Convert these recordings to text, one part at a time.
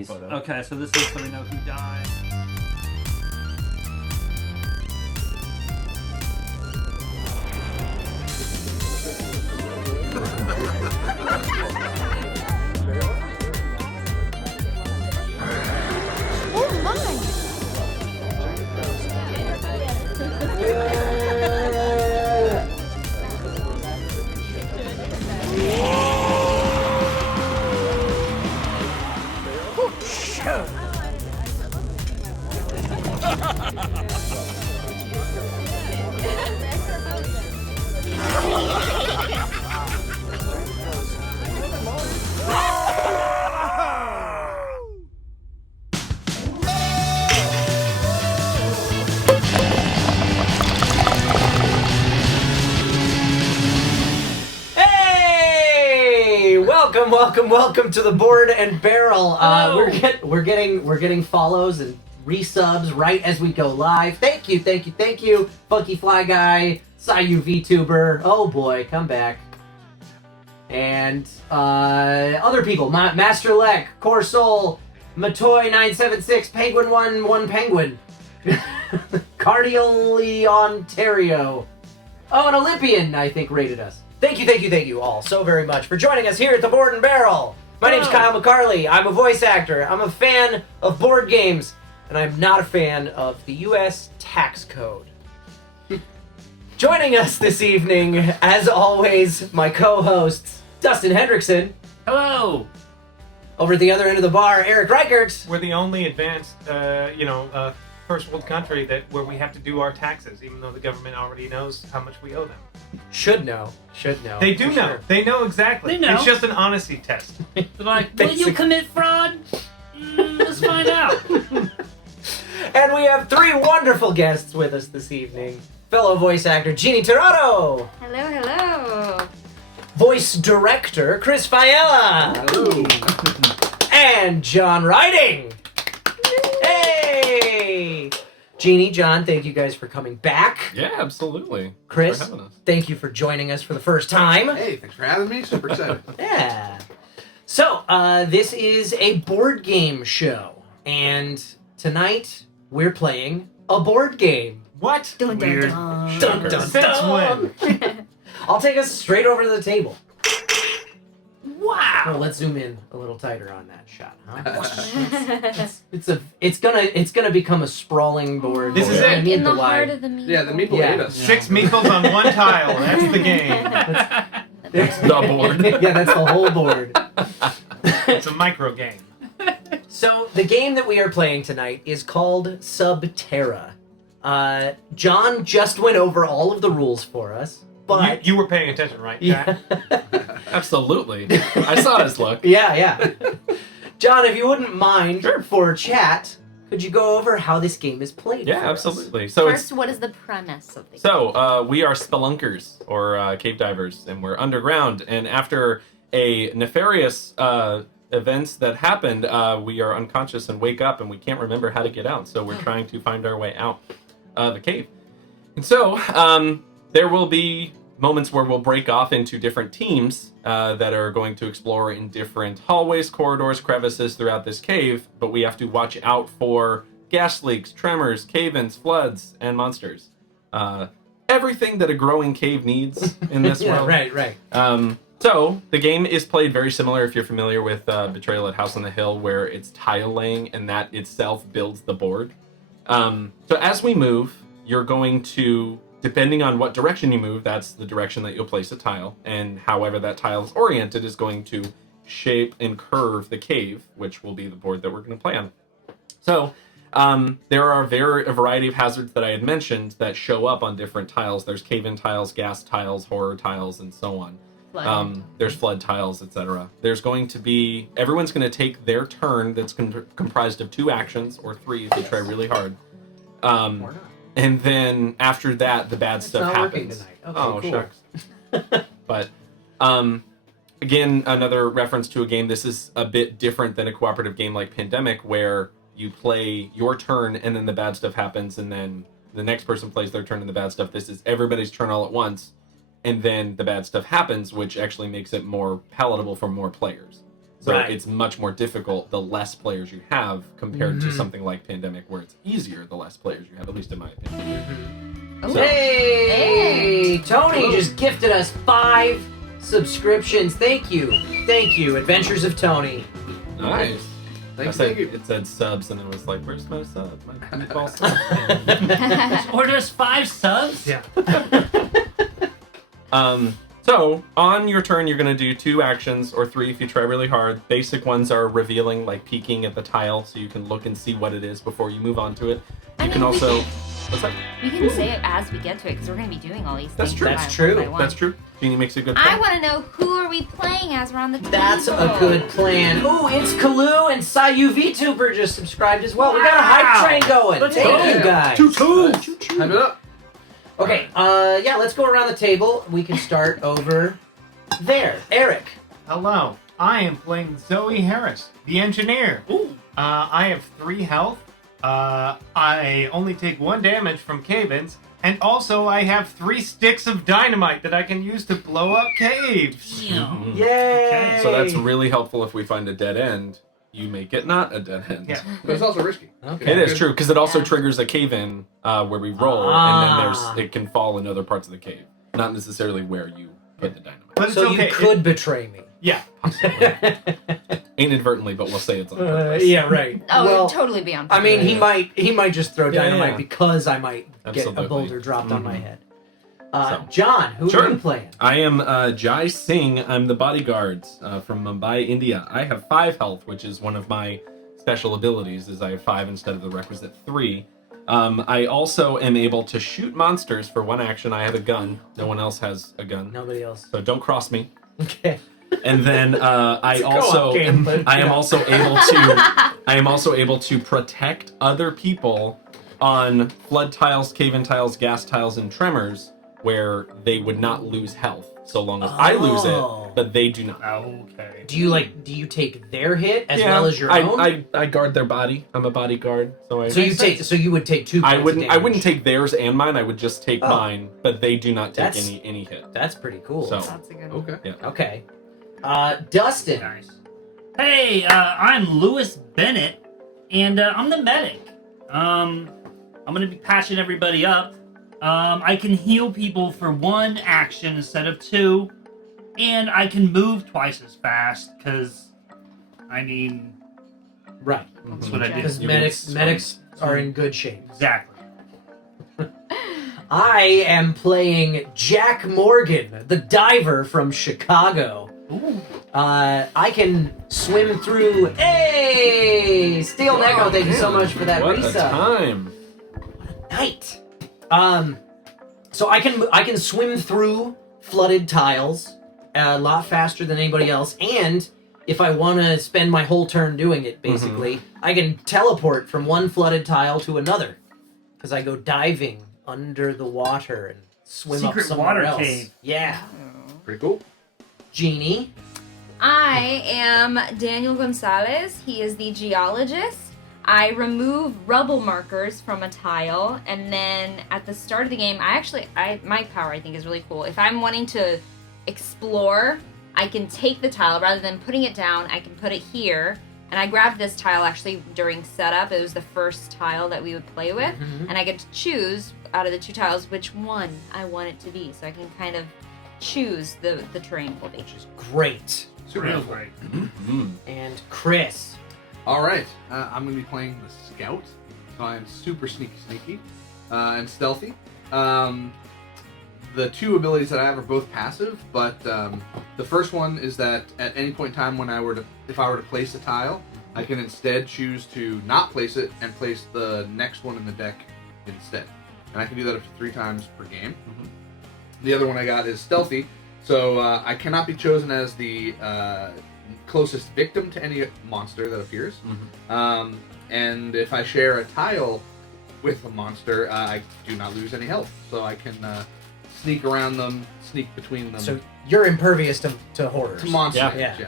Okay, so this is so we know who died. Oh my! Hey! Welcome to the Board and Barrel. We're getting follows and resubs right as we go live. Thank you, Funky Fly Guy, Sayu VTuber. Oh boy, come back. And other people, Master Lek, Core Soul, Matoy976, Penguin One Penguin, Cardially Ontario. Oh, an Olympian, I think, rated us. Thank you all so very much for joining us here at the Board and Barrel. My name's Kyle McCarley. I'm a voice actor. I'm a fan of board games, and I'm not a fan of the U.S. tax code. Joining us this evening, as always, my co-hosts, Dustin Hendrickson. Hello! Over at the other end of the bar, Eric Reichert. We're the only advanced, first world country where we have to do our taxes, even though the government already knows how much we owe them. Should know. They do know. Sure. They know exactly. They know. It's just an honesty test. They're like, will you commit fraud? Let's find out. And we have three wonderful guests with us this evening. Fellow voice actor Jeannie Tirado. Hello. Voice director Chris Faiella. Hello. And John Riding. Hey! Jeannie, John, thank you guys for coming back. Yeah, absolutely. Chris, Thanks for having us. thank you for joining us for the first time. Hey, thanks for having me. Super excited. Yeah. So, this is a board game show, and tonight we're playing a board game. What? Dun, dun, Weird. dun. Dun, dun, Since dun. when? I'll take us straight over to the table. Wow! Well, let's zoom in a little tighter on that shot, huh? It's gonna become a sprawling board. This is We're gonna it. need In the the heart wide- of the meat. Yeah, the meeple Yeah. ate us. 6 meeples on one tile. That's the game. That's the board. Yeah, that's the whole board. It's a micro game. So the game that we are playing tonight is called Terra. John just went over all of the rules for us, but You were paying attention, right? yeah, Absolutely. I saw his look. yeah. John, if you wouldn't mind for chat, could you go over how this game is played? Yeah, for us? absolutely. So First, what is the premise of the game? we are spelunkers or cave divers, and we're underground. And after a nefarious events that happened, we are unconscious and wake up, and we can't remember how to get out. So we're trying to find our way out of the cave. And so there will be moments where we'll break off into different teams that are going to explore in different hallways, corridors, crevices throughout this cave, but we have to watch out for gas leaks, tremors, cave-ins, floods, and monsters. Everything that a growing cave needs in this Yeah, world. right. So the game is played very similar if you're familiar with Betrayal at House on the Hill, where it's tile laying and that itself builds the board. So as we move, you're going to, depending on what direction you move, that's the direction that you'll place a tile, and however that tile is oriented is going to shape and curve the cave, which will be the board that we're going to play on. So there are a variety of hazards that I had mentioned that show up on different tiles. There's cave-in tiles, gas tiles, horror tiles, and so on. There's flood tiles, etc. There's going to be, everyone's going to take their turn that's comprised of 2 actions, or 3 if you try really hard. And then after that, the bad It's stuff not working happens. tonight. Okay, cool. Shucks. But again, another reference to a game. This is a bit different than a cooperative game like Pandemic, where you play your turn and then the bad stuff happens, and then the next person plays their turn and the bad stuff. This is everybody's turn all at once, and then the bad stuff happens, which actually makes it more palatable for more players. So Right. it's much more difficult the less players you have compared to Mhm. something like Pandemic, where it's easier the less players you have, at least in my opinion. Oh. So- Hey, Tony just gifted us 5 subscriptions. Thank you. Thank you. Adventures of Tony. Nice. Thank I you, said, thank you. it said subs, and it was like, where's my sub? My meatball sub? Or just 5 subs? Yeah. So on your turn, you're going to do 2 actions, or 3 if you try really hard. Basic ones are revealing, like peeking at the tile, so you can look and see what it is before you move on to it. You can also... What's that? We can say it as we get to it because we're going to be doing all these That's things. true. one That's by true. one by one. That's true. Jeannie makes a good I point. want to know, who are we playing as we're on the table? That's a good plan. Ooh, it's Kalu and Sayu VTuber just subscribed as well. We got a hype train going. Let's Thank go. you guys. Hype it up. Okay, yeah, let's go around the table. We can start over there. Eric. Hello, I am playing Zoe Harris, the engineer. Ooh. I have 3 health. I only take 1 damage from cave-ins, and also I have 3 sticks of dynamite that I can use to blow up caves. Mhm. Yay! So that's really helpful if we find a dead end. You make it not a dead end. Yeah. But it's also risky. Okay. It is true, because it also Yeah. triggers a cave-in where we roll, and then it can fall in other parts of the cave. Not necessarily where you put the dynamite. But it's So okay. you could betray me. Yeah. Inadvertently, but we'll say it's on purpose. yeah, right. Oh, well, it would totally be on I mean, Yeah. he might just throw Yeah, dynamite yeah. because I might get Absolutely. a boulder dropped on my Mhm. head. So. John, who Sure. are you playing? I am Jai Singh. I'm the bodyguard from Mumbai, India. I have 5 health, which is one of my special abilities, is I have 5 instead of the requisite 3. I also am able to shoot monsters for 1 action. I have a gun. No one else has a gun. Nobody else. So don't cross me. Okay. And then I It's a co-op also game, but I am yeah. also able to I am also able to protect other people on flood tiles, cave-in tiles, gas tiles, and tremors, where they would not lose health so long as I lose Oh. it, but they do not. Okay. Do you take their hit as Yeah, well as your own? I guard their body. I'm a bodyguard, so I. so you would take 2 points I of wouldn't damage. take theirs and mine. I would just take Oh. mine, but they do not take That's- any hit. That's pretty cool. So- That's a good one. Okay. Okay. Dustin. Nice. Hey, I'm Lewis Bennett, and I'm the medic. I'm gonna be patching everybody up. I can heal people for 1 action instead of 2, and I can move twice as fast, because, I mean, Right. that's what I did. Because You medics are in good shape. Exactly. I am playing Jack Morgan, the diver from Chicago. Ooh. I can swim through. Hey, Steel Neko, thank you so much for that What a resub. time! Night. So I can swim through flooded tiles a lot faster than anybody else, and if I want to spend my whole turn doing it, basically, I can teleport from one flooded tile to another because I go diving under the water and swim Secret up somewhere water else. cave. Yeah, Pretty cool. Jeannie. I am Daniel Gonzalez. He is the geologist. I remove rubble markers from a tile, and then at the start of the game, my power I think is really cool. If I'm wanting to explore, I can take the tile rather than putting it down. I can put it here, and I grabbed this tile actually during setup. It was the first tile that we would play with, Mhm. and I get to choose out of the 2 tiles which one I want it to be, so I can kind of choose the terrain for me. Which is great. Super Real helpful. great. Mm. And Chris. All right, I'm going to be playing the Scout, so I'm super sneaky, and stealthy. The 2 abilities that I have are both passive, but the first one is that at any point in time if I were to place a tile, I can instead choose to not place it and place the next one in the deck instead. And I can do that up to 3 times per game. Mhm. The other one I got is stealthy, so I cannot be chosen as the closest victim to any monster that appears. Mhm. And if I share a tile with a monster, I do not lose any health. So I can sneak around them, sneak between them. So you're impervious to horrors. to monster Yeah. hits, Yeah.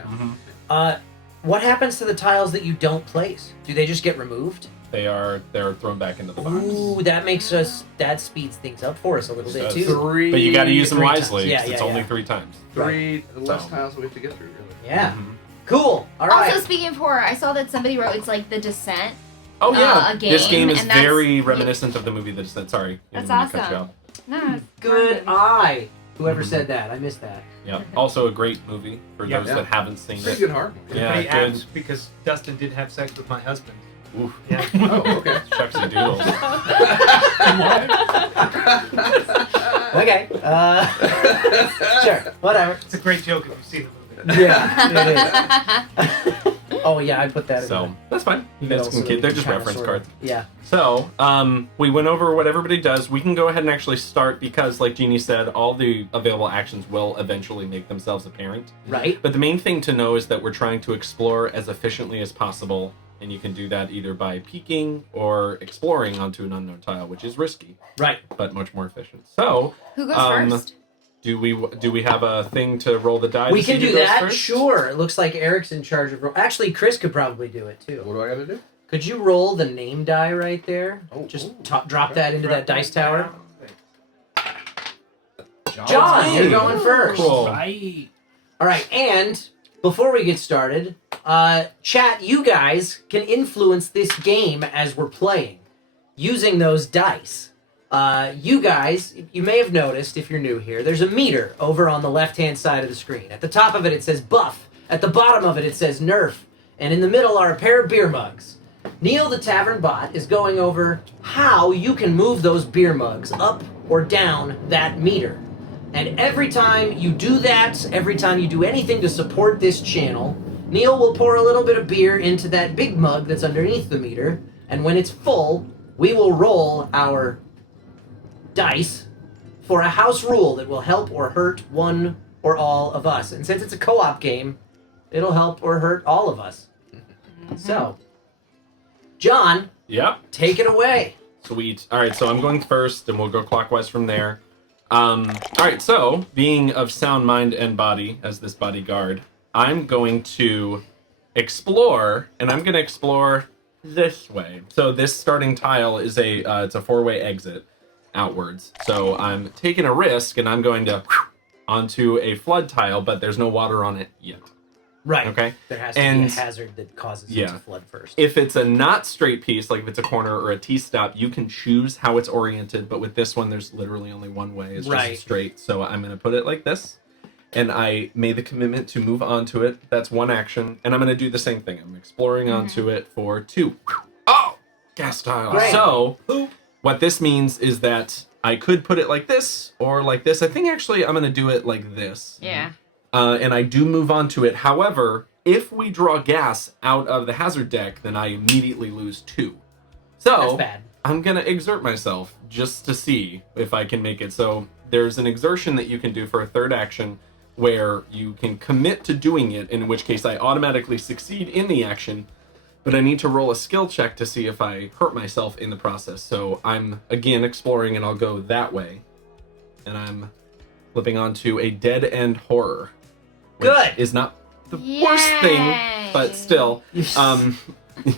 Mhm. What happens to the tiles that you don't place? Do they just get removed? They're thrown back into the box. Ooh, that speeds things up for us a little bit Does. too. 3, But you got to use them 3 times. wisely. Yeah, it's yeah, only yeah. 3 times. 3 less So. tiles that we have to get through, really. Yeah. Mhm. Cool. All right. Also, speaking of horror, I saw that somebody wrote it's like The Descent. Oh yeah, a this game, game is and that's- very reminiscent of the movie The Descent. Sorry, That's didn't mean to cut you awesome. off. No, it's Good fun. eye. Whoever Mhm. said that, I missed that. Yeah, also a great movie for Yeah. those that haven't seen Pretty it. good horror movie. Yeah, Pretty good. apt because Dustin did have sex with my husband. Oof. Yeah. Oh, okay. Shucks and doodles. Okay. Sure. Whatever. It's a great joke if you've seen the movie. Yeah, it is. Oh yeah, I put that in. So that's fine. You there. guys can keep. They're just Kinda, reference sorta. cards. Yeah. So, we went over what everybody does. We can go ahead and actually start because, like Jeannie said, all the available actions will eventually make themselves apparent. Right. But the main thing to know is that we're trying to explore as efficiently as possible, and you can do that either by peeking or exploring onto an unknown tile, which is risky, Right. but much more efficient. So, Who goes first? do we have a thing to roll the die? We to see can who do goes that. first? Sure. It looks like Eric's in charge of. Actually, Chris could probably do it too. What do I gotta do? Could you roll the name die right there? Oh, Just ooh. drop that into that dice tower. John. John, you're going first. Cool. Right. All right, and before we get started, chat, you guys can influence this game as we're playing using those dice. You guys, you may have noticed if you're new here, there's a meter over on the left-hand side of the screen. At the top of it, it says buff. At the bottom of it, it says nerf. And in the middle are a pair of beer mugs. Neil, the tavern bot, is going over how you can move those beer mugs up or down that meter. And every time you do that, every time you do anything to support this channel, Neil will pour a little bit of beer into that big mug that's underneath the meter, and when it's full, we will roll our dice for a house rule that will help or hurt one or all of us. And since it's a co-op game, it'll help or hurt all of us. So, John, Yep. take it away. Sweet. All right, so I'm going first, and we'll go clockwise from there. All right, so being of sound mind and body as this bodyguard, I'm going to explore, and I'm going to explore this way. So this starting tile is it's a four-way exit outwards. So I'm taking a risk, and I'm going to onto a flood tile, but there's no water on it yet. Right. Okay. There has to be a And- hazard that causes yeah. it to flood first. If it's a not straight piece, like if it's a corner or a T-stop, you can choose how it's oriented. But with this one, there's literally only one way. It's Right. just straight. So I'm going to put it like this. And I made the commitment to move onto it. That's one action. And I'm going to do the same thing. I'm exploring onto it for 2. Oh! Gas tile. Great. So what this means is that I could put it like this or like this. I think actually I'm going to do it like this. Yeah. And I do move on to it. However, if we draw gas out of the hazard deck, then I immediately lose 2. That's So bad. I'm gonna exert myself just to see if I can make it. So there's an exertion that you can do for a third action where you can commit to doing it, in which case I automatically succeed in the action, but I need to roll a skill check to see if I hurt myself in the process. So I'm again exploring, and I'll go that way. And I'm flipping onto a dead end horror. Which Good. is not the worst thing, but still.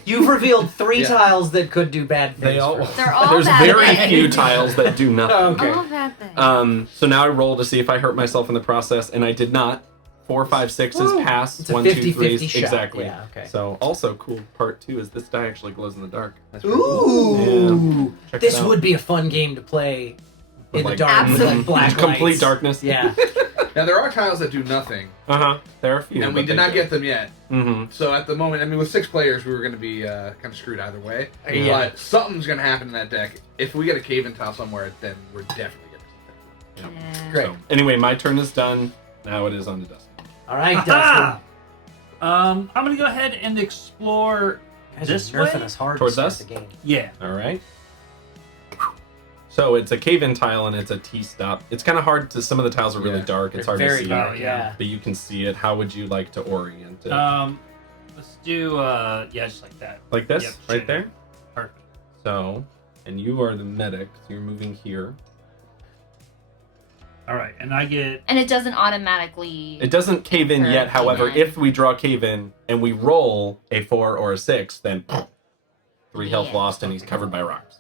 You've revealed 3 Yeah. tiles that could do bad things. They all. for us. They're all There's bad very things. few tiles that do nothing. Okay. All bad things. So now I roll to see if I hurt myself in the process, and I did not. 4, 5, 6 is Woo. pass. It's a 1, 2, 50-50 3 shot. exactly. Yeah, okay. So also cool part 2 is this die actually glows in the dark. That's pretty cool. Ooh. Check This it out. would be a fun game to play With, in the like, dark with like Absolutely. black complete lights. darkness. Yeah. Now there are tiles that do nothing, There are a few. and we did not get them yet. Mm-hmm. So at the moment, I mean, with 6 players, we were going to be kind of screwed either way. Yeah. But something's going to happen in that deck. If we get a cave-in tile somewhere, then we're definitely getting something. Yeah. Great. So, anyway, my turn is done. Now it is on to Dustin. All right, Aha! Dustin. I'm gonna go ahead and explore Guys this are nerfing way. us hard Towards to start us? the game. Yeah. All right. So it's a cave-in tile and it's a T-stop. It's kind of hard to. Some of the tiles are really Yeah. dark. It's They're hard to very see, dark. Oh, Yeah. yeah. but you can see it. How would you like to orient it? Let's do yeah, just like that. Like this, Yep, right sure. there. Perfect. So, and you are the medic. So you're moving here. All right, and I get And it doesn't automatically. It doesn't cave in Or yet. However, cave in. if we draw cave in and we roll a 4 or a 6, then 3 health Yeah. lost, and he's covered by rocks.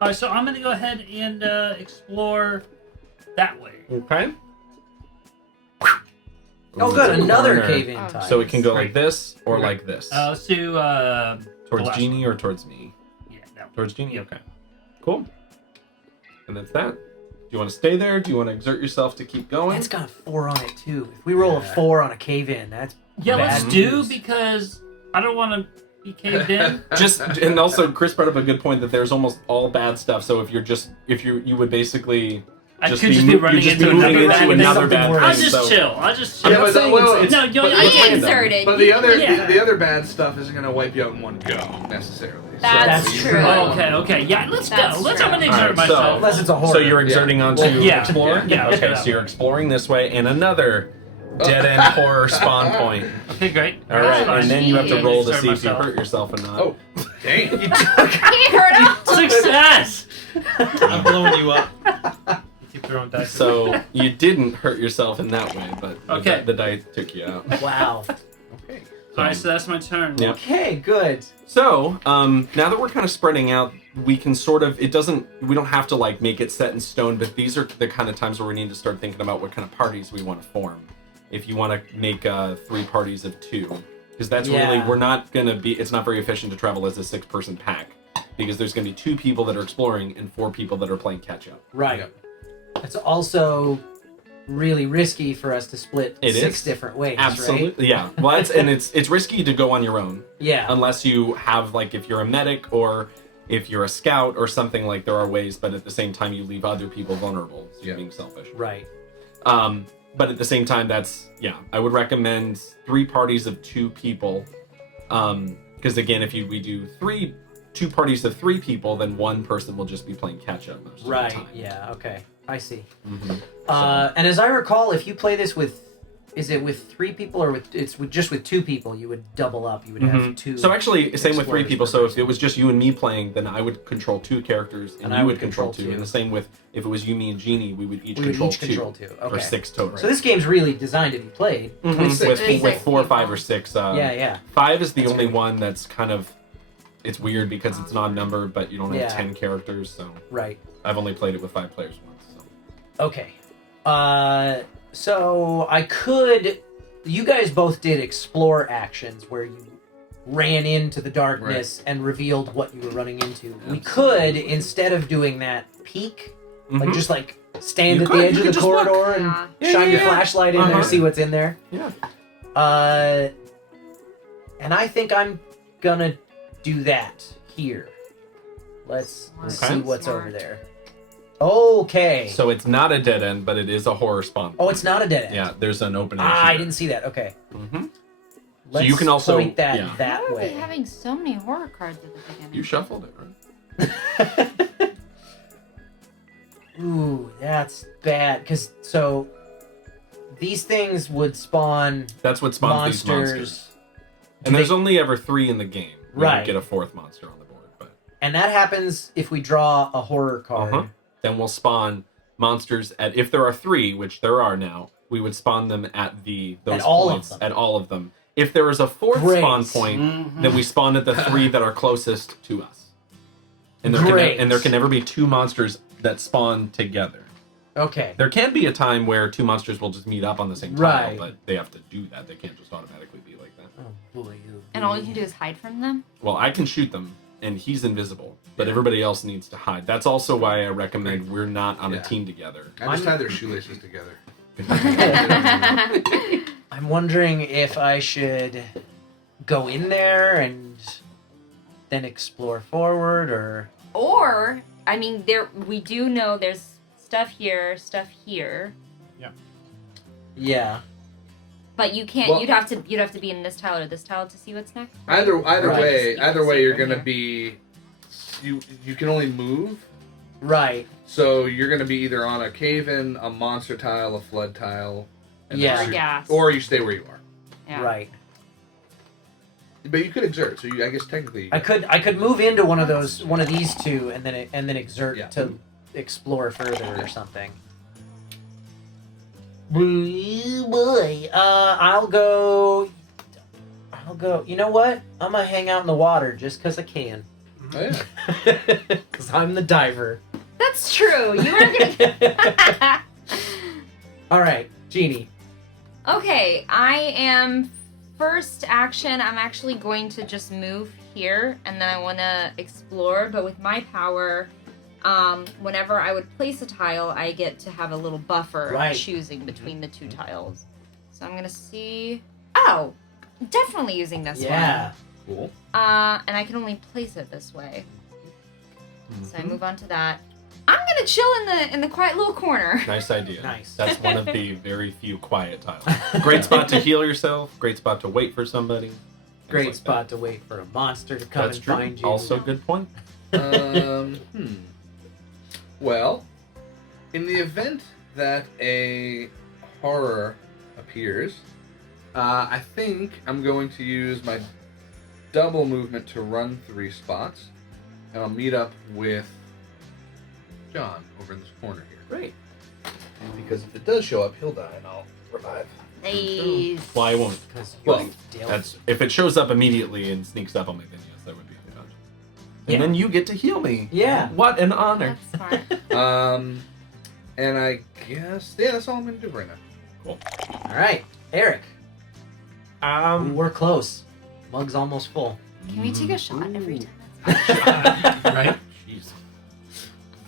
all right. So I'm gonna go ahead and explore that way. Okay. Oh, good. It's a Another corner. cave-in Oh. tile. So it can go like Great. this or Great. like this. Let's do the Towards last Jeannie or towards me? Yeah, that Towards Jeannie? Yeah. Okay. Cool. And that's that. Do you want to stay there? Do you want to exert yourself to keep going? That's got a 4 on it, too. If we roll a 4 on a cave-in, that's Yeah, let's bad do news. because I don't want to be caved in. Just and also Chris brought up a good point that there's almost all bad stuff. So if you would basically I just could just be mo- running you'd just into be moving another into bad another something bad worse. I'll thing. just so chill. I'll just I'm chill. not but saying wait, it's- wait, No, you but You let's get random. inserted. But the other Yeah. the other bad stuff isn't gonna wipe you out in one go necessarily. That's you- true. Oh, okay. Yeah, let's That's go. Let's. true. I'm gonna All exert right, myself. Unless it's a horror. So you're exerting onto Well, yeah. explore? Yeah, let's go Okay, that so you're way. exploring this way and another dead end horror spawn point. Okay, great. All right, That's fine. and then you have to Jeez. roll to Exert see if you myself. hurt yourself or not. Oh, dang. He hurt him. Success. I'm blowing you up. You keep throwing dice. So you didn't hurt yourself in that way, but Okay. the die took you out. Wow. Okay. All right, so that's my turn. Yeah. Okay, good. So, now that we're kind of spreading out, we can sort of, we don't have to like make it set in stone, but these are the kind of times where we need to start thinking about what kind of parties we want to form. If you want to make 3 parties of 2, because that's really, Yeah. we're not going to be, it's not very efficient to travel as a 6-person pack, because there's going to be 2 people that are exploring and 4 people that are playing catch up. Right. Yep. It's also really risky for us to split It 6 is. different ways, right? Absolutely, yeah. Well, it's risky to go on your own. Yeah. Unless you have, like, if you're a medic or if you're a scout or something, like, there are ways, but at the same time you leave other people vulnerable, so you're Yeah. being selfish. Right. But at the same time, I would recommend 3 parties of 2 people. Because again, if we do 2 parties of 3 people, then one person will just be playing catch up most of the Right. time. Yeah. Okay. I see. Mhm. And as I recall, if you play this is it with 3 people or just with 2 people? You would double up. You would have 2. So actually, same with 3 explorers people. per So if person. it was just you and me playing, then I would control 2 characters, and I you would would control control 2. 2. And the same with if it was you, me, and Jeannie, we would each we would control each 2. control 2. Okay. For 6 total. So this game's really designed to be played Mhm. with 6 with, people. with 4, 5, people. or 6. Yeah. 5 is the That's only great. one that's kind of, it's weird because it's not numbered, but you don't have Yeah. 10 characters, so Right. I've only played it with 5 players once. So. Okay. So I could. You guys both did explore actions where you ran into the darkness and revealed what you were running into. We could, instead of doing that, peek, like Mhm. just like stand You at could, the edge you of could the just look. corridor and Yeah. Yeah, shine yeah, your yeah. flashlight in there, Uh-huh. see what's in there. Yeah. And I think I'm gonna do that here. Let's Okay. see what's Smart. over there. Okay. So it's not a dead end, but it is a horror spawn. Oh, it's not a dead end. Yeah, there's an opening. I didn't see that. Okay. Mm-hmm. Let's you can also- point that yeah. Why that are way. we having so many horror cards at the beginning? You shuffled it, right? Ooh, that's bad. Cause so these things would spawn That's what spawns these monsters. monsters, And there's only ever 3 in the game. We Right. don't get a 4th monster on the board, but and that happens if we draw a horror card. Uh-huh. then we'll spawn monsters at, if there are 3, which there are now, we would spawn them at those all of points, them. at all of them. If there is a 4th Great. spawn point, Mhm. then we spawn at the 3 that are closest to us. And Great. there can never be 2 monsters that spawn together. Okay. There can be a time where 2 monsters will just meet up on the same tile, Right. but they have to do that. They can't just automatically be like that. Oh boy. And all you can do is hide from them? Well, I can shoot them, and he's invisible, but everybody else needs to hide. That's also why I recommend we're not on a Yeah. team together. I just tie their shoelaces together. I'm wondering if I should go in there and then explore forward, or Or, I mean, we do know there's stuff here, yeah. but you can't. Well- you'd have to be in this tile or this tile to see what's next. Either Right. way, You can see you're from gonna here. be. You can only move, Right. so you're gonna be either on a cave-in, a monster tile, a flood tile, and Yeah. then Or shoot- gas. or you stay where you are. Yeah. Right. But you could exert, so I guess technically. I could move into one of these 2 and then exert Yeah. to explore further or something. Boy, I'll go. You know what? I'm gonna hang out in the water just because I can. Oh, yeah. Because I'm the diver. That's true. You are gonna. All right, Jeannie. Okay, I am first action. I'm actually going to just move here, and then I want to explore. But with my power, whenever I would place a tile, I get to have a little buffer Right. of choosing between the two tiles. So I'm gonna see. Oh, definitely using this Yeah. Cool. one. And I can only place it this way. So I move on to that. I'm gonna chill in the quiet little corner. Nice idea. Nice. That's one of the very few quiet tiles. Great spot to heal yourself. Great spot to wait for somebody. things Great like spot to wait for a monster to come That's and true. find you. Also, good point. Well, in the event that a horror appears, I think I'm going to use my double movement to run 3 spots, and I'll meet up with John over in this corner here. Great. Because if it does show up, he'll die, and I'll revive. Nice. Well, I won't. Because Well, That's if it shows up immediately and sneaks up on me, then yes, that would be unconscious. Yeah. And then you get to heal me. Yeah. What an honor. That's smart. And I guess that's all I'm going to do right now. All right, Eric. We're close. Mug's almost full. Can we take a shot every time? Right? Jeez.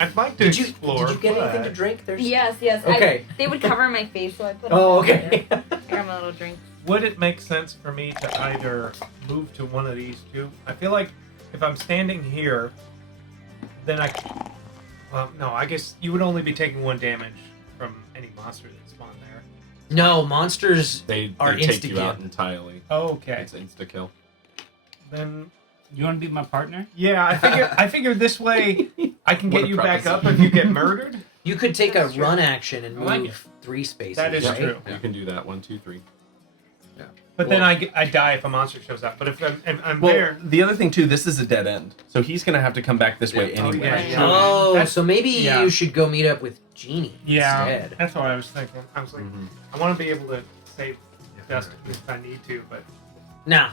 I'd like to Did you explore. get anything to but- drink? There's Yes. Okay. They would cover my face, so I put. Oh, okay. I got my little drink. Would it make sense for me to either move to one of these two? I feel like if I'm standing here, then well, no, I guess you would only be taking 1 damage from any monster that spawn there. No, monsters. They Are take you insta-kill. out entirely. Okay. It's insta kill. Then You want to be my partner? yeah, I figured this way I can What get a you back up proposition. if you get murdered. You could take a That's true. run action and I like move 3 spaces. That is right? true. You can do that. 1, 2, 3. But then I die if a monster shows up. But if I'm Well, there, the other thing too, this is a dead end, so he's gonna have to come back this way Yeah. Oh, anyway. yeah, Right. yeah. Oh, That's- so maybe yeah. you should go meet up with Jeannie Yeah, instead. that's what I was thinking. I was like, Mhm. I want to be able to save Dustin if I need to, but Nah,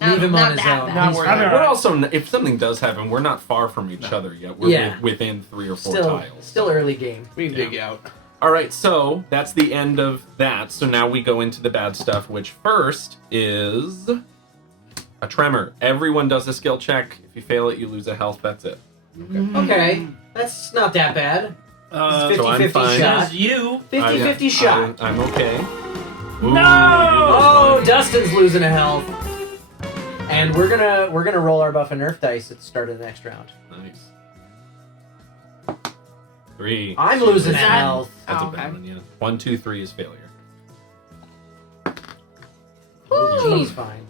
No, leave him not on his that own. bad. Not He's worried fine. about We're also, if something does happen, we're not far from each other yet. We're Yeah. within 3 or 4 Still, tiles. still early game. We can dig you out. All right, so that's the end of that. So now we go into the bad stuff, which first is a tremor. Everyone does a skill check. If you fail it, you lose a health. That's it. Okay, that's not that bad. It's So I'm 50-50 fine. shot. Says you. 50-50 shot. I'm okay. Ooh, No! Oh, you lose Dustin's losing a health. And we're gonna roll our buff and nerf dice at the start of the next round. one. Nice. 3. I'm losing a Is that- health. That's Oh, a bad okay. one, yeah. 1, 2, 3 is failure. Woo! He's fine.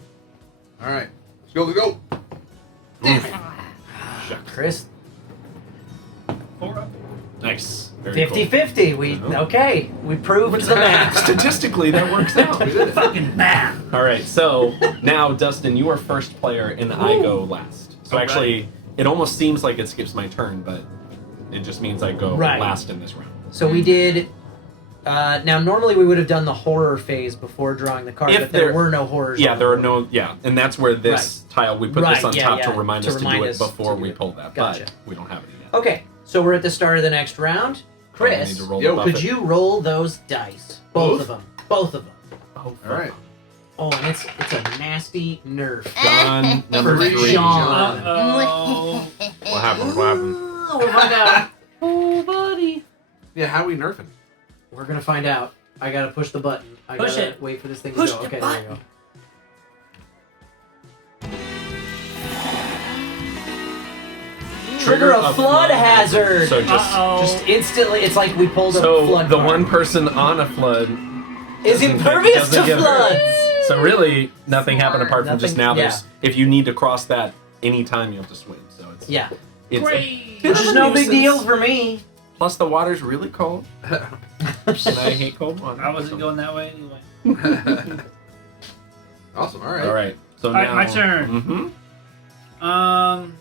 All right. Let's go. Chris, 4 up. Nice. Very cool. 50-50. We okay. We proved the math. Statistically, that works out. We did it. Fucking math. All right, so now Dustin, you are first player, and I go last. So All actually, it almost seems like it skips my turn, but it just means I go Right. last in this round. So we did. Now, normally we would have done the horror phase before drawing the card, If but there there- were no horrors. Yeah, on there are the no. Yeah, and that's where this tile we put Right, this on yeah, top to yeah, remind to us to remind do it us to before do we it. pull that. Gotcha. But we don't have it yet. Okay, so we're at the start of the next round. I Chris, need to roll Yo, the could buffet. you roll those dice? Both Both? of them. Both of them. Oh, All right. Oh, and it's a nasty nerf. John number For 3. John. Uh-oh. What happened? What happened? Oh, we'll find out. Oh, buddy. Yeah, how we nerfing? We're gonna find out. I gotta push the button. I Push gotta it. wait for this thing Push to go. the Okay, there you go. Trigger a flood hazard. So just. Uh-oh. Just instantly, it's like we pulled a So flood the card. one person on a flood is doesn't- impervious doesn't to get hurt. floods. So really, nothing happened Smart. apart from just now. Nothing- There's if you need to cross that anytime you have to swim. So it's Yeah, it's Great. which is no big nuisance. deal for me. Plus the water's really cold, and I hate cold water. I wasn't going that way anyway. Awesome. All right. All right. So All right, now my turn. Mm-hmm. None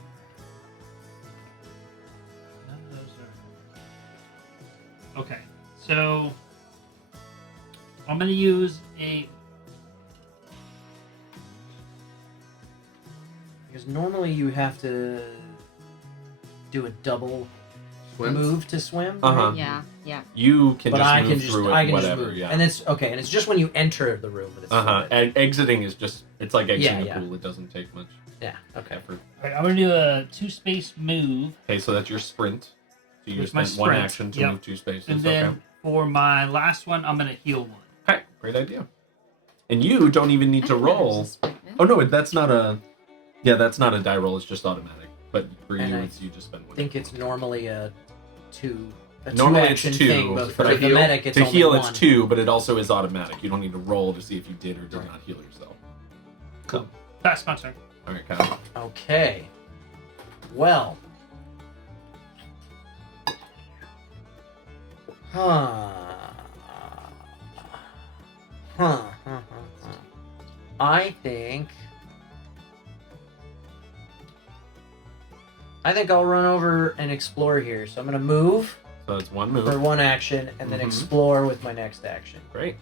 of those are. Okay, so I'm gonna use a. Because normally you have to do a double Swim? move to swim. Uh-huh. right? Yeah. You can But just I move can just through it, I can whatever. just move. Yeah. And it's okay. And it's just when you enter the room that it's forbidden. Exiting is just, it's like exiting Yeah, a pool. It doesn't take much Yeah. Okay. effort. Alright, I'm gonna do a 2-space move, Okay, so that's your sprint. So you With my spent one sprint, action to yep. move 2 spaces. and then Okay. for my last one, I'm gonna heal one. Okay, great idea. And you don't even need to roll. Oh no, that's not a. Yeah, that's not a die roll. It's just automatic. But for And you, I it's you just spend one. I think it's normally a Normally two-action it's 2, thing, but for but the medic, it's to only heal one. it's 2, but it also is automatic. You don't need to roll to see if you did or did Right. not heal yourself. Cool. That's my turn. All right, Kyle. Okay. Well. Huh. I think I'll run over and explore here. So I'm gonna move So it's one for move. one action and then Mhm. explore with my next action. Great.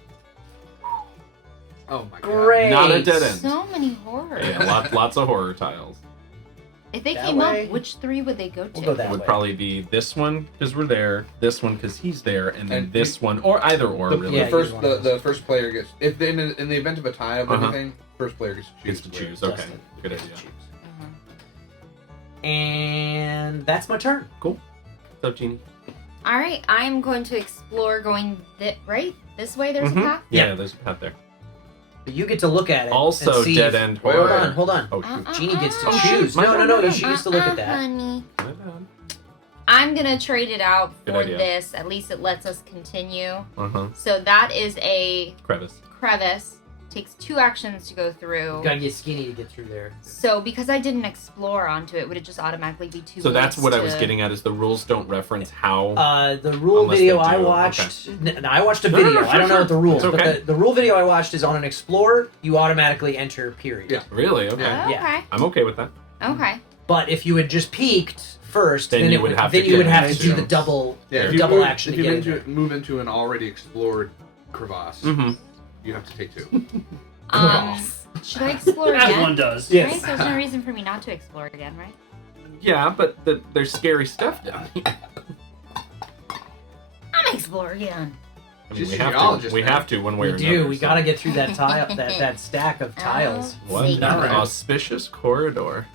Oh my god. Great. Not a dead end. So many horrors. Yeah, lots of horror tiles. If they That came way? up, which 3 would they go to? We'll go that It would way. probably be this one because we're there, this one because he's there, and then And this one, or either or, The, really. Yeah, the first either one of the first player gets if they, in the event of a tie of Uh-huh. anything, first player gets to choose. Gets to where- choose. Okay, Justin good gets to idea. choose. Mhm. And that's my turn. What's up, Jeannie? All right, I'm going to explore going right this way. There's Mhm. a path. Yeah, there's a path there. But you get to look at it. Also, and see dead if- end Wait, horror. wait, Hold on. Oh shoot. Jeannie gets to Oh, choose. shoot. My No, bad. you used to look at that. Honey. My bad. I'm gonna trade it out Good for idea. this. At least it lets us continue. Uh-huh. So that is a Crevice. crevice. Takes 2 actions to go through. You gotta get skinny to get through there. So because I didn't explore onto it, would it just automatically be 2? So that's moves what I was to- getting at is the rules don't reference how. The rule Unless video they I do, watched. I watched a No, no, video. no, I don't know sure, what the rules, It's okay. but the rule video I watched is on an explorer. You automatically enter. Period. Yeah. Really? Okay. Yeah. Oh, Yeah. okay. I'm okay with that. Okay. But if you had just peeked first, Then then you it would would have then to you would get have to into do it. the double Yeah, the if double you action if to you get in. move into an already explored crevasse, Mm-hmm. you have to take 2. Should I explore As again? one does. Yes. Right? There's no reason for me not to explore again, right? Yeah, but there's scary stuff down here. I'm gonna explore again. I mean, She's we a have to. geologist, We man. have to one way We or do. another. We so- gotta get through that tile, that stack of tiles. What Satan. an Alright. auspicious corridor.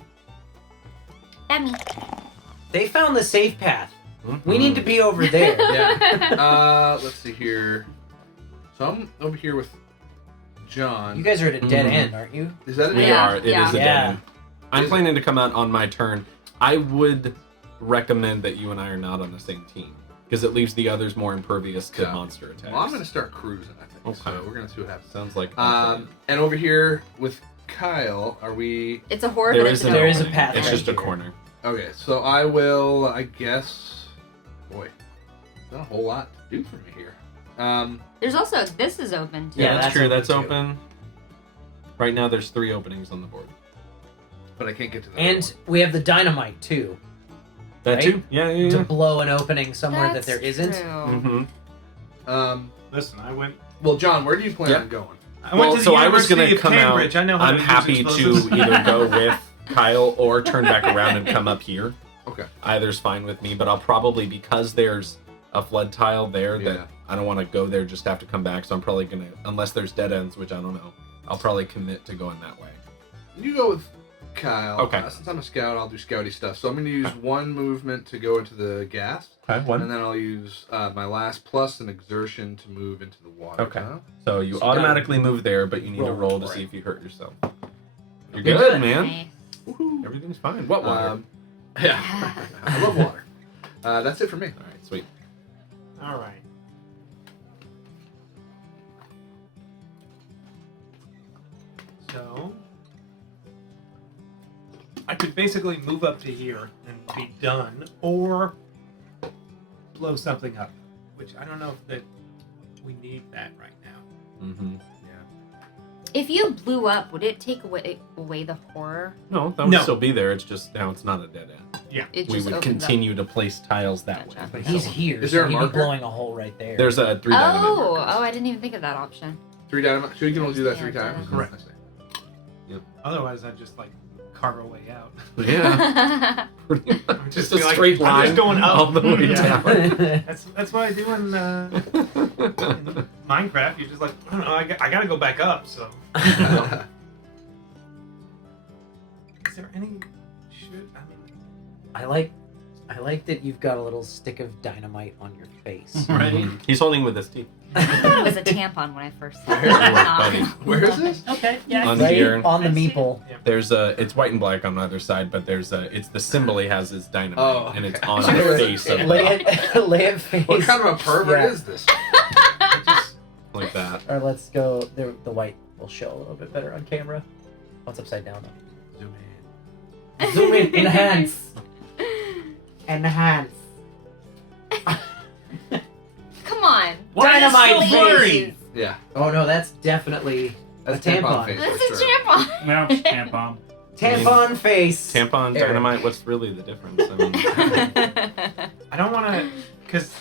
Emmy. They found the safe path. Mm-hmm. We need to be over there. Yeah. Let's see here. So I'm over here with John. You guys are at a dead Mhm. end, aren't you? Is that We it? Yeah, are. It is yeah. a dead Yeah. end. I'm Is planning to come out on my turn. I would recommend that you and I are not on the same team because it leaves the others more impervious to Yeah. monster attacks. Well, I'm gonna start cruising. I think. Okay. So we're gonna see what happens. Sounds like And over here with Kyle, are we? It's a horror, there but is it's an an There is a opening. path It's right just a here. corner. Okay, so I will. I guess. Boy, not a whole lot to do for me here. There's also this is open too. Yeah, Yeah, that's that's true. open That's too. open. Right now, there's 3 openings on the board. but I can't get to that. And we have the dynamite too, That Right? too? Yeah, yeah, to yeah. blow an opening somewhere That's that there isn't. True. Mm-hmm. Listen, I went. Well, John, where do you plan Yep. on going? I went Well, to the so I was University gonna of come out. Cambridge. I know how I'm to use happy explosives. to either go with Kyle or turn back around and come up here. Okay. Either's fine with me, but I'll probably, because there's a flood tile there, Yeah. that I don't want to go there, just have to come back. So I'm probably gonna, unless there's dead ends, which I don't know, I'll probably commit to going that way. You go with Kyle. Okay. Since I'm a scout, I'll do scouty stuff. So I'm going to use one movement to go into the gas, Okay, and then I'll use my last plus an exertion to move into the water. Okay. tile. So you So automatically move there, but you need to roll roll to for see it. if you hurt yourself. You're Okay, good, good. man. Nice. Everything's fine. What water? Yeah. I love water. That's it for me. All right, sweet. All right. So I could basically move up to here and be done, or blow something up, which I don't know if that we need that right now. Mm-hmm. If you blew up, would it take away the horror? No, that would No. still be there. It's just now it's not a dead end. It We just would opens continue to place tiles that Gotcha. way. But he's here, Is so there a he'd be marker? blowing a hole right there. There's a 3 up. dynamite Oh, markers. I didn't even think of that option. 3 dynamite. So you can only do that 3 Yeah, times. correct. I see. Otherwise, I'd just like carve our way out. Yeah. Pretty much. Just a be like, straight I'm line just going up. all the way Yeah. down. That's what I do in Minecraft. You're just like, I don't know, I gotta go back up. So, is there any? I like that you've got a little stick of dynamite on your face. Right. He's holding with his teeth. I thought it was a tampon when I first saw it. Here, buddy. Where is this? Okay. Yeah. On Right here. on the meeple. There's it's white and black on the other side, but there's it's the symbol he has is dynamite, Oh, and it's okay. on the face of Lay it face. What kind of a pervert Yeah. is this? like that. Or let's go. The white will show a little bit better on camera. What's upside down though? Zoom in. Zoom in. Enhance. Enhance. Come on. Why is it Dynamite so blurry? Please. Yeah, Oh no, that's definitely that's a tampon tampon. face That's for a sure. tampon. Well, it's tampon. Tampon face. Tampon, Eric. dynamite. What's really the difference? I mean, I don't want to, because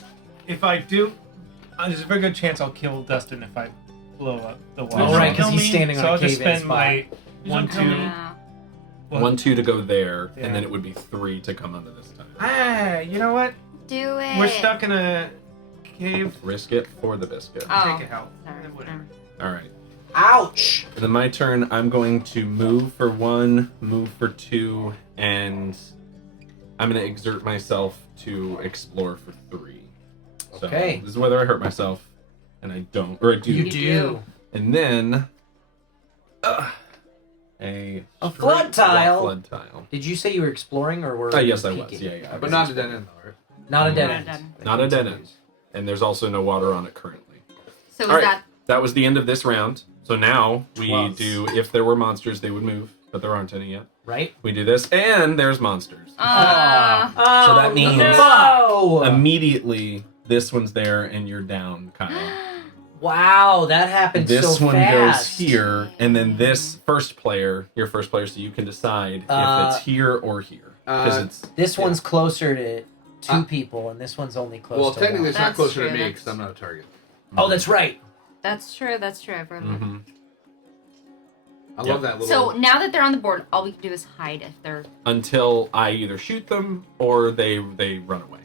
if I do, there's a very good chance I'll kill Dustin if I blow up the wall. Oh right, Kill because he's me, standing So on I'll a just cave-in spend spot. my You one, don't kill two. me. Yeah. Well, 1, 2 to go there, Yeah. and then it would be 3 to come onto this time. Ah, you know what? Do it. We're stuck in a cave. Risk it for the biscuit. Oh. Take it out. Sorry. Whatever. All right. Ouch! And then my turn. I'm going to move for 1, move for 2, and I'm going to exert myself to explore for 3. So Okay. this is whether I hurt myself, and I don't, or I do. You do. And then a A straight flood tile. Flood tile. Did you say you were exploring or were? Yes, I you was. peeking? Yeah. I But was not a exploring. dead end though, right? Not a dead Not a end. dead end. Not a dead end. And there's also no water on it currently. So is All right. that That was the end of this round. So now we Close. do, if there were monsters, they would move, but there aren't any yet. Right? We do this, and there's monsters. Oh, So that means- no! Immediately, this one's there, and you're down, Kyle. Wow, that happened This so one fast. goes here, and then this first player, your first player, so you can decide if it's here or here. Because it's This Yeah. one's closer to two Uh, people, and this one's only close Well, to technically one. it's not That's closer true, to me that's- because I'm not a target. Oh, that's right. That's true. That's true. I've heard of it. hmm I Yeah. love that little. So now that they're on the board, all we can do is hide if they're. Until I either shoot them or they run away.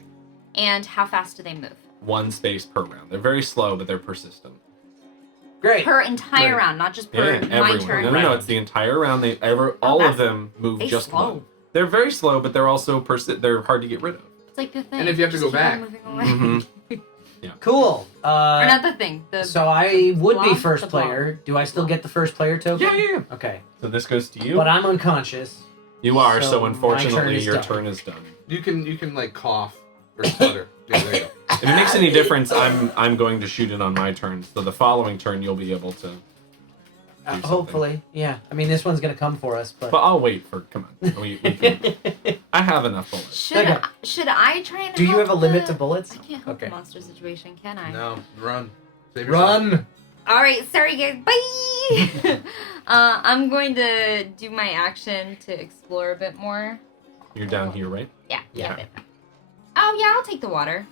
And how fast do they move? 1 space per round. They're very slow, but they're persistent. Great. Per entire Right. round, not just Yeah, per my everyone. turn. No, it's the entire round. All of that's- them move they just slow. one. They're very slow, but they're also they're hard to get rid of. It's like the thing. And if you have to Just go keep on back. moving away. Mhm. Cool. Or not the thing. The So I would be block? first The block. player. Do I still get the first player token? Yeah. Okay. So this goes to you. But I'm unconscious. You are, so so my unfortunately turn is your done. turn is done. you can like cough or stutter. Yeah, there you go. If it makes any difference, I'm going to shoot it on my turn. So the following turn you'll be able to. something. Hopefully. Yeah. I mean, this one's going to come for us, but. But I'll wait for. Come on. We can, I have enough bullets. should Okay. should I try and Do you have help a limit the- to bullets? I can't help Okay. the monster situation, can I? No, run. Save yourself. Run! All right, sorry guys. Bye. I'm going to do my action to explore a bit more. You're down here, right? Yeah. Yeah. Oh yeah, I'll take the water.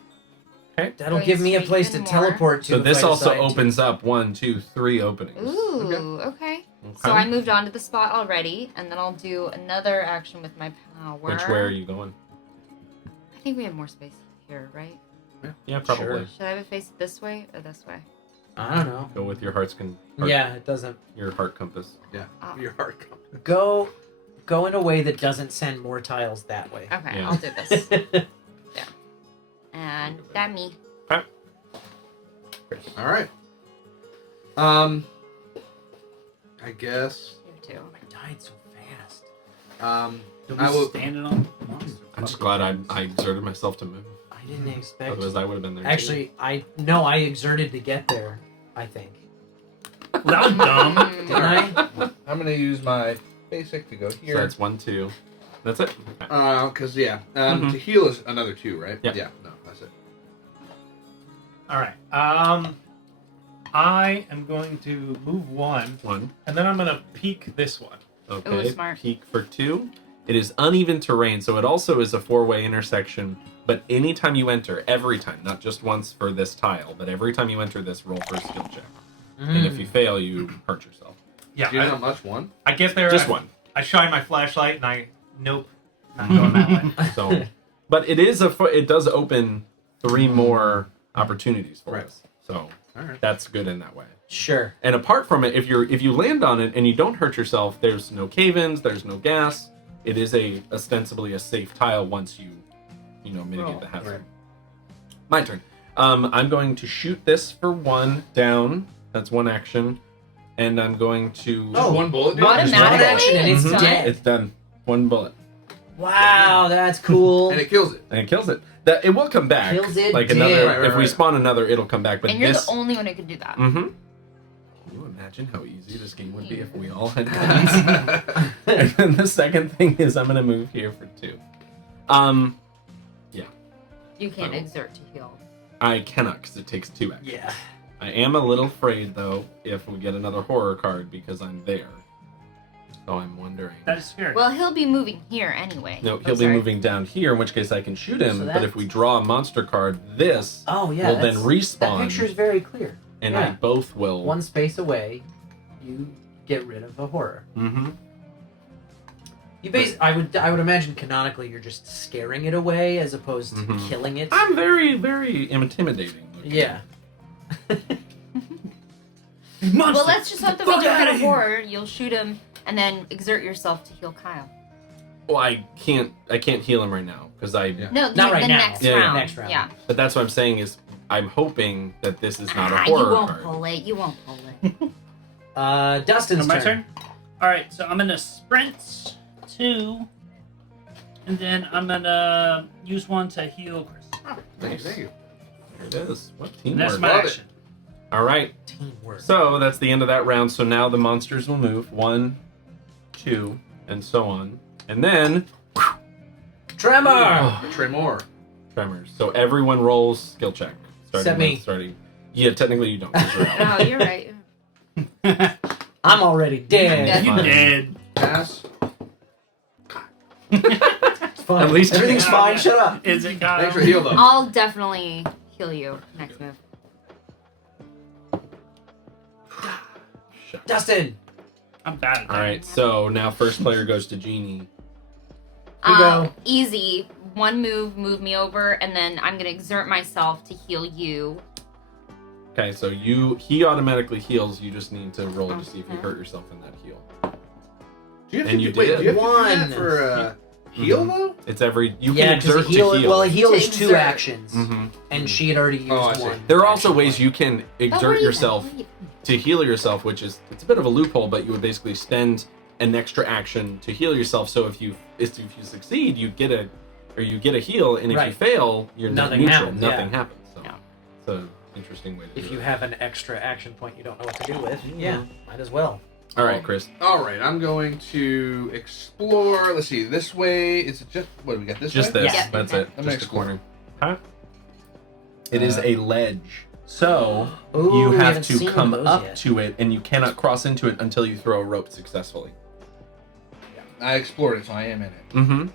That'll Going give me a straight place to to more. teleport to. So if this I also decide to. opens up 1, 2, 3 openings. Ooh, okay. So I moved on to the spot already, and then I'll do another action with my power. Which way are you going? I think we have more space here, right? Yeah, probably. Sure. Should I have it face this way or this way? I don't know. Go with your heart, Yeah, it doesn't. your heart compass. Yeah, Oh. your heart. Go in a way that doesn't send more tiles that way. Okay, Yeah. I'll do this. And that me. All right. I guess. You too. I died so fast. I will. Standing on monsters. I'm just glad I exerted myself to move. I didn't expect. Otherwise, I would have been there. Actually, I exerted to get there. I think. Well, that was dumb. Didn't I? I'm gonna use my basic to go too. So here. that's 1, 2. That's it. Okay. Cause yeah. Mhm. To heal is another 2, right? Yeah. Yeah. No, that's it. All right. I am going to move 1, 1. and then I'm gonna peek this one. Okay. smart. Peak for 2. It is uneven terrain, so it also is a 4-way intersection. But anytime you enter, every time, not just once for this tile, but every time you enter this, roll for a skill check. And if you fail, you hurt yourself. Yeah, Do you know how much? 1? I get there. Just at- 1. I shine my flashlight and I nope, not going that way. So, but it does open 3 more opportunities for Right. us. So All right. that's good in that way. Sure. And apart from it, if you land on it and you don't hurt yourself, there's no cave-ins, there's no gas. It is ostensibly a safe tile once you mitigate the hazard. right. My turn. I'm going to shoot this for 1 down. That's 1 action, and I'm going to. Oh, One bullet. dude? Just one Automatically? action and it's Mhm. dead. It's done. 1 bullet, Wow, that's cool. And it kills it. and it kills it. That it will come back. Kills it like dead. another. Right, if we right. spawn another, it'll come back. But And you're this. the only one who can do that. Mm-hmm. Can you imagine how easy this game would be if we all had guns? And then the second thing is I'm gonna move here for 2. You can't exert to heal. I cannot because it takes 2 actions. Yeah. I am a little afraid though if we get another horror card because I'm there. So I'm wondering. That is scary. Well, he'll be moving here anyway. No, Oh, he'll be sorry. moving down here, in which case I can shoot him. So But that- if we draw a monster card, this Oh yeah. will then That respawn, picture is very clear. and yeah. I both will. One space away, you get rid of the horror. Mm-hmm. I would imagine canonically you're just scaring it away as opposed to Mhm. killing it. I'm very, very intimidating. looking. Yeah. Well, let's just hope that we Fuck don't outta get a here. horror. You'll shoot him and then exert yourself to heal Kyle. Well, I can't heal him right now because I. Yeah. No, Not right the now. next Yeah, yeah. round. Next round. Yeah. But that's what I'm saying is I'm hoping that this is not a You horror won't card. pull it. You won't pull it. Dustin's my turn. turn. All right, so I'm gonna sprint 2, and then I'm gonna use 1 to heal Chris. Thank you. There it is. What And that's teamwork? my Love it. action. All right. Teamwork. So that's the end of that round. So now the monsters will move 1, 2, and so on, and then Tremor. Tremor. tremors. So everyone rolls skill check. Except me. Starting. Yeah, technically you don't. 'cause you're out. Oh, you're right. I'm already dead. I'm You Fine. dead. Pass. It's fine. At least- everything's fine. Shut up. Is it Kyle? Thanks for heal though. I'll definitely heal you next move. Dustin. I'm bad at that. All right. So now first player goes to Jeannie. You go. Easy. 1 move, move me over, and then I'm gonna exert myself to heal you. Okay. So he automatically heals. You just need to roll to see if you hurt yourself in that heal. Do you have And to you do, wait, did. do you have to do One. that for heal though? It's every you Yeah, can because exert a heal. to heal. Well, a heal To is 2 exert. actions, Mhm. and she had already used Oh, I see. one. There are also action ways point. you can But exert we're even, yourself we're even. to heal yourself, which is it's a bit of a loophole, but you would basically spend an extra action to heal yourself. So if you succeed, you get a heal, and if you Right. fail, you're Nothing neutral. happens, Nothing yeah. happens. So Yeah. it's an interesting way to If do you it. have an extra action point you don't know what to do with, yeah, Mhm. might as well. All right, Chris. All right, I'm going to explore. Let's see. This way. Is it just what do we got? This Just way? this. Yeah. That's Okay. it. I'm Just a explore. corner. Huh? It is Uh, a ledge. So Ooh, you we have haven't to seen one come of those up yet. to it, and you cannot cross into it until you throw a rope successfully. I explored it, so I am in it. Mm-hmm.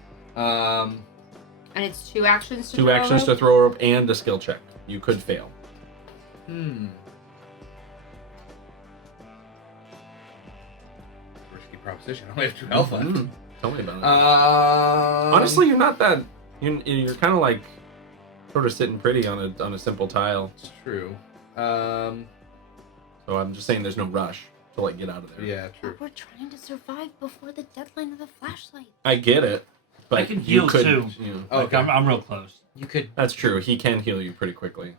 And it's 2 actions to 2 throw actions a to rope? throw a rope and a skill check. You could fail. Risky proposition. I only have 2 health left. Mhm. Tell me about it. Honestly, Honestly, you're not that. You're kind of like sort of sitting pretty on a simple tile. it's true. So I'm just saying, there's no rush to like get out of there. Yeah, true. But we're trying to survive before the deadline of the flashlight. I get it, but I can you heal, could. too. You know, Like, Okay. I'm real close. You could. that's true. He can heal you pretty quickly.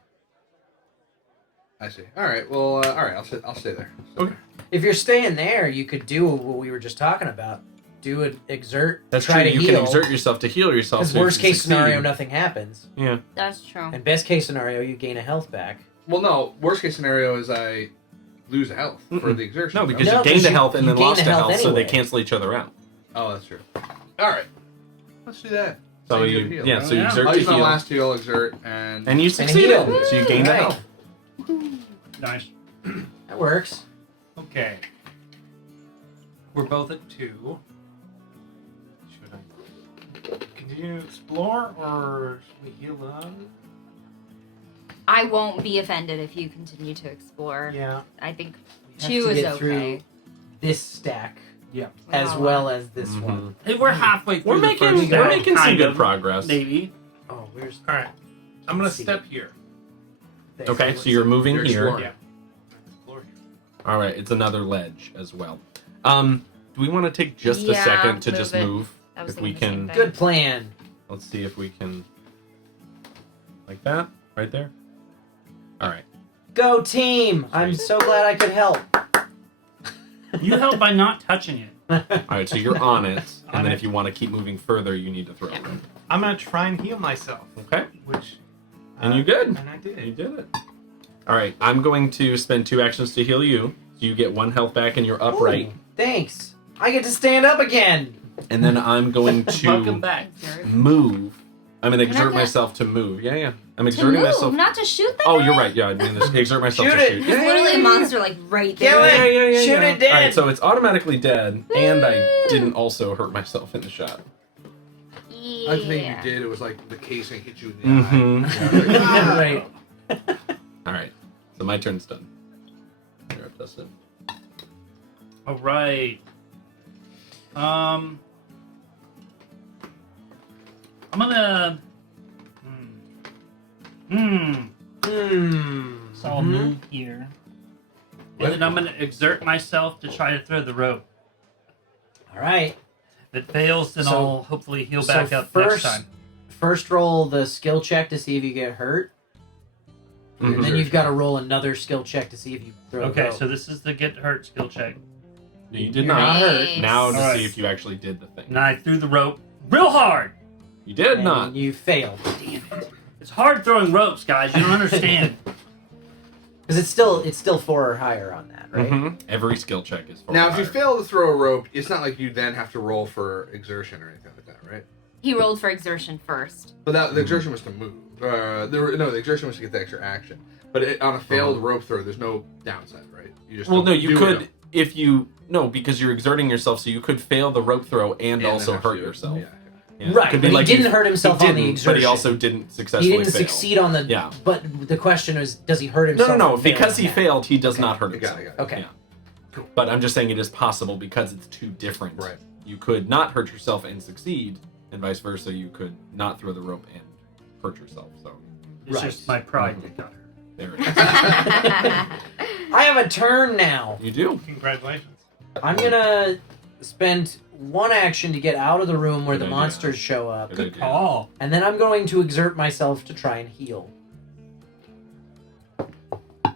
I see. All right. Well, all right. I'll stay there. Okay. If you're staying there, you could do what we were just talking about. Do an exert. That's try true. to You heal. can exert yourself to heal yourself. Because so if worst you case succeed- scenario, nothing happens, Yeah. That's true. and best case scenario, you gain a health back. Well, no. Worst case scenario is I lose a health for Mm-mm. the exertion. No, because No, you 'cause gained a you- health and you then gain lost a a health health, so they anyway. cancel each other out. Oh, that's true. All right. Let's do that. So Same you, good heal. yeah. So you Yeah. exert I'll to use my heal, last heal, exert, and and you succeeded. heal. So you gained a Right. health. Nice. That works. Okay. We're both at 2. Should I continue to explore or should we heal up? I won't be offended if you continue to explore. Yeah. I think We have 2 to is get okay. through this stack Yeah. As well as this one. Hey, we're halfway through We're the making first we're act, making some kind good of, progress. Maybe. Oh, where's All right. I'm gonna See. step here. there? Okay, so you're moving You're here. exploring. Yeah. Floor here. All right, it's another ledge as well. Do we want to take just a Yeah, second to move just it. move? I was If we thinking the same can, thing. Good plan. let's see if we can, like that, right there. All right. Go team! I'm so glad I could help. You help by not touching it. All right, so you're on it, and On then it. if you want to keep moving further, you need to throw Yeah. it. I'm gonna try and heal myself, Okay, which. and you did. And I did. You did it. All right, I'm going to spend 2 actions to heal you, so you get 1 health back, and you're upright. Ooh, thanks. I get to stand up again. And then I'm going Welcome to back. move. I'm going to Can I exert get- myself to move. Yeah. I'm To exerting move, myself. not to shoot the Oh, guy? you're right. Yeah, I mean, exert myself Shoot to it. shoot. There's literally a monster like right Kill there. it. Shoot it dead. All right, so it's automatically dead, and I didn't also hurt myself in the shot. Yeah. I think you did. It was like the casing hit you in the Mhm. eye. Yeah, like, Right. All right, so my turn's done. You're up, Dustin. All right. I'm gonna. So I'll move here, and then I'm gonna exert myself to try to throw the rope. All right. If it fails, then So- I'll hopefully heal back so up first, next time. First roll the skill check to see if you get hurt. Mhm. And then you've got to roll another skill check to see if you throw the Okay, rope. so this is the get hurt skill check. You did You're not. not hurt. Nice. Now to Alright. see if you actually did the thing. And I threw the rope real hard. You did And not. you failed. It's hard throwing ropes, guys. You don't understand. Because it's still 4 or higher on that, right? Mhm. Every skill check is for Now, if you fire. fail to throw a rope, it's not like you then have to roll for exertion or anything like that, right? He rolled for exertion first. But the exertion was to move. The exertion was to get the extra action. But on a failed rope throw, there's no downside, right? You just Well, don't no, you do could it, if you because you're exerting yourself, so you could fail the rope throw and then also have hurt to- yourself. Yeah. Yeah. Right, It could but he didn't you- hurt himself he on the didn't, exertion. But he also didn't He successfully didn't fail. succeed on the. Yeah. But the question is, does he hurt No, himself? no, no. from failing Because he that? failed, he does Okay. not hurt I himself. got it. Okay. Yeah. But I'm just saying it is possible because it's two different. Right. You could not hurt yourself and succeed, and vice versa. You could not throw the rope and hurt yourself. So It's Right. just my pride that got hurt. there it is. I have a turn now. You do. Congratulations. I'm gonna spend 1 action to get out of the room where Good the idea. monsters show up, Good idea. call. and then I'm going to exert myself to try and heal.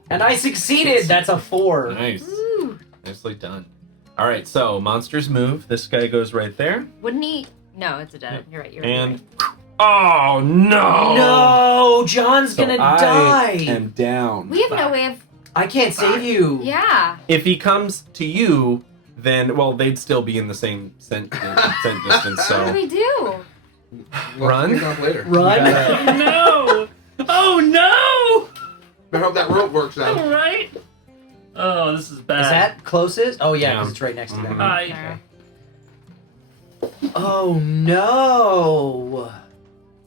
And I succeeded. That's a 4. Nice. Ooh. Nicely done. All right, so monsters move. This guy goes right there, Wouldn't he? No, it's a dead. You're right. You're and right. oh no! No, John's So gonna I die. am down. We have no way of. I can't save you. Yeah. If he comes to you, then they'd still be in the same scent distance. What do So we do? We'll Run? pick it up later. Run. No! Oh no! I hope that rope works out. All right. Oh, this is bad. Is that closest? Oh yeah, Yeah. because it's right next to them. Mhm. Hi. Oh no! All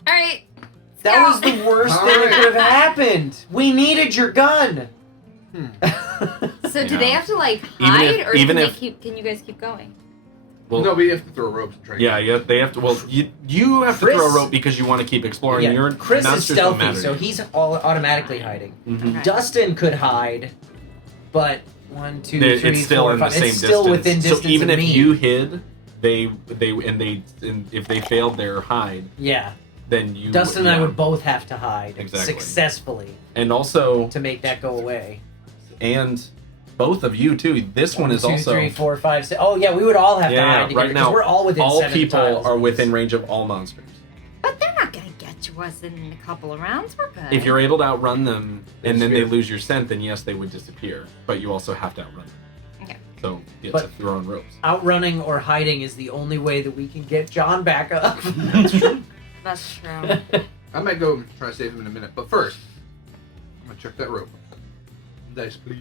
right. That was Scout. the worst thing that could have happened. We needed your gun. So do they have to like Even hide, if- or even can they if- keep? Can you guys keep going? well, No, but you have to throw ropes and try. yeah, they have to. Well, you have to Chris- throw a rope because you want to keep exploring. Yeah, Your Chris is monsters don't stealthy, matter so to you. he's automatically hiding. Mhm. Okay. Dustin could hide, but 1, 2, They're- 3, it's still 4, in the 5. same It's still distance. within distance so even of if me. you hid, and if they failed their hide, Yeah, then you. Dustin and I yeah. would both have to hide Exactly. successfully And also, to make that go away. and both of you too. This one is 2, also 3, 4, 5, 6. Oh yeah, we would all have to Yeah, hide yeah, together right because now, we're all within all 7 people tiles are of within this. range of all monsters. But they're not gonna get to us in a couple of rounds. We're good. If you're able to outrun them and then they Disappear. lose your scent, then yes, they would disappear. But you also have to outrun them. Okay. So it's But- a throw on ropes. Outrunning or hiding is the only way that we can get John back up. That's true. I might go and try to save him in a minute, but first, I'm gonna check that rope. Dice, please.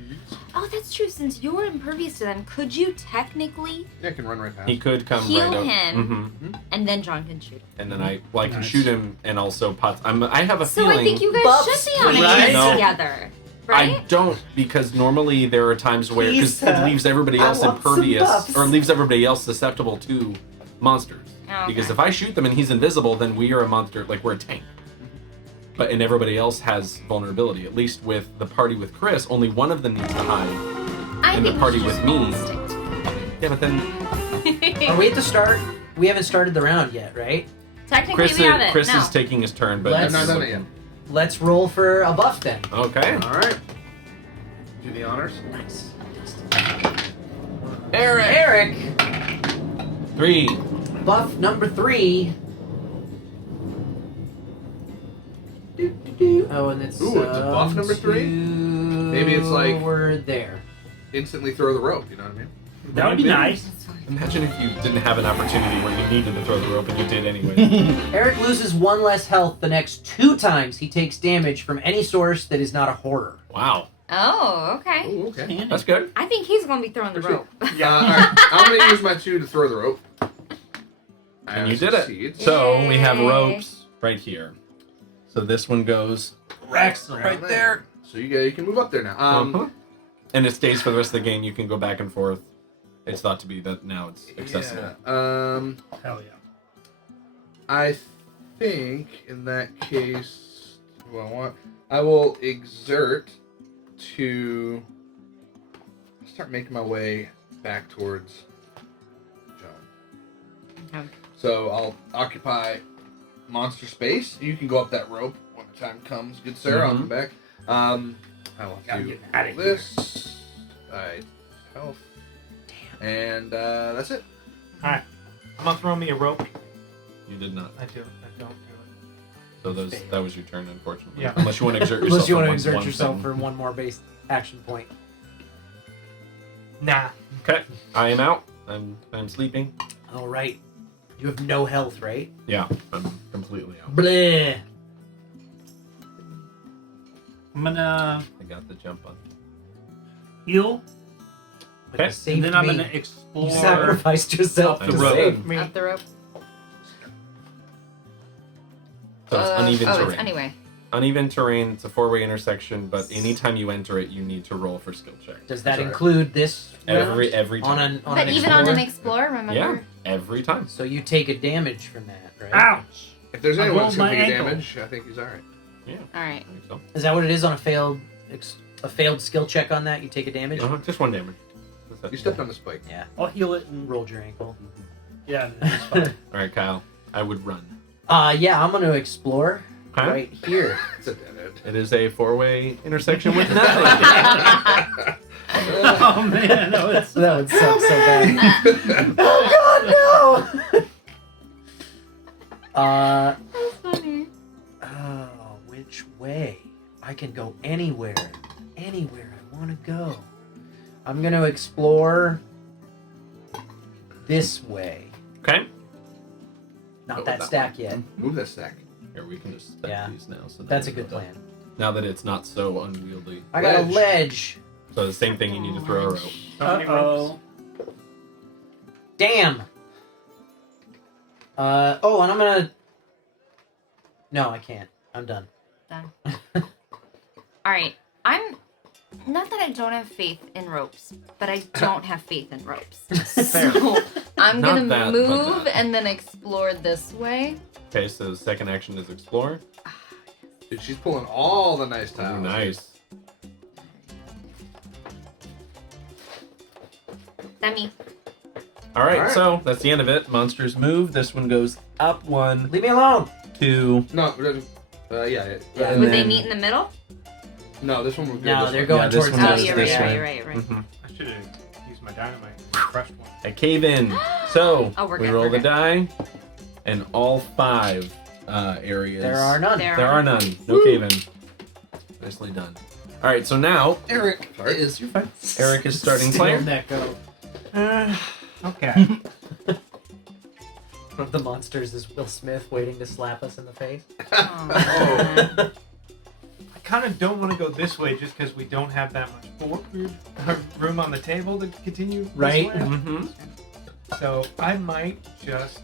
Oh, that's true. Since you're impervious to them, could you technically, Yeah, I can run right past. He could come Heal right up. him. Mhm. and then John can shoot him? And then I can Nice. shoot him and also pot. I have a So feeling. I think you guys Buffs, should be on a please. team No. together. Right? I don't, because normally there are times where because Lisa, it leaves everybody I else want some impervious buffs. or leaves everybody else susceptible to monsters. Oh, Because okay. if I shoot them and he's invisible, then we are a monster, like we're a tank. And everybody else has vulnerability. At least with the party with Chris, only one of them needs to hide. I in the think party we should with all me. stick together. Yeah, but then Are we at the start? We haven't started the round yet, right? Technically, Chris, we haven't. Chris no. is taking his turn, but Let's- I've not done it yet. Let's roll for a buff then. Okay. All right. Do the honors. Nice. Eric. 3. Buff number 3. Oh, and it's Ooh, it's a buff number 3? Maybe it's like- we're there. Instantly throw the rope. You know what I mean? That would be nice. Imagine if you didn't have an opportunity where you needed to throw the rope and you did anyway. Eric loses 1 less health the next 2 times he takes damage from any source that is not a horror. Wow. Oh, okay. Ooh, okay. That's good. I think he's gonna be throwing the For sure. rope. All right. I'm gonna use my 2 to throw the rope. And you did it. succeed. So we have Yay. ropes right here. So this one goes Excellent. right there. So you can move up there now. Uh-huh. And it stays for the rest of the game. You can go back and forth. It's thought to be that now it's accessible. Yeah. Hell yeah. I think in that case, I will exert to start making my way back towards John. Okay. So I'll occupy monster space. You can go up that rope when the time comes. Good sir, I'll come back. I will Gotta do get outta here. this. Health. And that's it. Alright. I'm gonna throw me a rope. You did not. I don't do So that was your turn, unfortunately. Yeah. Unless you want to exert yourself. Unless you want to on exert one yourself thing. for one more base action point. it. Nah. Okay. I am out. I'm sleeping. All right. You have no health, right? Yeah. I'm completely out. Bleh. I'm gonna I got the jump on. heal, But Okay. you saved and then I'm me. gonna explore. You sacrificed yourself Up to the rope. save. Me. Up the rope. So it's uneven oh, terrain. it's anyway. Uneven terrain. It's a 4-way intersection, but anytime you enter it, you need to roll for skill check. Does that Sorry. include this Every round? time. on But an even on an explorer? explorer, remember? Yeah. Every time. So you take a damage from that, right? Ouch! If there's I anyone rolled that's gonna my take ankle. damage, I think he's alright. Yeah. All right. I think so. Is that what it is on a failed skill check on that? You take a damage? Just 1 damage. That's it. You stepped on the spike. Yeah. I'll heal it and Rolled your ankle. yeah, it's fine. All right, Kyle. I would run. Yeah, I'm gonna explore Okay. right here. It's a dead end. It is a 4-way intersection with nothing. Oh man, no, it's That would suck so bad. Oh god, no! That's funny. Oh, which way? I can go anywhere. Anywhere I want to go. I'm gonna explore this way. Okay. Not Go that with stack one. yet. Move that stack. Here, we can just stack Yeah. these now. So That's a that good plan. Now that it's not so unwieldy. I got a Ledge. ledge. So the same thing, you need to throw a rope. How many ropes? Damn. Oh, and I'm gonna. No, I can't. I'm done. Done. All right. I'm not that I don't have faith in ropes, but I don't have faith in ropes. So I'm Not gonna that, but move that. and then explore this way. Okay, so the second action is explore. Dude, she's pulling all the nice Ooh, tiles. nice. That me. All right, All right. so that's the end of it. Monsters move. This one goes up 1, Leave me alone. 2. No, yeah. Yeah. And Would they then- meet in the middle? No, this one would go No, this they're way. going Yeah, this towards one Oh, goes us. you're this right, way. you're right, you're right. Mhm. I should have used my dynamite. Crushed one. A cave in. So Oh, we're we good, roll we're the good. die, and all 5 areas. There are none. There There are none. No cave in. Nicely done. All right, so now Eric Sorry. is Eric is starting player. That go. Okay. One of the monsters is Will Smith waiting to slap us in the face. Oh, I kind of don't want to go this way just because we don't have that much room on the table to continue. Right. This way. Mm-hmm. So I might just.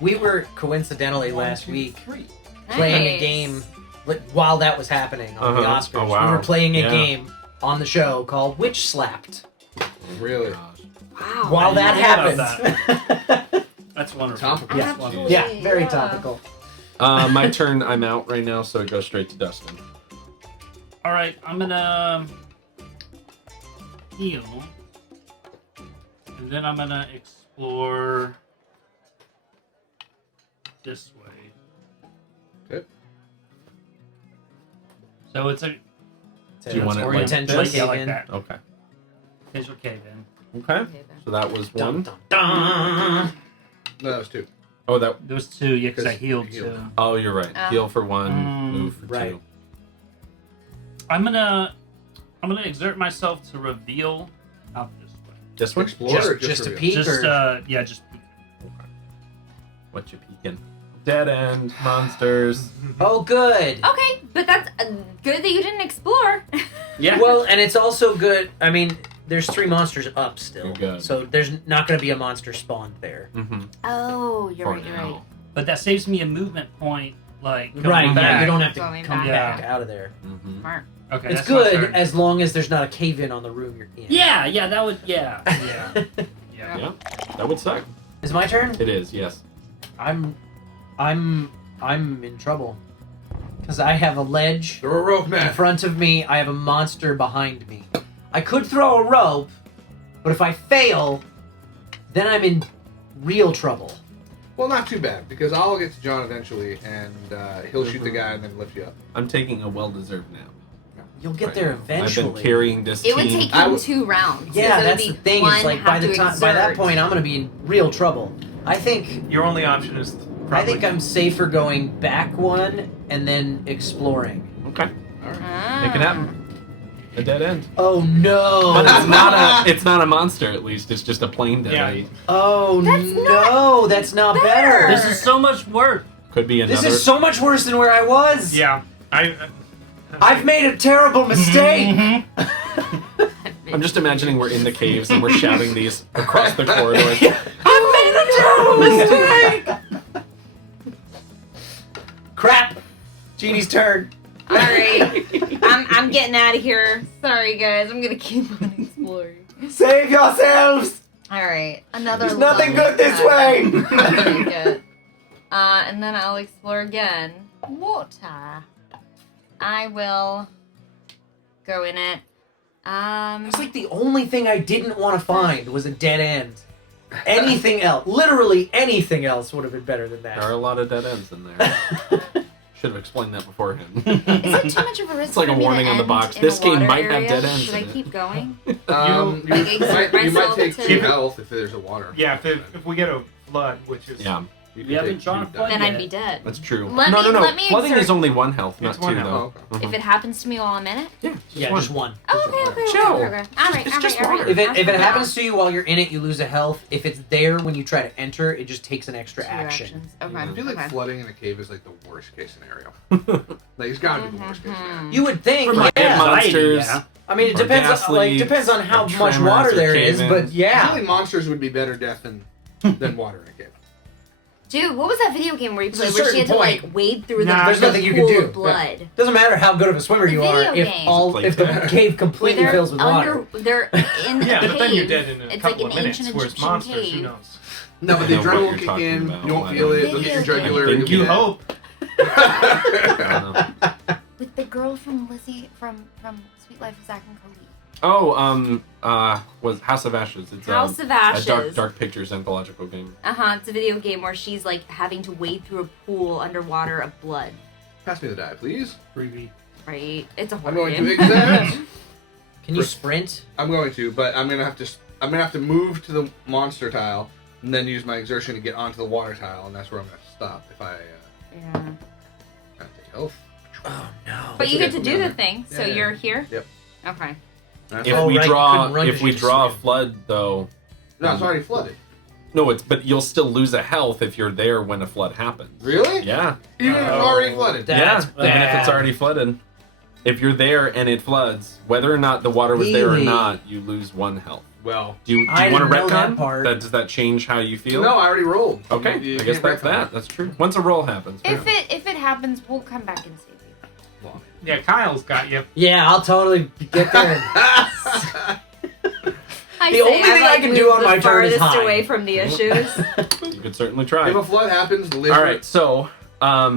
We were coincidentally one, last two, week three. playing a Nice. game while that was happening on the Uh-huh. Oscars. Oh, wow. We were playing a Yeah. game on the show called Witch Slapped. Really? Wow. While that didn't know about happened. That's wonderful. Topical. Yeah. Absolutely, Yeah, very topical. My turn. I'm out right now, so it goes straight to Dustin. All right, I'm gonna heal, and then I'm gonna explore this way. Okay. So it's a Do you want it Or like intentional this? yeah, like cave-in. that. Okay. Visual cave in. Okay. Okay, then. So that was Dun, one. dun, dun. No, that was 2. Oh, that. There was 2, yeah, because I 'Cause healed you healed. 2. Oh, you're right. Heal for one, Mm, move for right. 2. I'm gonna exert myself to reveal out this way. This one. Explore or Just a reveal? peek, Just or yeah, just peek. What you peeking? Dead end monsters. oh, good. Okay, but that's good that you didn't explore. Yeah. Well, and it's also good. I mean, there's 3 monsters up still, You're good. so there's not going to be a monster spawned there. Mm-hmm. Oh, you're For right. You're now. right. But that saves me a movement point, like coming Right, back. yeah, you don't have to Going come back. back out of there. Mm-hmm. Smart. Okay, It's that's my good turn. as long as there's not a cave in on the room you're in. Yeah, that would. Yeah. Yeah, that would suck. Is my turn? It is, yes. I'm in trouble because I have a ledge Throw a rope, in man. front of me. I have a monster behind me. I could throw a rope, but if I fail, then I'm in real trouble. Well, not too bad, because I'll get to John eventually, and he'll shoot the guy and then lift you up. I'm taking a well-deserved nap. You'll get right there now. eventually. I've been carrying this It would team. take I him would- 2 rounds. Yeah, so that's it'd the be thing. one It's like by have the to time by that exert. point, I'm gonna be in real trouble. I think Your only option is probably I'm safer going back one and then exploring. Okay. Ah. Make it happen. A dead end. Oh no! But it's not a. It's not a monster. At least it's just a plain dead Yeah. end. Oh That's no! That's not better. This is so much work. Could be another. This is so much worse than where I was. Yeah, I've made a terrible mistake. Mm-hmm. I'm just imagining we're in the caves and we're shouting these across the corridors. I've made a terrible mistake. Crap. Jeannie's turn. All right, I'm getting out of here. Sorry, guys. I'm gonna keep on exploring. Save yourselves. All right, another. There's nothing lovely good this time. way. Very good. And then I'll explore again. Water. I will go in it. It's like the only thing I didn't want to find was a dead end. Anything else, literally anything else, would have been better than There are that. a lot of dead ends in there. Should have explained that beforehand. Is it too much of a risk? It's like for a me to warning on the end box. in This a game water might have area? dead ends Should in I it. keep going? You Like, exert might myself take to- 2 health if there's a water. yeah. If we get a flood, which is Yeah, You We can haven't take drawn a 2 flood die. Then I'd yet. be dead. that's true. Let no, me- no, no. let me Flooding exert- is only 1 health, not It's 1 2 health. though. Oh, If it happens to me while I'm in it? Yeah, Yeah, one. just one. Oh, okay, okay, Chill. okay, okay. All right, It's all just right, all water. right. If it happens to you while you're in it, you lose a health. If it's there when you try to enter, it just takes an extra action. Okay, I feel like okay. flooding in a cave is like the worst case scenario. Like it's gotta be the worst case scenario. You would think, For my yeah. monsters. yeah. I mean, it Or depends gas on leaks, depends on how or much tremors, water or there is, cave-ins. but I yeah. feel like monsters would be better death than water in a cave. Dude, what was that video game where you There's a played where she had to certain like point. wade through Nah, the there's nothing you can pool do. of blood? Doesn't matter how good of a swimmer you are Video if game. if the cave completely Where fills with water. they're in a yeah, cave. but then you're dead in a It's couple like of an minutes. ancient Whereas Egyptian monsters, cave. who knows? No, but I the know what adrenaline you're will kick talking in. about. You won't I feel know. it. They'll get your Video jugular. game. You'll be You dead. hope. I don't know. With the girl from Lizzie from Sweet Life of Zack and Cody. Was House of Ashes. It's House of a Ashes. dark pictures anthological game. It's a video game where she's like having to wade through a pool underwater of blood. Pass me the die, please. Right? It's a I'm horror going game. to exact. Can you sprint? I'm going to, but I'm gonna have to move to the monster tile and then use my exertion to get onto the water tile, and that's where I'm gonna stop if I Yeah. kind of take health. Oh no. But you okay. get to do the thing, so Yeah, yeah. you're here. Yep. Okay. That's If Oh, we right, you draw, couldn't run if 'cause we you just draw a swim. flood, though, no, it's already flooded. no, but you'll still lose a health if you're there when a flood happens. Really? Yeah, Even if it's already flooded. That's yeah. Even if it's bad. already flooded, if you're there and it floods, whether or not the water was there or Really? not, you lose 1 health. Well, Do you I want to didn't know that retcon? part. Does that change how you feel? no, I already rolled. Okay, You I guess can't that's retcon. that. That's true. Once a roll happens. If it happens, we'll come back and save you. Yeah, Kyle's got you. Yeah, I'll totally get there. I The only thing I can do on my turn is farthest hide. away from the issues. You could certainly try. If a flood happens, live. All right, so now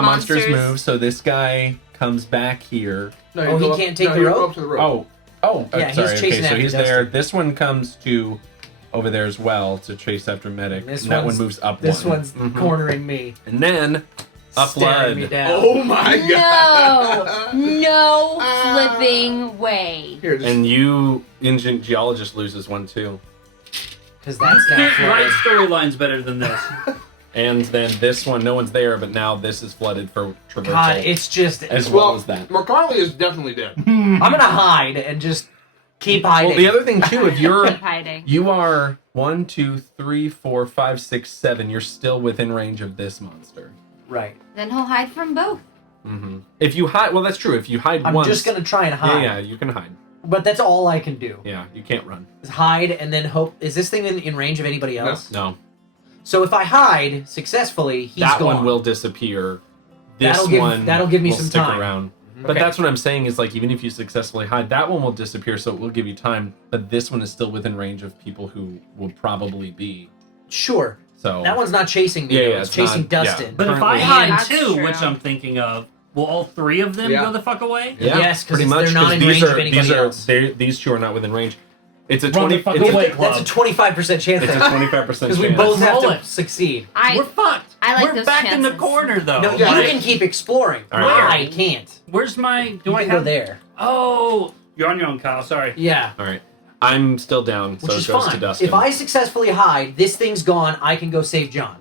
monsters Monsters. move. So this guy comes back here. No, Oh, you he go up- can't take no, the you rope? go up to the rope. Yeah, he's sorry. chasing Okay, so after he's Dustin. there. This one comes to over there as well to chase after medic. This And that one one's- moves up. This one. one's Mhm. cornering me. And then a Staring me flood. down. Oh my No, god! no flipping way. Here, just And you, engine geologist, loses one too. Because that's now Right flooded. storyline's better than this. And then this one, no one's there, but now this is flooded for traversal. God, it's just... as well as that. McCarley is definitely dead. I'm gonna hide and just keep hiding. Well, the other thing too, if you're Keep hiding. you are 1, 2, 3, 4, 5, 6, 7, you're still within range of this monster. Right. Then he'll hide from both. Mm-hmm. If you hide, well, that's true. If you hide I'm once, just gonna try and hide. yeah, you can hide. But that's all I can do. Yeah, you can't run. Is hide and then hope... Is this thing in range of anybody else? No, So if I hide successfully, he's that gone. one will disappear. This That'll give me will some stick time. around. But Okay. that's what I'm saying is like even if you successfully hide, that one will disappear, so it will give you time. But this one is still within range of people who will probably be. Sure. So That one's not chasing me. Yeah, though. yeah, It's it's chasing not- yeah. Dustin. But if I Currently- hide That's too, true. which I'm thinking of, will all three of them Yeah. go the fuck away? Yeah, Yes, 'cause pretty they're much. not 'cause in these range are of anybody else. these two are not within range. It's a Run the 20. fuck It's, away. That's a 25% chance. it's a 25% Because chance. we both have Roll to it. succeed. We're fucked. I like We're those back in the chances. corner though. No, Yeah, you I- can keep exploring. All right. I can't. Where's my? Do You I can have? go there. Oh, you're on your own, Kyle. Sorry. Yeah. All right, I'm still down, Which so is it goes fine. to Dustin. If I successfully hide, this thing's gone. I can go save John.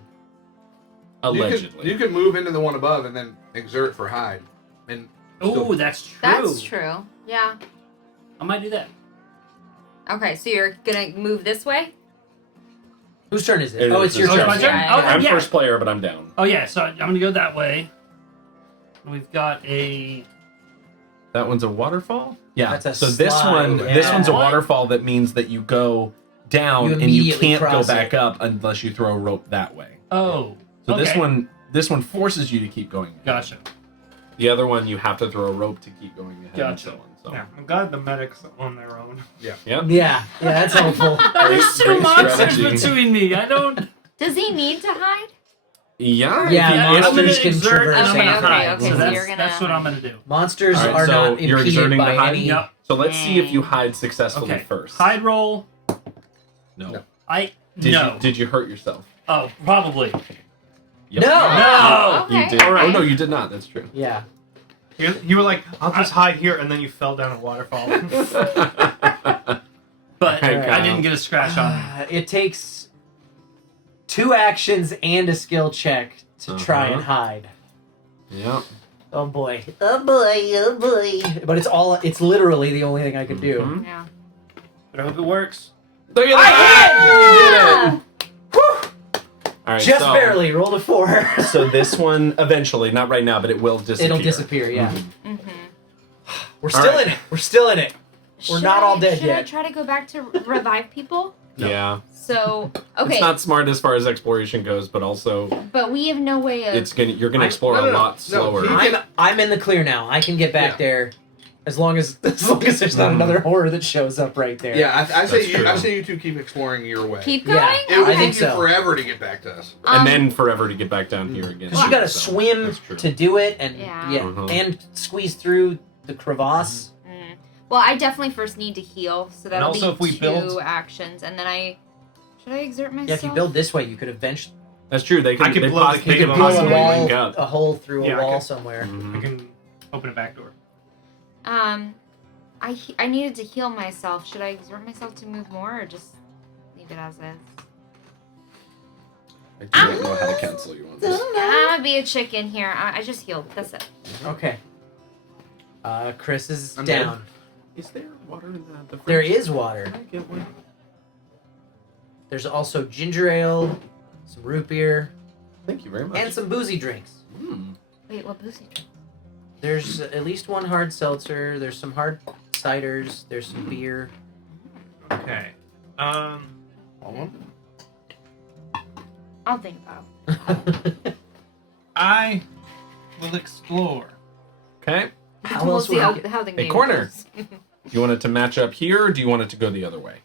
allegedly, You could move into the one above and then exert for hide. And Oh, that's true. That's true. Yeah. I might do that. Okay, so you're gonna move this way? Whose turn is it? It Oh, is it's your his turn. my turn? Yeah, Okay, I'm yeah. first player, but I'm down. Oh yeah, so I'm gonna go that way. We've got a. That one's a waterfall. Yeah. That's a so this slide, one, yeah. this one's a What? waterfall that means that you go down You and you immediately can't go cross back it. up unless you throw a rope that way. Oh. So okay. this one forces you to keep going. Gotcha. The other one, you have to throw a rope to keep going ahead. Gotcha. And so on. So. Yeah, I'm glad the medics on their own. Yeah. Yeah, that's helpful. There's two great monsters strategy. between me. I don't. Does he need to hide? Yeah. Yeah, if I'm gonna monsters can exert and I'm traverse gonna Okay, hide. okay, so so that's, you're gonna- that's what I'm gonna do. Monsters All right, are so not you're impeded exerting by the hide? any. Yep. So let's see if you hide successfully Okay. first. Hide roll. No. No. I Did no. You, did you hurt yourself? Oh, probably. Yep. No! No. You Okay. did. Alright. Oh no, you did not. That's true. Yeah. You were like, I'll just hide here, and then you fell down a waterfall. But Okay, I didn't get a scratch on it. It takes 2 actions and a skill check to try and hide. Yep. Oh boy. Oh boy. Oh boy. But it's literally the only thing I can do. Mhm. Yeah. But I hope it works. Look at I that! hit! You did it! All right, Just so, barely. Rolled a 4. So this one eventually, not right now, but it will disappear. It'll disappear, yeah. Mhm. Mm-hmm. We're still All right. in it. We're still in it. We're not all dead Should yet. I try to go back to revive people? No. Yeah. So, okay, It's not smart as far as exploration goes, but also but we have no way of. you're gonna I- explore no, a no, lot no. slower. He- I'm in the clear now. I can get back Yeah. there as long as there's not Mhm. another horror that shows up right there. yeah, I say That's true. I say you two keep exploring your way. Keep Yeah. going? It would I Okay. think take you so. forever to get back to us. and then forever to get back down here again. Because you gotta So, swim that's true. to do it, and Yeah. Mhm. and squeeze through the crevasse. Well, I definitely first need to heal, so that'll also be if we 2 build- actions, and then should I exert myself? Yeah, if you build this way, you could eventually That's true. They can. I could they blow the possibly, king they of could a blow a possibly Possibly link wall, up. a hole through Yeah, a I wall could- somewhere. Mhm. I can open a back door. I needed to heal myself. Should I exert myself to move more, or just leave it as is? I don't know how to cancel you on this. I'm gonna be a chicken here. I just healed. That's it. Okay. Chris is I'm down. Is there water in the fridge? There is water. Can I get one? There's also ginger ale, some root beer, Thank you very much. and some boozy drinks. Mm. Wait, what boozy drink? There's at least one hard seltzer. There's some hard ciders. There's some beer. Okay. I'll think about it. I will explore Okay. How we'll else see would how, we get- how the A game corner. goes. Do you want it to match up here, or do you want it to go the other way?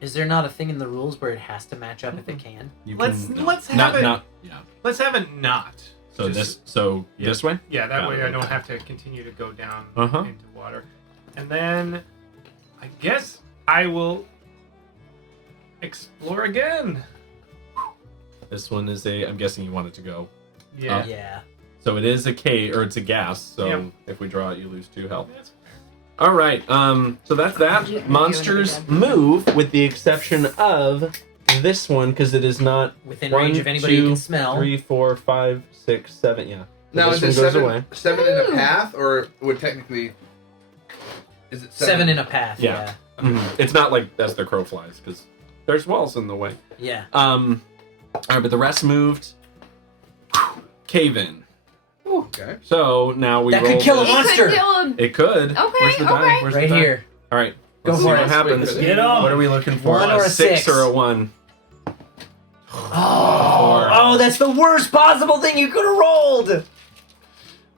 Is there not a thing in the rules where it has to match up if it can? You Let's can- have not, it. Not, yeah. Let's have it not. So Just- this way? Yeah, that Got way it, I don't okay. have to continue to go down Uh-huh. into water. And then I guess I will explore again. This one is I'm guessing you want it to go. Yeah. Yeah. So it is a K, or it's a gas, so Yep. if we draw it, you lose 2 health. That's fair. All right, so that's that. You- Monsters you move, with the exception of this one, because it is not Within 1, range of anybody you 2, can smell. 3, 4, 5, 6, 7, yeah. Now this is it one goes seven, away. 7 in a Ooh. path, or would technically is it 7 in a path. Yeah. Yeah. Mhm. It's not like as the crow flies, because there's walls in the way. Yeah. All right, but the rest moved. Cave in. Okay. So now we That roll could kill a this. It monster. could kill him. It could. Okay, Where's the die? okay. Where's Right the die? here. All right. Go Let's for see it. what happens. Get 'em. What are we looking for? 1 or a 6 6? or a 1? Oh, that's the worst possible thing you could have rolled.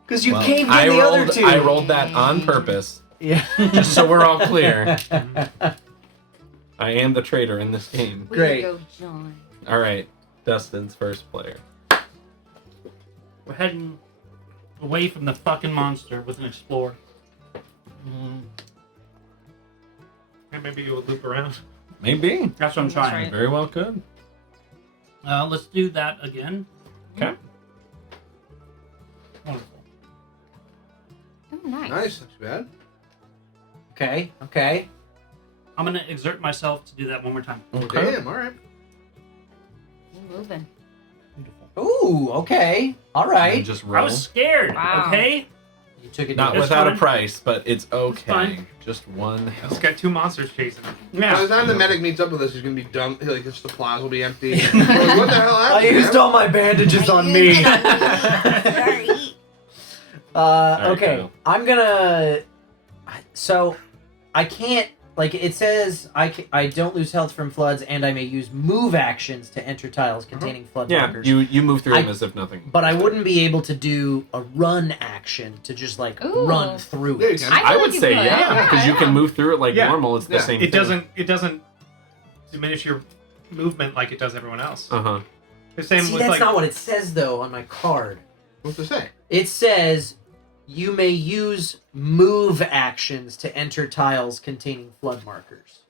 Because you Well, caved in I the rolled, other 2. I rolled that on purpose, Yeah. just so we're all clear. I am the traitor in this game. Way Great. to go, John. All right, Dustin's first player. We're heading away from the fucking monster with an explorer. And maybe you would loop around. Maybe. That's what I'm That's trying. right. Very well could. Let's do that again. Okay. Wonderful. Oh, nice. Nice. Not too bad. Okay. Okay. I'm gonna exert myself to do that one more time. Okay. Damn. All right. You're moving. Ooh. Okay. All right. And just I roll. was scared. Wow. Okay. You took it. Not It's without a fine. price, but it's okay. fine. Just 1 It's health. got 2 monsters chasing him. By the Yeah. time the medic meets up with us, he's gonna be dumb. Like his supplies will be empty. Like, what the hell I happened? used man? all my bandages on me. Sorry. Okay. Kyle. I'm gonna. So, I can't. Like it says, I don't lose health from floods, and I may use move actions to enter tiles containing flood Yeah, markers. you move through them I- as if nothing. But I wouldn't be able to do a run action to just like Ooh. run through Yeah, you it. can. I feel I like would you say could. yeah, because you can move through it like Yeah. normal. It's the Yeah. same. It doesn't diminish your movement like it does everyone else. Uh huh. The same See, with that's like not what it says though on my card. What's it say? It says you may use move actions to enter tiles containing flood markers.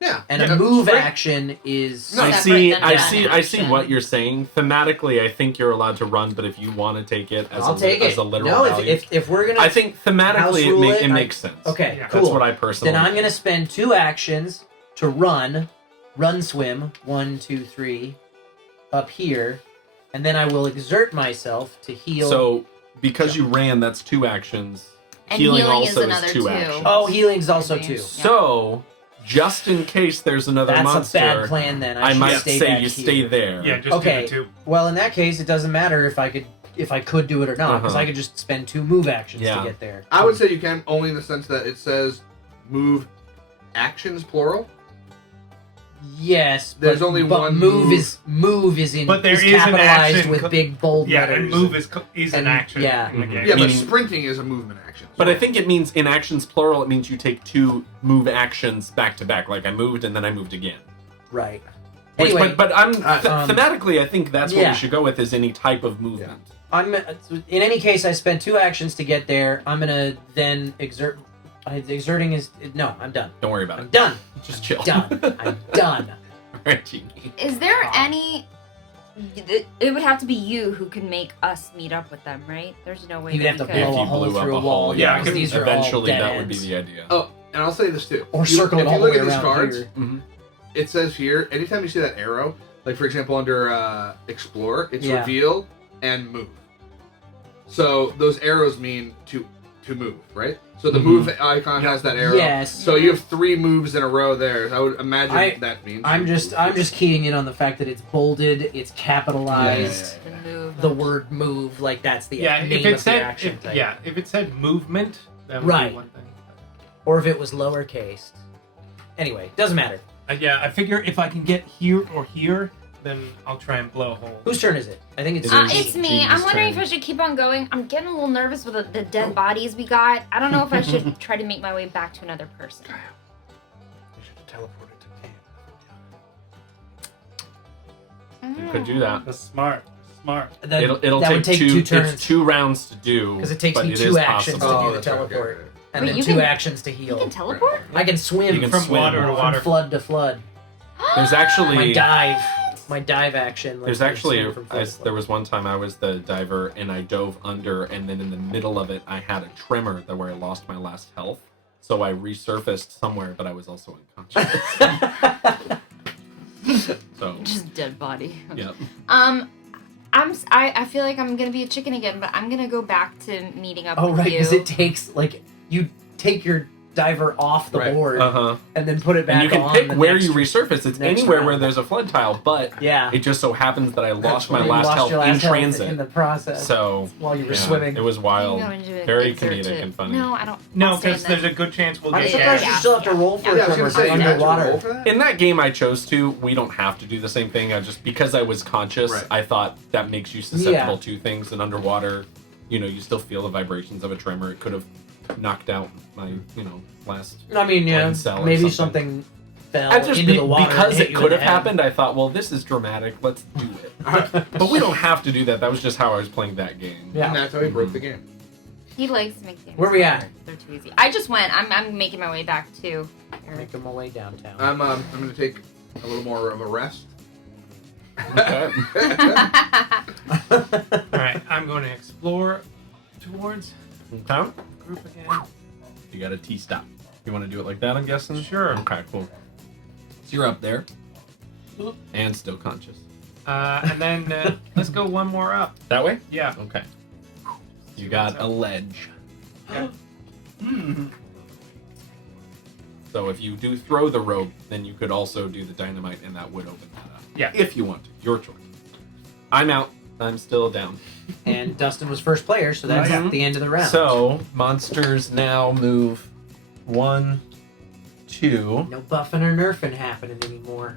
Yeah. And Yeah, a move sprint- action is I Separate see. than I run see. I see action. what you're saying. Thematically, I think you're allowed to run, but if you want to take it as I'll take it. as a literal No, value, if we're gonna I think thematically house it, rule make, it, it I- makes sense. okay, Yeah. cool. That's what I personally. Then I'm gonna spend 2 actions to run, swim, 1, 2, 3, up here, and then I will exert myself to heal. So because you ran, that's 2 actions. And Healing healing also is another 2 2. actions. oh, healing's also Maybe. 2. Yeah. So just in case there's another That's monster, a bad plan. Then I should might stay say back you here. stay there. yeah, just Okay. do the 2. Well, in that case, it doesn't matter if I could do it or not, because Uh-huh. I could just spend 2 move actions Yeah. to get there. I would say you can only in the sense that it says move actions plural. Yes, There's but, only but one move move. is in But there is is an capitalized action with big bold Yeah, letters. and move is an And- action yeah. in the Mhm. game. Yeah, but Meaning- sprinting is a movement action. But I think it means in actions plural, it means you take 2 move actions back to back. Like I moved and then I moved again. Right. Which, Anyway, but I'm um, thematically, I think that's what yeah. we should go with is any type of movement. I'm in any case. I spent 2 actions to get there. I'm gonna then exert. Exerting is no. I'm done. Don't worry about I'm it. done. Just I'm chill. Done. I'm done. Alright, Jeannie. Is there any? It would have to be you who can make us meet up with them, right? There's no way. You'd that have to we could. If blow you a hole blew up through a a wall. hole, yeah, because I these are Eventually, all that would be dead the idea. Oh, and I'll say this too. Or circle it if all you the look way at these around cards, here. Mhm. it says here anytime you see that arrow, like for example under explore, it's Yeah. reveal and move. So those arrows mean to move, right? So the Mhm. move icon has that arrow. Yes. So you have 3 moves in a row there. I would imagine I- that means. I'm just keying in on the fact that it's bolded, it's capitalized. Yeah. The move. The word move, like that's the Yeah, name if of it the said action type. if it said movement, that would Right. be one thing. Or if it was lowercase. Anyway, doesn't matter. Yeah, I figure if I can get here or here, then I'll try and blow a hole. Whose turn is it? I think it's. It is. It's me. Jeannie's I'm wondering turn. if I should keep on going. I'm getting a little nervous with the dead bodies we got. I don't know if I should try to make my way back to another person. You should have teleported to camp. You could do that. That's smart. Smart. That, It'll that take, would take two. two turns. It's 2 rounds to do. Because it takes but me it 2 is actions possible. to do the that's right, teleport. okay. And Wait, then you 2 can- actions to heal. You can teleport? I can swim You can From swim. water to from water. flood to flood. There's actually My dive action. There's lets me actually swim from flood to flood. there was one time I was the diver and I dove under, and then in the middle of it I had a tremor that where I lost my last health, so I resurfaced somewhere, but I was also unconscious. So Just dead body. yep. I feel like I'm gonna be a chicken again, but I'm gonna go back to meeting up Oh with right, you. because it takes you take your diver off the Right. board Uh-huh. and then put it back And you can on pick the where next you resurface. It's next anywhere round. where there's a flood tile, but Yeah. it just so happens that I lost my You last lost health your in last health transit. in the process So while you were yeah, swimming. it was wild. I'm going to Very exert comedic it. and funny. No, I don't. No, I'll stay because in there's the- a good chance we'll I'm get surprised gas. you still have to roll for Yeah, it Yeah, I was from gonna say, you have to roll underwater. for that? In that game I chose to, we don't have to do the same thing. I just because I was conscious, Right. I thought that makes you susceptible to things. And underwater, you still feel the vibrations of a tremor. It could have knocked out my, last. I mean, yeah, brain cell or maybe something. something fell I just into the water because and hit it you could in have the head. happened. I thought, well, this is dramatic. Let's do it. But we don't have to do that. That was just how I was playing that game. Yeah. And that's how he broke the game. He likes to make games. Where we at? harder. They're too easy. I just went. I'm making my way back too. Making my way downtown. I'm gonna take a little more of a rest. Okay. Alright, I'm going to explore towards Okay. the group again. You got a T stop. You want to do it like that? I'm guessing. Sure. Okay. Cool. So you're up there, and still conscious. And then let's go one more up. That way. Yeah. Okay. You got a ledge. Okay. So if you do throw the rope, then you could also do the dynamite, and that would open that up. Yeah. If you want to. Your choice. I'm out. I'm still down. And Dustin was first player, so that's Mhm. the end of the round. So monsters now move 1, 2. no buffing or nerfing happening anymore.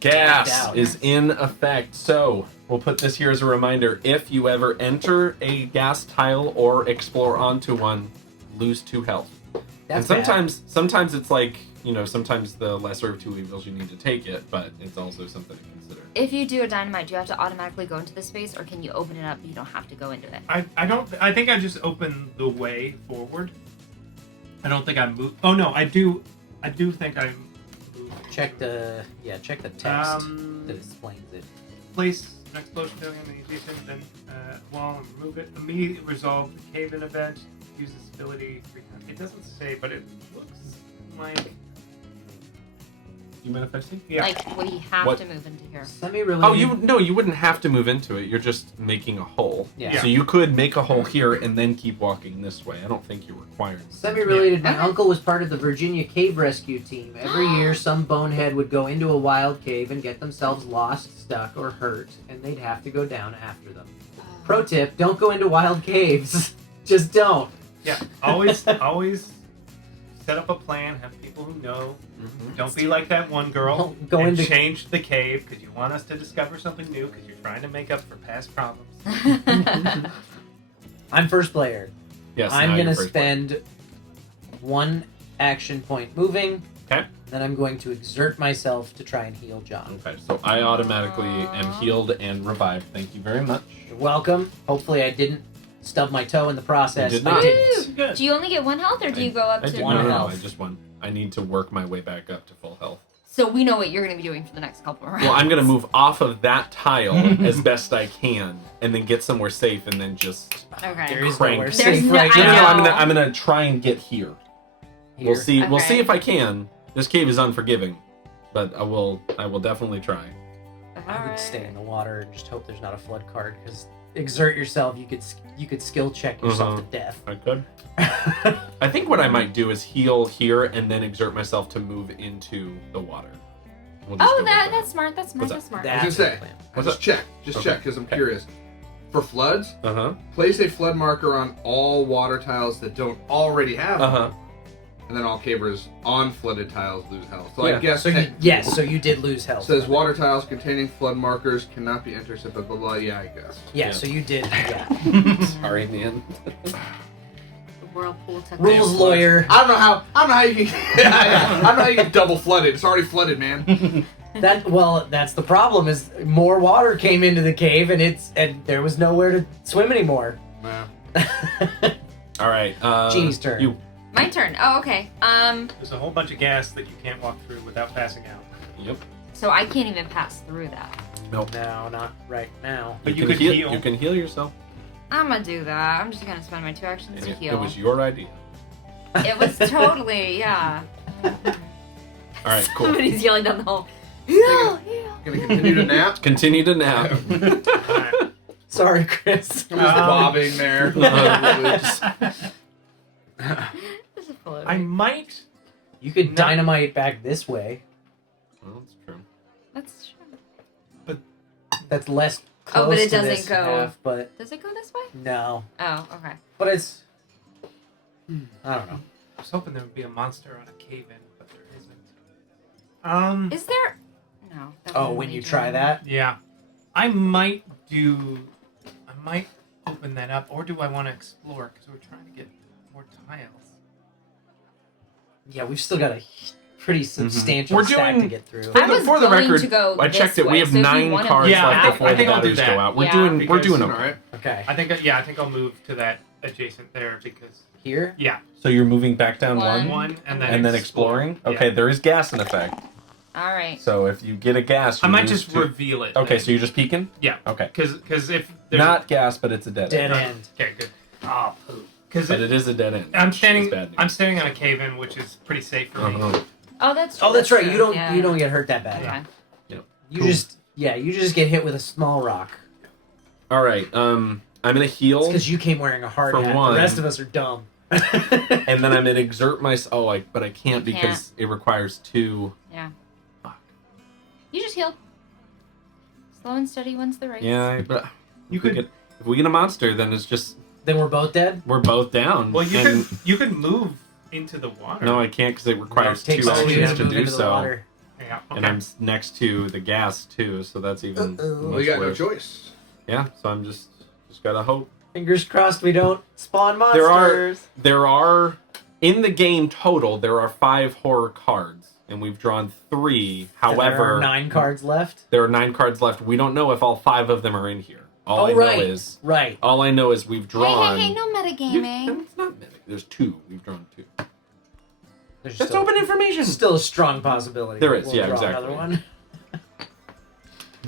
Gas Out. is in effect. So we'll put this here as a reminder. If you ever enter a gas tile or explore onto one, lose 2 health. That's and sometimes it's like, sometimes the lesser of 2 evils you need to take it, but it's also something to consider. If you do a dynamite, do you have to automatically go into the space, or can you open it up? You don't have to go into it. I think I just opened the way forward. I don't think I moved. Oh no, I do think I moved. Check the text that explains it. Place an explosion building on the adjacent then wall and remove it. Immediately resolve the cave-in event. Use this ability 3 times. It doesn't say, but it looks like You manifesting? yeah. Like, we have What? to move into here. Semi-related. Oh, you wouldn't have to move into it. You're just making a hole. Yeah. So you could make a hole here and then keep walking this way. I don't think you're required. Semi-related. My Okay. uncle was part of the Virginia Cave Rescue Team. Every year, some bonehead would go into a wild cave and get themselves lost, stuck, or hurt, and they'd have to go down after them. Pro tip: don't go into wild caves. Just don't. Yeah, always set up a plan. Have people who know. Don't be like that one girl. Don't go and into- change the cave because you want us to discover something new because you're trying to make up for past problems. I'm first player. Yes. I'm now gonna you're first player. spend 1 action point moving. Okay. Then I'm going to exert myself to try and heal John. Okay, so I automatically am healed and revived. Thank you very much. You're welcome. Hopefully, I didn't stub my toe in the process. You did I not. didn't. Good. Do you only get 1 health, or do you go up I to did, one no, health. I just won. I need to work my way back up to full health. So we know what you're going to be doing for the next couple of rounds. Well, I'm gonna move off of that tile as best I can, and then get somewhere safe, and then just. Okay. There is Crank. nowhere There's safe no- right I No, now. know. I'm gonna try and get here. Here. We'll see. We'll see Okay. if I can. This cave is unforgiving, but I will definitely try. I would stay in the water and just hope there's not a flood card. Because exert yourself, you could skill check yourself to death. I could. I think what I might do is heal here and then exert myself to move into the water. We'll just Oh, go with that. that's smart. That's smart. What's That's smart. That's was gonna say. the plan. What's Just up? check. Okay. Check, because I'm curious. For floods, Uh huh. place a flood marker on all water tiles that don't already have Uh one. huh. and then all cavers on flooded tiles lose health. So Yeah. I guess So you did lose health. says water tiles containing flood markers cannot be intercepted. Blah blah blah. Yeah, I guess. Yeah, Yeah. so you did. Yeah. Sorry, man. The whirlpool took Rules them. lawyer. I don't know how you can. I don't know how you get double flooded. It's already flooded, man. That's the problem. Is more water came into the cave, and there was nowhere to swim anymore. Nah. All right. Jeannie's turn. You. My turn. Oh, okay. There's a whole bunch of gas that you can't walk through without passing out. Yep. So I can't even pass through that. No, not right now. But you can could heal. You can heal yourself. I'm gonna do that. I'm just gonna spend my 2 actions And to it heal. was your idea. It was totally, yeah. All right. Cool. Somebody's yelling down the hall. Heal, heal. Gonna continue to nap. Continue to nap. Alright. Sorry, Chris. Just bobbing there. This is full of I might. You could No. dynamite back this way. Well, that's true. That's true. That's less close Oh, but it to doesn't this go- half, but Does it go this way? no. Oh, okay. But it's... I don't know. I was hoping there would be a monster on a cave-in, but there isn't. Is there? No. that Oh, wouldn't when be you good. try that? Yeah. I might open that up, or do I want to explore? Because we're trying to get more tiles. Yeah, we've still got a pretty substantial We're stack doing- to get through. I was For the going record, to go I this checked it. way, We have so if you 9 wanna- cards Yeah, left I before think the I'll do batteries that. go out. We're Yeah. doing Because- okay. Alright. Okay. I think I'll move to that adjacent there because Here? So you're moving back down One. one and and then exploring. Yeah. Okay, there is gas in effect. All right. So if you get a gas, I you might lose just 2. reveal it. Okay, then. so you're just peeking. Yeah. Okay. Because if there's Not gas, but it's a dead Dead end. end. okay, good. Oh, poop. Because But it is a dead end. I'm which is standing. bad news. I'm standing on a cave-in, which is pretty safe for me. Uh-huh. Oh, that's true. Oh, that's right. true. You don't Yeah. you don't get hurt that bad. Okay. You Cool. just get hit with a small rock. All right. I'm gonna heal, Because you came wearing a hard For hat. one. The rest of us are dumb. and then I'm gonna exert myself. Oh, but I can't You because it requires 2. Yeah. Fuck. You just heal. Slow and steady wins the race. Yeah, but You if we could. get, if we get a monster, then it's just Then we're both dead. we're both down. Well, you and, could move into the water. No, I can't because it requires Takes 2 two actions to to move do into the so. water. Yeah. Okay. And I'm next to the gas too, so that's even. Uh-oh. Well, you got no worse. choice. Yeah, so I'm just gotta hope. Fingers crossed we don't spawn There monsters. There are in the game total there are 5 horror cards, and we've drawn 3. And there are However, 9 cards left. there are 9 cards left. We don't know if all 5 of them are in here. All Oh, I right. know is Right. we've drawn. Hey, no No, metagaming. it's not mimic. There's 2. We've drawn 2. There's That's still, open information. still a strong possibility. There is, we'll yeah, draw exactly. Another one.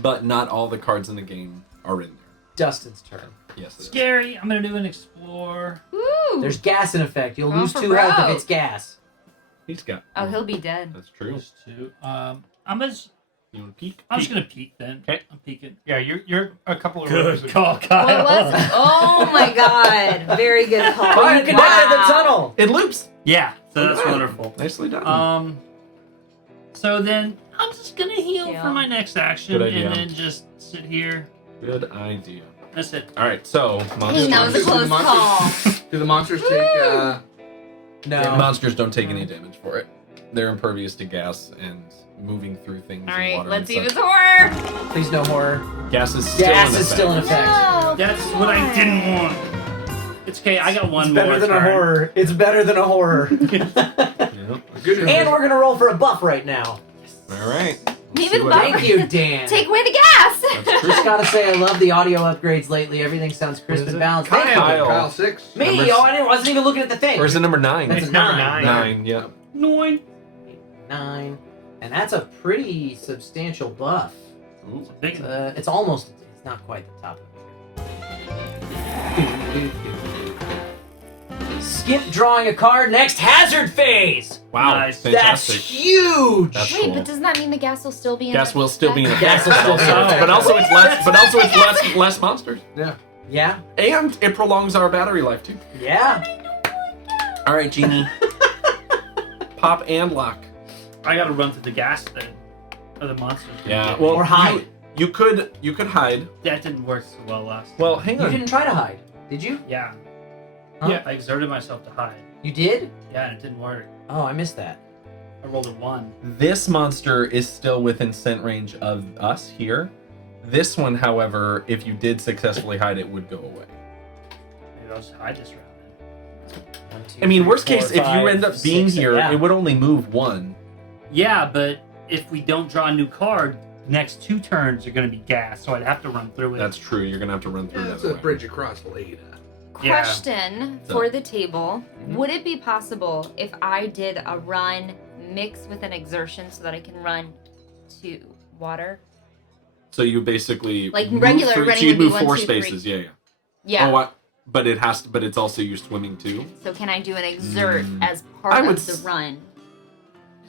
But not all the cards in the game are in there. Dustin's turn. Yes, it is. Scary. I'm gonna do an explore. Woo! There's gas in effect. You'll Going lose for 2 health broke. if it's gas. He's got. Oh, he'll be dead. That's true. Just 2. I'm just You want to peek? gonna peek then. Okay. I'm peeking. Yeah, you're a couple of rows. Good call, Kyle. What was? Oh my God! Very good call. Oh, you can die in the tunnel. It loops. Yeah, so that's Wow. wonderful. Nicely done. So then I'm just gonna heal Yeah. for my next action Good idea. and then just sit here. Good idea. That's it. All right, so That was a Monsters. close call. Do the monsters take? No. monsters don't take any damage for it. They're impervious to gas and moving through things. All and right, water let's and see if such. it's horror. Please no horror. Gas is still Gas in is still in effect. effect. No. That's what I didn't want. It's okay. I got one It's more. better than a turn. horror. It's better than a horror. Yep. Good news. And we're gonna roll for a buff right now. All right. Maybe See the what buff- Thank you, Dan. Take away the gas. That's true. Just gotta say, I love the audio upgrades lately. Everything sounds crisp What is and it? balanced. Kyle. Thank you. Kyle 6. Me, Number- I wasn't even looking at the thing. Or is it number 9? That's It's a number 9. 9. Yeah. 9. 9. And that's a pretty substantial buff. Ooh. Big. It's almost, it's not quite the top of it. Skip drawing a card, next hazard phase! Wow. Nice. That's Fantastic. huge! That's Wait, cool. but doesn't that mean the gas will still be in Gas effect? will still be in effect. Gas will still be in effect. But also it's less. But also it's less monsters. Yeah? And it prolongs our battery life too. Yeah? All right, Jeannie. Pop and lock. I gotta run through the gas thing. Or the monsters. Yeah. Well, Or hide. You could hide. That didn't work so well last Well, time. hang You on. didn't try to hide, did you? Yeah. Huh? Yeah. I exerted myself to hide. You did? Yeah, and it didn't work. Oh, I missed that. I rolled a 1. This monster is still within scent range of us here. This one, however, if you did successfully hide it, would go away. Maybe I'll just hide this round then. 1, 2, I mean, 3, worst 4, case, if you 5, end up being 6, here, yeah. it would only move 1. Yeah, but if we don't draw a new card, the next 2 turns are going to be gas, so I'd have to run through it. That's true. You're gonna have to run through That's that a way. bridge across Leda. Yeah. Question So- for the table. Mhm. Would it be possible if I did a run mixed with an exertion so that I can run to water? So you basically Like move regular through, running so you would be move 1, 4 2, 3. spaces. Yeah. Yeah. Oh, but it has to. But it's also you swimming too. So can I do an exert Mm. as part I would of the s- run?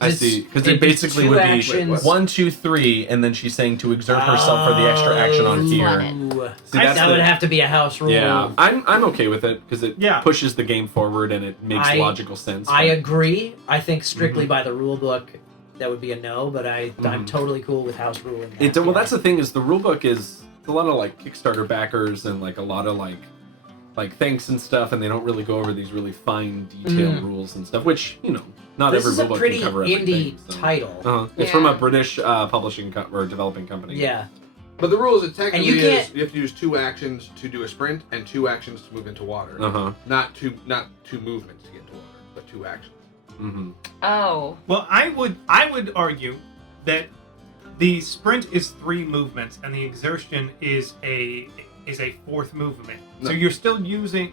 I It's- see. Because it'd it be basically 2 would actions. be 1, 2, 3, and then she's saying to exert herself for the extra action on Oh, here. ooh. See, that's that the- would have to be a house rule. Yeah, I'm okay with it because it Yeah. pushes the game forward and it makes I- logical sense. I but- agree. I think strictly Mm-hmm. by the rule book, that would be a no. But I'm Mhm. totally cool with house ruling. It, well, that's the thing is the rule book is a lot of like Kickstarter backers and like a lot of like thanks and stuff, and they don't really go over these really fine detailed rules and stuff, which not This every is a rule book pretty can cover indie everything. So. title. It's from Yeah. a British publishing or developing company. Yeah. But the rules it technically you is can't- you have to use 2 actions to do a sprint and 2 actions to move into water. Not two movements to get to water, but 2 actions. Mm-hmm. Oh. Well, I would argue that the sprint is 3 movements and the exertion is a 4th movement. So No. you're still using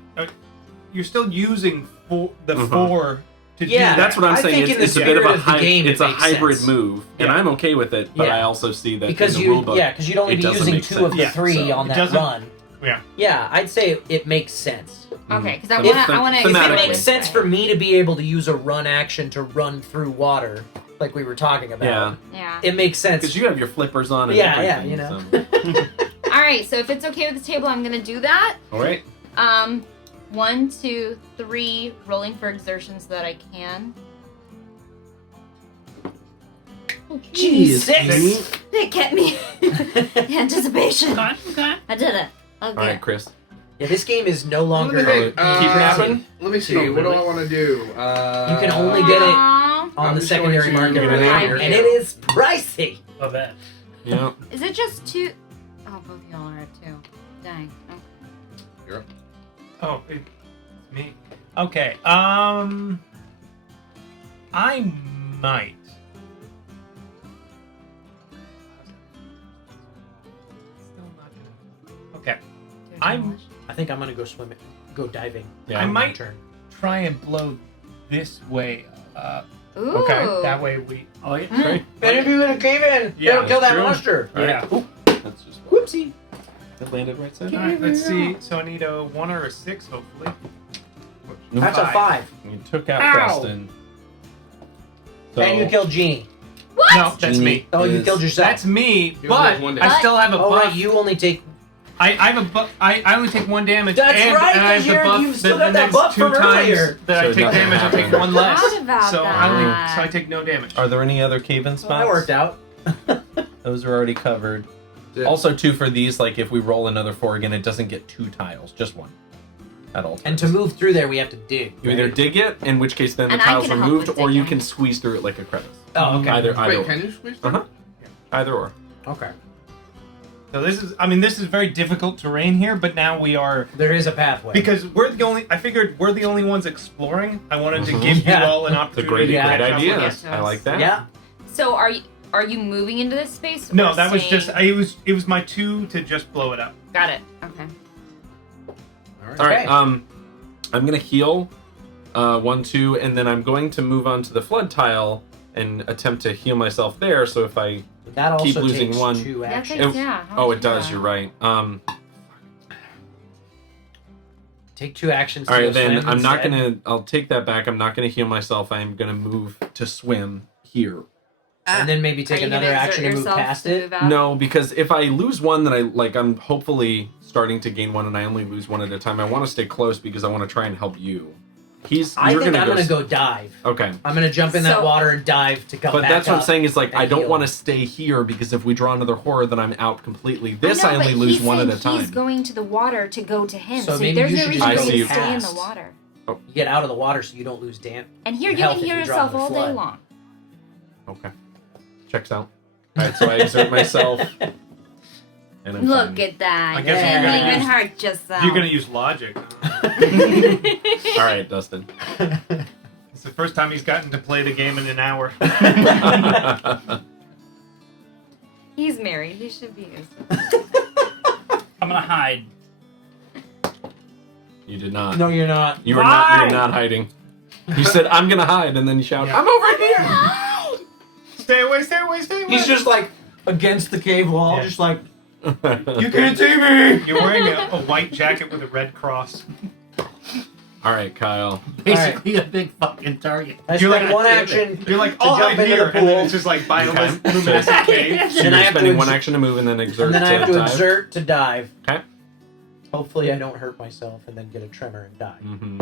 the Mhm. 4 to Yeah. do That's what I'm I saying. think in the It's a bit of a spirit of the game, it's it a makes hybrid sense. move, and Yeah. I'm okay with it. But Yeah. I also see that Because in the you, rule book, because you'd only it be doesn't using make 2 of the sense. 3 So- on It that doesn't- run. Yeah. Yeah, I'd say it makes sense. Okay, because I If- want to. I want to. If it Thematically. makes sense for me to be able to use a run action to run through water, like we were talking about, Yeah, Yeah. it makes sense. because you have your flippers on. And Yeah, everything, you know. so- All right. So if it's okay with the table, I'm gonna do that. All right. 1, 2, 3, rolling for exertion so that I can. Jeez, 6. It kept me. Anticipation. Okay. I did it. Okay. All right, Chris. Yeah, this game is no longer. Let me think. keep napping? Let me see. Oh, What do really? I want to do? You can only get it Aw. on I'm the just secondary going to market give it right a here, year. and it is pricey. I bet. Yeah. Is it just 2? Oh, both of y'all are at 2. Dang. Okay. Oh, it's me. Okay. I might. Still not gonna. Okay. I'm I think I'm gonna go diving. Yeah. I on my might turn. try and blow this way up. Ooh. Okay. That way we. Oh yeah. Great. And if you're gonna cave in, Yeah, it'll kill that's that true. monster. All right. Yeah. Oop, that's just Whoopsie. that landed right side. All right. Let's see. So I need a 1 or a 6, hopefully. That's a 5. You took out Ow. Preston. So, And you killed Jeannie. What? No, that's Jeannie me. Oh, you is- killed yourself. That's me. You But have 1 I damage. still have a Oh, buff. right, you only take. I have a buff. I only take 1 damage. That's and, right, and I have 'cause the buff. you've still the got that next buff 2 from times earlier. that So I take nothing damage, I'll take happened. 1 less. Forgot about So that. I take no damage. Are there any other cave-in spots? That worked out. Those are already covered. Yeah. Also, too, for these, like if we roll another 4 again, it doesn't get 2 tiles, just 1. At all. And to times. move through there, we have to dig. You either right? dig it, in which case then the And I tiles can are help moved, with or you digging. can squeeze through it like a crevice. Oh, okay. Either Wait, or. can you squeeze? Uh-huh. Either or. Okay. So this is very difficult terrain here, but now we are There is a pathway. because I figured we're the only ones exploring. I wanted to Mhm. give Yeah. you all an It's a opportunity. great, Yeah. great to idea. Yes, I like that. Yeah. So are you moving into this space? No, or that was staying- just it was my 2 to just blow it up. Got it. Okay. All right. All right. Okay. I'm gonna heal 1, 2, and then I'm going to move on to the flood tile and attempt to heal myself there. So if I That also keep losing takes 1. 2 That actions. takes, yeah. how Oh, would it you do does. that? You're right. Take 2 actions. All to right, go then swim I'm not instead. gonna. I'll take that back. I'm not gonna heal myself. I am gonna move to swim here. And then maybe Are take you another gonna exert action to move yourself past to it. move out? No, because if I lose 1, then I'm hopefully starting to gain 1, and I only lose 1 at a time. I want to stay close because I want to try and help you. I think I'm gonna go dive. Okay. I'm gonna jump in that So- water and dive to come But back that's what I'm up. saying is like and I don't heal. want to stay here because if we draw another horror, then I'm out completely. This I, know, only but lose he 1 at said a time. He's going to the water to go to him, So so maybe there's you no should reason just for go you to stay in the past. water. Oh. You get out of the water so you don't lose damp. And here you Health can if heal you drop yourself in the all day flood. long. Okay. Checks out. Alright, so I exert myself. And I'm Look fine. at that. I You guess you're didn't gonna even use- hurt yourself. You're gonna use logic. Alright, Dustin. It's the first time he's gotten to play the game in an hour. He's married. He should be used. I'm gonna hide. You did not. No, you're not. You were not hiding. You said, I'm gonna hide, and then you shout, Yeah. I'm over here! Stay away, stay away, stay away. He's just like against the cave wall, Yeah. just like, You can't see me! You're wearing a white jacket with a red cross. Alright, Kyle. Basically a big fucking target. I You're spend like, one damn it. action You're like, to oh, jump I'm into here, the and then pool, it's just like Okay. bioluminescent cave. So Then I you're have to spending one ex- action to move and then exert and then I have to dive. exert to dive. Okay. Hopefully I don't hurt myself and then get a tremor and die. Mm-hmm.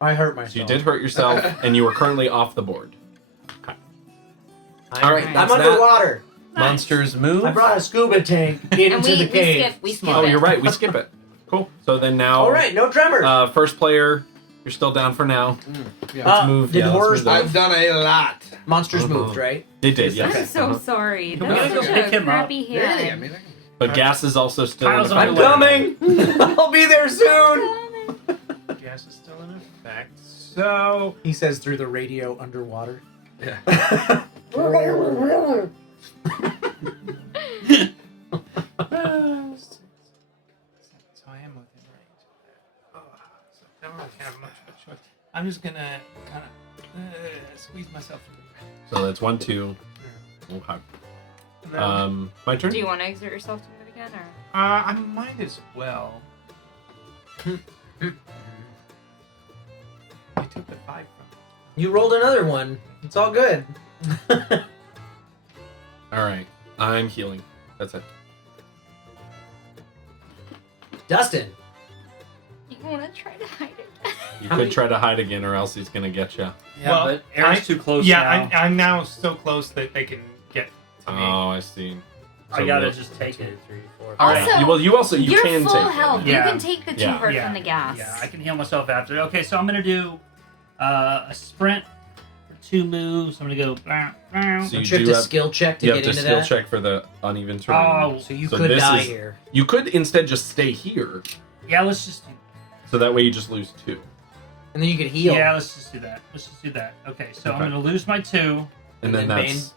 I hurt myself. So you did hurt yourself, and you are currently off the board. I'm, All right, I'm that's that. underwater. Monsters move. I brought a scuba tank into And the cave. we skip Oh, it. you're right. We skip it. Cool. So then now, All right, no tremor. first player, you're still down for now. Yeah. Let's move. Did yeah, let's horrors move I've done a lot. Monsters Uh-huh. moved, right? They did, Yes, yes. I'm so Uh-huh. sorry. Can we That's go such pick a him up? crappy Really? I hand. mean, But gas is also still. Kyle's in the on I'm the way. coming. I'll be there soon. Gas is still in effect. So, He says through the radio underwater. Yeah. so I am within range. Oh, so I don't really have much of a choice. I'm just gonna kind of squeeze myself through. So that's 1, 2. Okay. And then, My turn. Do you want to exert yourself to move again, or? I might as well. You took the 5 from me. You rolled another one. It's all good. All right. I'm healing. That's it. Dustin. You want to try to hide it? You How could many- try to hide again, or else he's gonna get you. Yeah, Well, but Aaron's I- too close Yeah, now. I'm now so close that they can get to me. Oh, I see. I gotta we'll- just take it. 3, 4. All right. Also, Well, you You're can full take health. it. You Yeah. can take the 2 Yeah. hurt Yeah. from the gas. Yeah, I can heal myself after. Okay, so I'm gonna do a sprint for 2 moves. I'm gonna go. So you Don't you have do to have, skill check to you get have to into skill that? check for the uneven terrain. Oh, So you So could this die is- here. You could instead just stay here, yeah. Let's just do. so that way you just lose 2. And then you could heal. Yeah, let's just do that. Let's just do that. Okay, so I'm Okay. gonna lose my 2. And then then that's.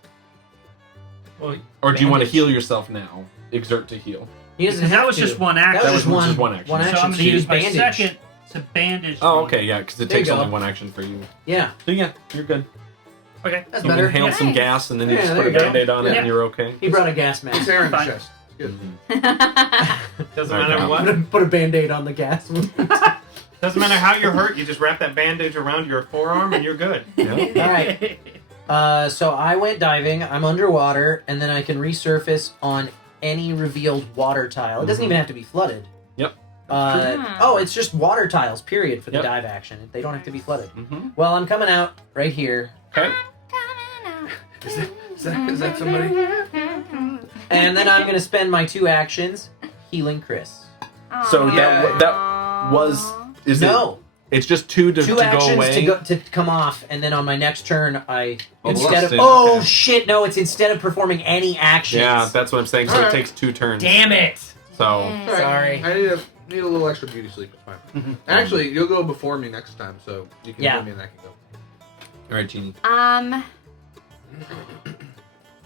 Well, Or do you want to bandage. heal yourself now? Exert to heal. He doesn't Because have that was to. just one That action. was just just one, one action. one So So action. I'm So gonna use use my bandage. second to bandage. Oh, me. okay, yeah, because it There you takes only go. 1 action for you. Yeah, So yeah, you're good. Okay. that's You better. inhale some Nice. gas, and then you Yeah, just there put a you go. band-aid on it, Yeah. and you're okay. He brought a gas It's mask. Aaron's Fine. chest. It's good. Mhm. doesn't Okay. matter I'm what. gonna put a band-aid on the gas. Doesn't matter how you're hurt. You just wrap that bandage around your forearm and you're good. Yeah. All right. So I went diving. I'm underwater, and then I can resurface on any revealed water tile. It doesn't even have to be flooded. Yep. Oh, it's just water tiles. Period for the Yep. dive action. They don't have to be flooded. Mm-hmm. Well, I'm coming out right here, Okay. Is that somebody? and then I'm gonna spend my 2 actions healing Chris. So Yeah. that was is No, it? It's just 2 to 2 go actions away. to come off, and then on my next turn, I Oh, instead of Dustin, oh shit, no, it's instead of performing any actions. Yeah, that's what I'm saying. So Alright. it takes 2 turns. Damn it! So Alright. Sorry. I need a little extra beauty sleep. It's fine. Actually, you'll go before me next time, so you can Yeah. do me and I can go. all right, Jeannie.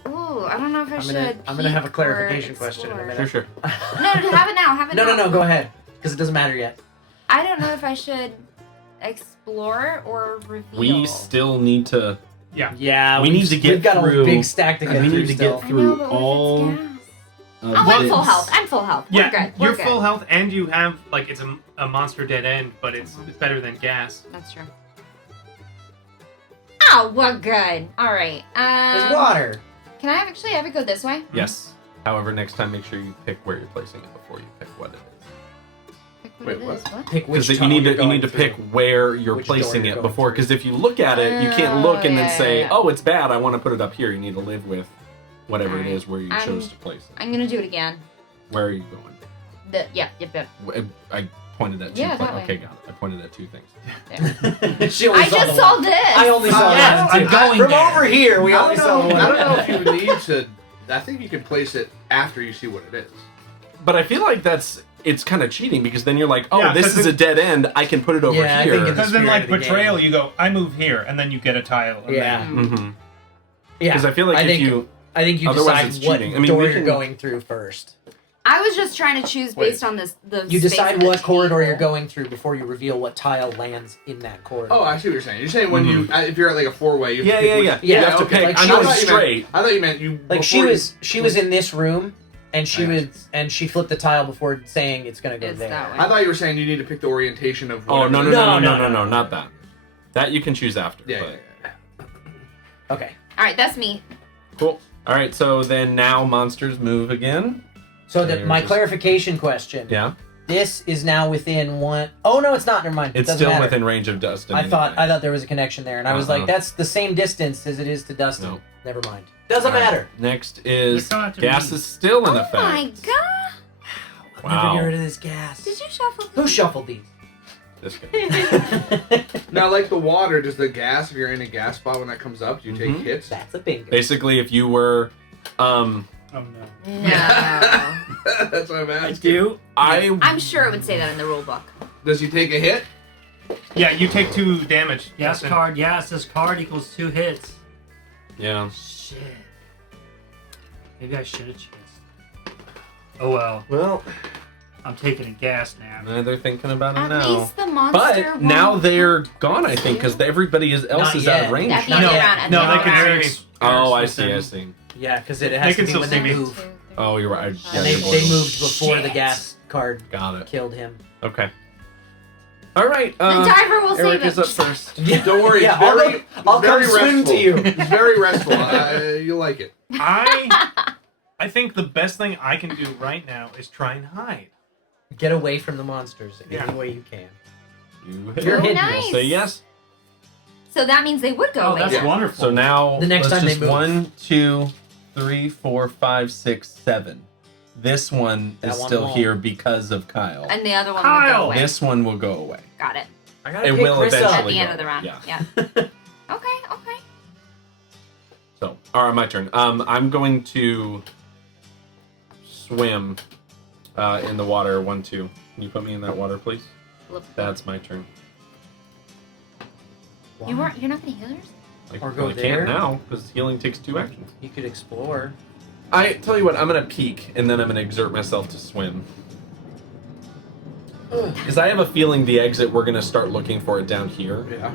Ooh, I don't know if I should. I'm gonna have a peek clarification or question in a explore. Sure. No, have it now. Have it now. No, go ahead, because it doesn't matter yet. I don't know if I should explore or reveal. We still need to. Yeah, We need to get we've got through- a big stack to get we through need to still. get I through know, but what if it's all gas? of Oh, I'm full this. health. I'm full health. We're Yeah, good. We're you're good. full health, and you have like it's a monster dead end, but it's better than gas. That's true. Oh, we're good. All right. There's water. Can I actually have it go this way? Yes. However, next time make sure you pick where you're placing it before you pick what it is. Pick what Wait, it what? is. What? Pick which Because you tunnel need you're to going pick through. where you're Which door placing you're it going before. through. Because if you look at it, you can't look and then yeah, say, yeah. "Oh, it's bad. I want to put it up here." You need to live with whatever it Alright. is where you chose to place it. I'm gonna do it again. Where are you going? Yep. I pointed at two. Yeah, that way. Okay, got it. I pointed at two things. She only I saw just the saw one. this. I only saw Yes, one. I'm going From there. over here, we I only don't saw know. one. I don't know if you need to. I think you can place it after you see what it is. But I feel like it's kind of cheating because then you're like, oh, Yeah, this 'cause is a dead end. I can put it over Yeah, I here. think Because then, spirit like of the betrayal, game. you go, I move here, and then you get a tile. And Yeah. then- Mm-hmm. Yeah, Because I feel like if you I think you otherwise decide it's what cheating. I mean, door we you're can- going through first. I was just trying to choose based on the You space decide of the what corridor table. you're going through before you reveal what tile lands in that corridor. Oh, I see what you're saying. You're saying when you, if you're at like a four-way, you have to pick which- You have to okay. pick. Like I'm she going was- straight. I thought you meant you. Like she before was in this room, and she I was she flipped the tile before saying it's gonna go It's there. that way. I thought you were saying you need to pick the orientation of. Oh, no, whatever- no, not that. That you can choose after. Yeah, but- yeah, yeah. Okay, All right, that's me. Cool. All right, so then now monsters move again. so So that you're my just- clarification question. Yeah, This is now within one oh no, it's not. Never mind. it's Doesn't still matter. within range of Dustin. I thought there was a connection there, and I was Uh-uh. like, that's the same distance as it is to Dustin. No. Never mind. Doesn't All right, matter. Next You is still have to gas read. is still in Oh effect. my god! I'll never Wow. get rid of this gas. Did you shuffle? Who shuffled these? This guy. Now, like the water, does the gas? If you're in a gas spot when that comes up, do you take Mhm. hits? That's a bingo. Basically, if you were, Oh no. No. That's what I'm I asking. do. I'm sure it would say that in the rule book. Does he take a hit? Yeah, you take 2 damage. Yes, Dustin. card. Yeah, it says card equals 2 hits. Yeah. Shit. Maybe I should have chosen. Oh well. Well, I'm taking a gas now. they're thinking about it At now. least the monster. But now won't- they're gone, I think, because everybody else Not is out yet. of range. At the Not end of the yet. round. At No, the they end can of the see round. me. Oh, I First see, I within- see. Yeah, because it They has can to be still when see they me. move. Oh, you're right. Yeah, And you're they bored. moved before the Shit. gas card Got it. killed him. Okay. All right. The diver will Eric save is him. up first. Don't worry. Yeah, it's I'll very come swim restful. to you. It's very restful. You'll like it. I think the best thing I can do right now is try and hide. Get away from the monsters any Yeah. way you can. You're Oh, hidden. nice. We'll say yes. So that means they would go Oh, away. that's Yeah. wonderful. So now The next let's time they just move. 1, 2, 3, 4, 5, 6, 7. This one That is one still won't. here because of Kyle. And the other one will Kyle! go away. This one will go away. Got it. I gotta It pick will Chris up. eventually. At the end go of the round. away. Yeah. Okay. So, all right, my turn. I'm going to swim in the water. 1, 2. Can you put me in that water, please? Flip. That's my turn. You're not gonna heal yours? Or go I there? can't now because healing takes 2 actions. You could explore. I tell you what, I'm gonna peek and then I'm gonna exert myself to swim. Because I have a feeling the exit we're gonna start looking for it down here, Yeah.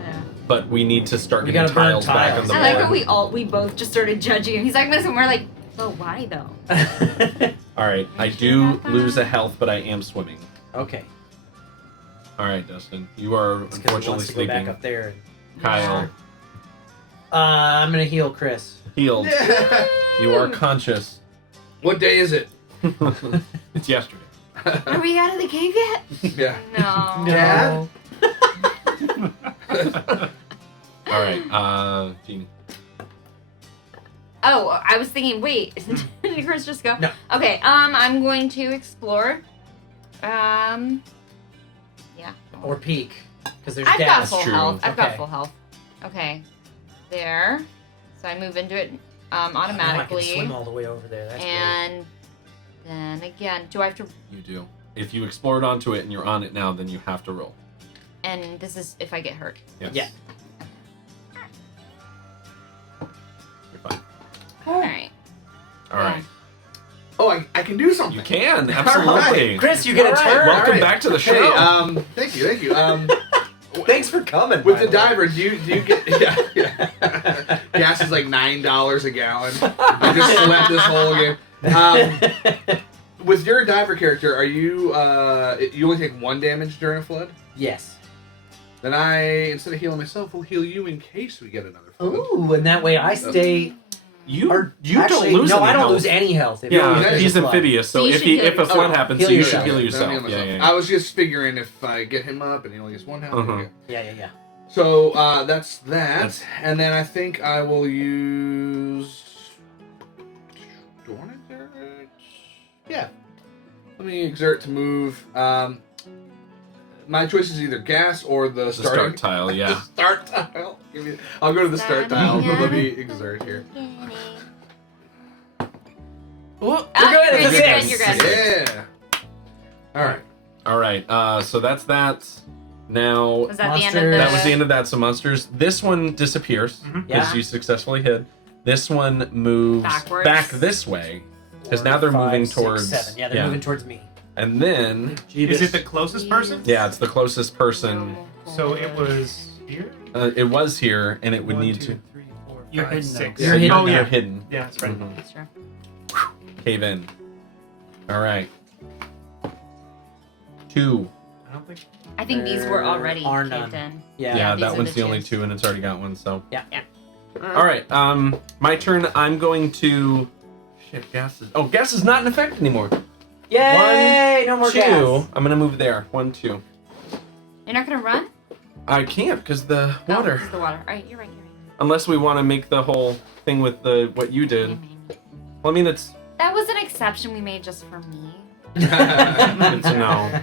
but we need to start We getting gotta burn tiles back on tiles. the I like board. how we both just started judging him. He's like this, and we're like, but why though? All right, I You do should have lose a that. health, but I am swimming. Okay. All right, Dustin, you are It's 'cause he unfortunately wants to go back sleeping. up there. Kyle, I'm gonna heal Chris. healed. You are conscious. What day is it? It's yesterday. Are we out of the cave yet? Yeah. No. Dad? All right, Jeannie. Oh, I was thinking. Wait, did Chris just go? No. Okay. I'm going to explore. Yeah. Or peek, because there's I've got gas. full true. health. I've got Okay. full health. Okay. There. So I move into it Now I can automatically. swim all the way over there. That's great. And then again, do I have to? You do. If you explored onto it and you're on it now, then you have to roll. And this is if I get hurt. Yes. Yeah. You're fine. All right. All right. Oh, I can do something. You can, All absolutely. right. Chris, you get a turn. Welcome All right. back to the Hey, show. thank you. Thanks for coming. With by the way. diver, do you get yeah. Gas is like $9 a gallon. I just slept this whole game. With your diver character, are you you only take 1 damage during a flood? Yes. Then I, instead of healing myself, will heal you in case we get another flood. Ooh, and that way I stay. You Or you actually, don't lose no, any I don't health. lose any health. If Yeah, there's he's a flood. amphibious, so So you if should heal a flood yourself. happens, Heal so you yourself. should heal Then yourself. I'll heal Yeah, myself. yeah. I was just figuring if I get him up and he only gets 1 health. Uh-huh. okay. Yeah. So that's that, That's- and then I think I will use. Do I want to exert? Yeah. Let me exert to move. my choice is either gas or the start tile, yeah. The start tile. I'll go to the start tile. But let me exert here. You're You're good. good. You're good. Yeah. All right. All right. So that's that. Now Was that the end of Monsters. the? that was the end of that. So monsters. This one disappears because Yeah. you successfully hid. This one moves Backwards. back this way, because now they're 4, moving 5, 6, towards 7. Yeah, they're moving towards me. And then Is it the closest person? yeah, it's the closest person. So it was here. It was here, and it would 1, need 2, to 3, 4, You're 5, hidden 6. now. You're hidden Oh now. yeah. You're hidden. Yeah, that's right. Mhm. That's true. Cave in. All right. 2. I don't think. I think these were already Are caved none. in. Yeah, these that are one's the only twos. 2, and it's already got one. So Yeah. all right. My turn. I'm going to. Shit, gas is. Oh, gas is not in effect anymore. Yay! No more 2. gas. I'm gonna move there. 1, 2. You're not gonna run? I can't because the Oh, water. it's the water. All right, you're right. You're Unless we want to make the whole thing with the what you did. right. Well, I mean, it's That was an exception we made just for me. it's no.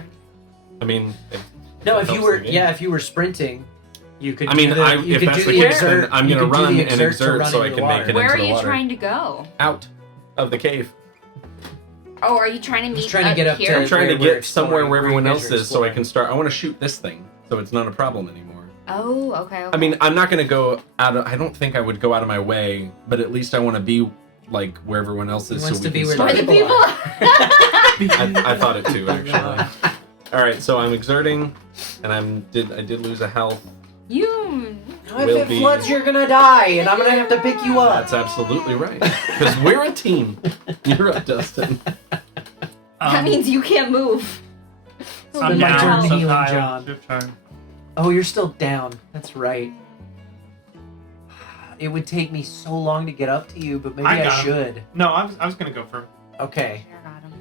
I mean, No, if helps you were the game. if you were sprinting, you could. I mean, do the, you if could that's do the the case, then exert. I'm you gonna could do run the and exert to exert run so I into can the make water. it Where into are the you water. trying to go? Out of the cave. Oh, are you trying to He's meet trying to up get up here? I'm to- trying to We're get somewhere exploring, where everyone you else guys are is, so I exploring. can start. I want to shoot this thing, so it's not a problem anymore. Oh, okay. I mean, I'm not gonna go out of. I don't think I would go out of my way, but at least I want to be like where everyone else is, He wants so to we be can where start. Where the people people I thought it too, actually. All right, so I'm exerting, and I did lose a health. You. If will it be- floods, you're gonna die, and I'm gonna have to pick you up. That's absolutely right, because we're a team. You're up, Dustin. That means you can't move. I'm Spend my down. turn So healing Kyle, John. Shift time. Oh, you're still down. That's right. It would take me so long to get up to you, but maybe I I got him. should. No, I was gonna go for. Okay. I got him.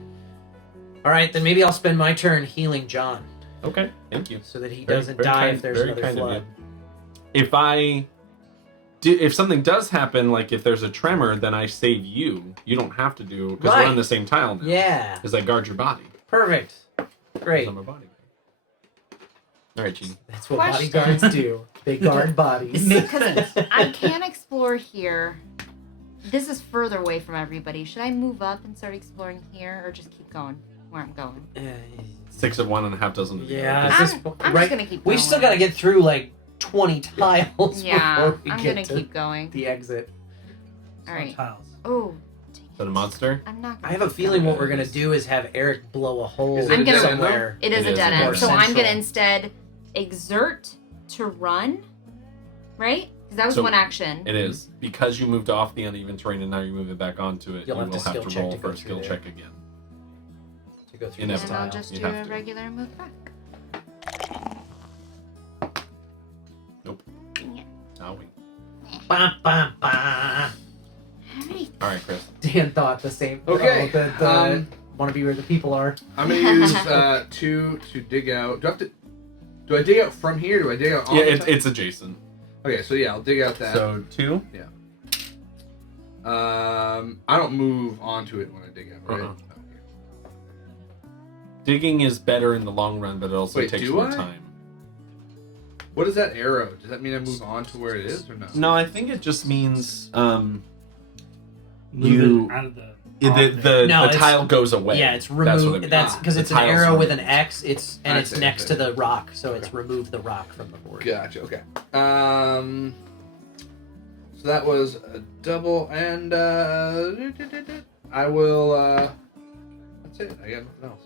All right, then maybe I'll spend my turn healing John Okay, thank you. so that he Very- doesn't very die kind- if there's very another kind of flood. If something does happen, like if there's a tremor, then I save you. You don't have to do because we're Right. on the same tile now. Yeah. Because I guard your body. Perfect. 'Cause Great. I'm a bodyguard. All right, Jeannie. That's what Question. bodyguards do. They guard bodies. It makes sense. I can explore here. This is further away from everybody. Should I move up and start exploring here, or just keep going where I'm going? 6 of 1 and a half dozen of the Yeah. other. At this I'm point- just right. gonna keep We going. still got to get through like 20 tiles Yeah, before we I'm get gonna to keep going. the exit. All right. Tiles. Oh, Is that a monster? I'm not. I have a feeling what we're gonna do is have Eric blow a hole Is it I'm gonna- somewhere. It is It a is dead a end, dead so end. I'm gonna Central. instead exert to run. Right? Because that was So one action. It is. Because you moved off the uneven terrain and now you're moving back onto it, You'll you have to will have skill to check roll to for go a through skill there. check again. To go through And this And I'll tile. just You do have a to. regular move back. Nope. Dang it. Now we. Ba, ba, ba. Alright. All right, Chris. Dan thought the same. Okay, Want to be where the people are. I'm gonna use 2 to dig out. Do I dig out from here? Do I dig out on Yeah, the it's top? it's adjacent. Okay, so yeah, I'll dig out that. So 2. I don't move onto it when I dig out, right? Uh-uh. Okay. Digging is better in the long run, but it also Wait, takes do more I? time. What is that arrow? Does that mean I move on to where it is or no? No, I think it just means Move You- it out of the. the No, it's- tile goes away. Yeah, it's That's what it remove. means. That's because The it's an tile's arrow with an removed. X. It's I it's see, next okay. to the rock, so it's remove the rock from the board. Gotcha. Okay. So that was a double, and I will. That's it. I got nothing else.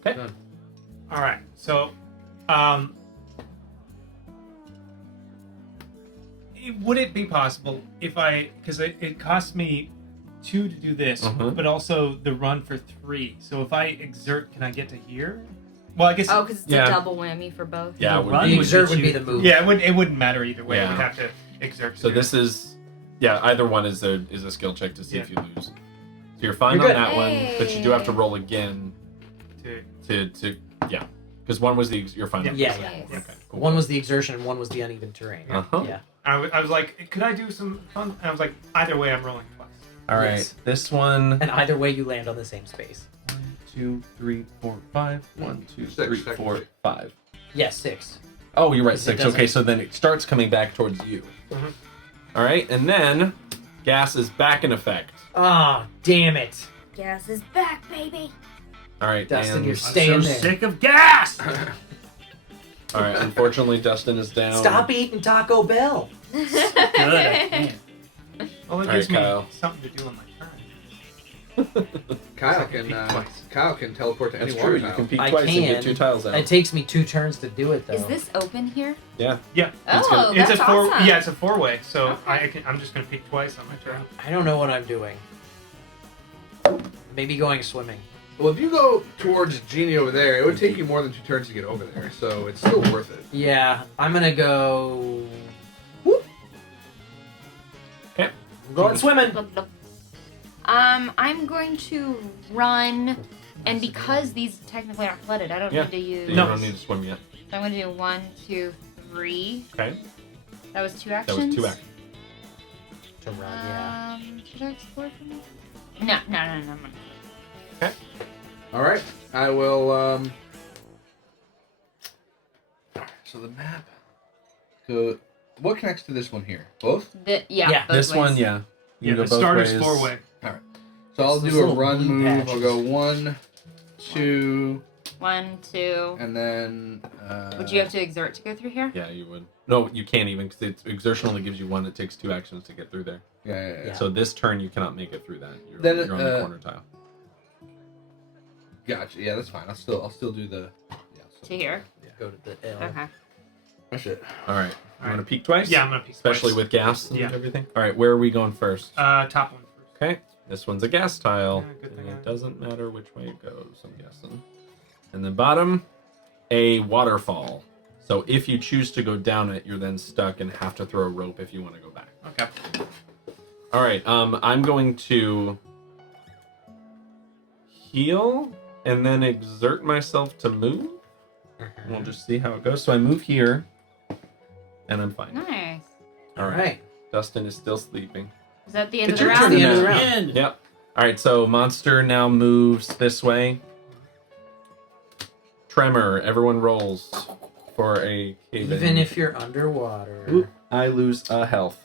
Okay. Done. All right. So, would it be possible if because it cost me 2 to do this, Uh-huh. but also the run for 3. So if I exert, can I get to here? Well, I guess. Oh, because it's Yeah. a double whammy for both. Yeah, The it would run be. The would exert get would be you- the move. Yeah, it wouldn't matter either way. Yeah. We'd have to exert. So to this is, yeah, either one is a skill check to see Yeah. if you lose. So you're fine You're on good. that one, but you do have to Hey. roll again to yeah, because one was you're fine. Yeah. on Yeah, this. yeah. Nice. Okay. Cool. One was the exertion, and one was the uneven terrain. Uh-huh. Yeah. I was like, could I do some fun? And I was like, either way, I'm rolling twice. All right. Yes. This one. And either way, you land on the same space. 1, 2, 3, 4, 5. 1, 2, Six, 3, 4, technically. 5. Yeah, 6. Oh, you're right, Because it 6. doesn't- Okay, so then it starts coming back towards you. Mhm. All right, and then gas is back in effect. Ah, damn it. Gas is back, baby. All right, Dustin, and you're I'm staying so there. sick of gas. all right. Unfortunately, Dustin is down. Stop eating Taco Bell. Good. I can't. Well, it All gives right, me Kyle. something to do on my turn. Kyle Peek can twice. Kyle can teleport to That's any true. water You tile. can peek I twice and get can. 2 tiles out. It takes me 2 turns to do it, though. Is this open here? Yeah. Yeah. Oh, It's that's a four. awesome. Yeah, it's a 4-way. So Okay. I'm just gonna peek twice on my turn. I don't know what I'm doing. Maybe going swimming. Well, if you go towards Jeannie over there, it would take you more than 2 turns to get over there, so it's still worth it. Yeah, I'm gonna go. Okay. I'm going swimming. Blah, blah. I'm going to run, and because these technically aren't flooded, I don't Yeah. need to use. You No. don't need to swim yet. So I'm going to do 1, 2, 3. Okay. That was 2 That actions. was 2 actions. To run, yeah. Should I explore for me? No. I'm gonna. All right, I will. So the map. So what connects to this one here? Both. Yeah, both This ways. one, yeah. You Yeah, can the go both starter's ways. 4-way. So I'll It's those do a little run blue move. I'll patches. go 1, 2, 1, 2. and then. Would you have to exert to go through here? Yeah, you would. No, you can't even because exertion only gives you 1. It takes 2 actions to get through there. Yeah. Yeah. So this turn you cannot make it through that. You're, Then, you're on the corner tile. Gotcha. Yeah, that's fine. I'll still do the. Yeah. So, To here. Go to the L. Okay. That's it. All right. You want to peek twice? Yeah, I'm gonna peek Especially twice. with gas and Yeah. everything. All right, where are we going first? Top one first. Okay. This one's a gas tile. Yeah, good and thing it I- doesn't matter which way it goes, I'm guessing. And then bottom, a waterfall. So if you choose to go down it, you're then stuck and have to throw a rope if you want to go back. Okay. All right. I'm going to heal and then exert myself to move. And we'll just see how it goes. So I move here, and I'm fine. Nice. All right. Right. Dustin is still sleeping. Is that the end It's of the your round? turn The end of the now. round. Yep. All right. So monster now moves this way. Tremor. Everyone rolls for a cave-in. Even if you're underwater. Oop, I lose a health.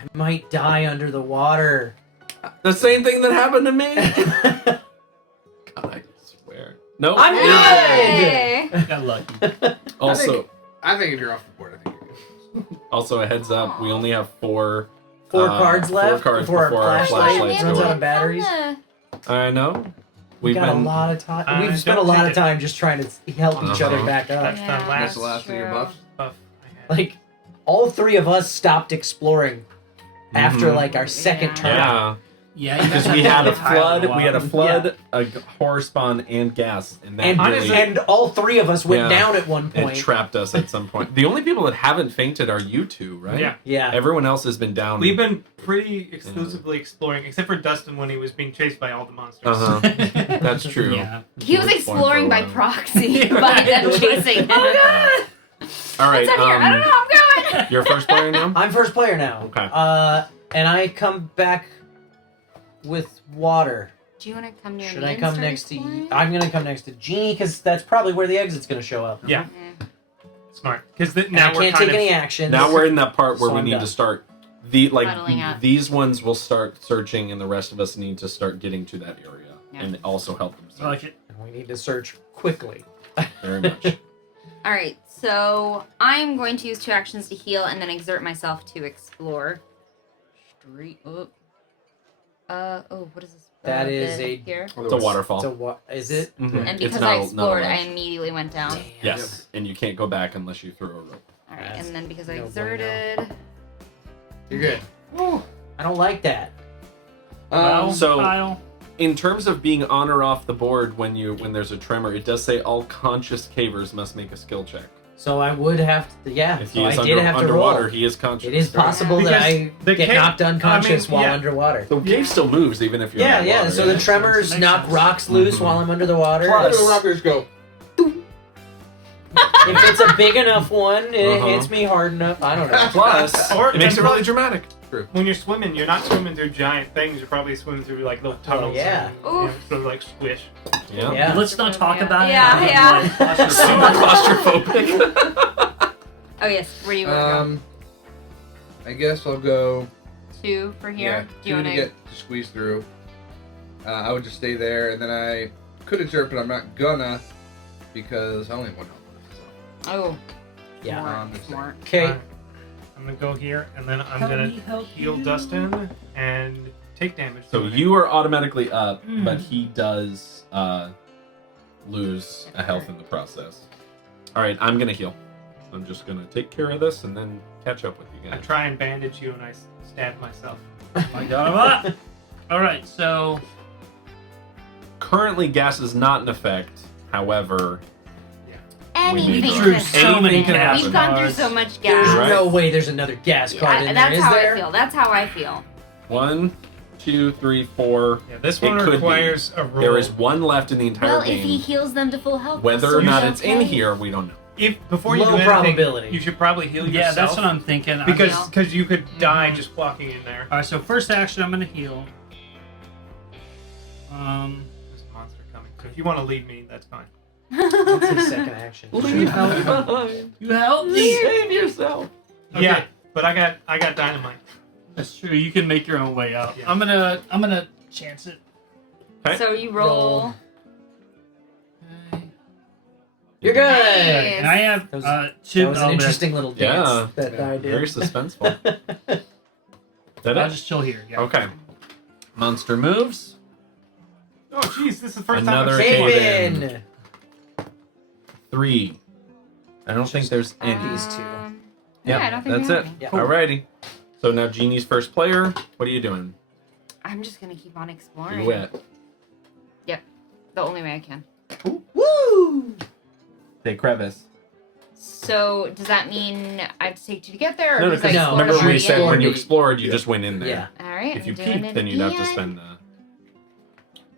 I might die under the water. The same thing that happened to me. God, I swear. Nope. I'm good! Yay! Got lucky. Also, I think if you're off the board, I think you're good. also a heads up. We only have 4 4 cards left 4 cards before before our our flashlight flashlights runs go out out. of batteries. I know. We We've got been a lot of time. We've don't spent a lot take of it. time just trying to help each other Uh-huh. back up. That's Yeah, the last That's the last of your true. buffs. buff I had. Like, all 3 of us stopped exploring after Mhm. like our second Yeah. turn. Yeah, Yeah, because we had a flood. We had a flood. flood, a horror spawn, and gas, and that And, really and all 3 of us went Yeah. down at one it point. trapped us at some point. The only people that haven't fainted are you two, right? Yeah. Yeah. Everyone else has been down. We've been pretty exclusively exploring, except for Dustin when he was being chased by all the monsters. Uh-huh. That's true. Yeah. He was exploring by proxy by them chasing him. Oh, God. All right. What's up here? I don't know. I'm going. You're first player now. I'm first player now. Okay. And I come back with water. Do you want to come near Should me I and come start next to exploring? you? I'm gonna come next to Jeannie because that's probably where the exit's gonna show up. Yeah, Mm. smart. Because And now I we're can't kind take of any actions. Now we're in that part where So we I'm need done. to start. Huddling up. These ones will start searching, and the rest of us need to start getting to that area Yeah. and also help them I like search. it. And we need to search quickly. Very much. All right, so I'm going to use 2 actions to heal and then exert myself to explore. Street. What is this? That is bit a- here. It's a waterfall. So is it? Mhm. And It's because not I a- not a explored, I ledge. immediately went down. Damn. Yes, and you can't go back unless you throw a rope. All right, That's and then because I no exerted, You're good. I don't like that. Well, so- Kyle. In terms of being on or off the board when there's a tremor, it does say all conscious cavers must make a skill check. So I would have to. Yeah. If So he I is did have to underwater, roll. he is conscious. It is possible that Because I the get cave- knocked unconscious I mean, while yeah. underwater. The cave still moves even if you're Yeah, underwater. yeah. So the tremors Makes knock sense. rocks loose Mhm. while I'm under the water. Why do If the rockers go? it's a big enough one, and it Uh-huh. hits me hard enough. I don't know. Plus, Or- it makes it really dramatic. when you're swimming, you're not swimming through giant things. You're probably swimming through like little tunnels. yeah. And, Oof. sort of like squish. Yeah. Yeah. Let's not talk about Yeah, it. yeah. Super claustrophobic. Oh yes, where do you want I guess I'll go. to go? 2 for here. Yeah, Do you 2 want to get to squeeze through. I would just stay there, and then I could exert, but I'm not gonna because I only have 1 health. Oh, Yeah. smart. Smart. Okay. I'm gonna go here, and then I'm Help gonna me help heal you. Dustin and take damage. So from it. you are automatically up, Mm. but he does lose a health in the process. All right, I'm gonna heal. I'm just gonna take care of this and then catch up with you I guys. try and bandage you, and I stab myself. I got him up. All right, so Currently, gas is not in effect. However, Anything been can through happen. so many Anything can gas We've gone through cards. so much There's gas. Right. no way there's another gas card in there, That's is how there? I feel. That's how I feel. 1, 2, 3, 4. Yeah, this It one could be. requires a roll. There is 1 left in the entire Well, game. if he heals them to full health, Whether or that's not okay. it's in here, we don't know. If before you Low do anything, probability. you should probably heal yeah, yourself. that's what I'm thinking. because you could die just walking in there. All right, so first action, I'm gonna heal. There's a monster coming. So if you want to leave me, that's fine. What's his second action? Leave help behind. You help me. Save yourself. Okay. Yeah, but I got dynamite. That's true. You can make your own way out. Yeah. I'm gonna chance it. Okay. So you roll. You're good. Nice. And I have That was- 2. That was an I'll interesting little dance Yeah. that I did. Very suspenseful. Is that I'll it? just chill here. Yeah. Okay. Monster moves. Oh, jeez, this is the first Another time I've seen one. Cave-in. Cave-in. 3. I don't think there's any. These two. Yeah, I don't think that's we have it. any. Yeah. Alrighty. So now Jeannie's first player. What are you doing? I'm just gonna keep on exploring. You wet. The only way I can. Woo! Say crevice. So does that mean I have to take 2 to get there? Or No, because because I no, explored remember we already said in? when you Yeah. explored, you just went in there. Yeah. All right. If you I'm doing peeked, it then you'd have to again. spend the.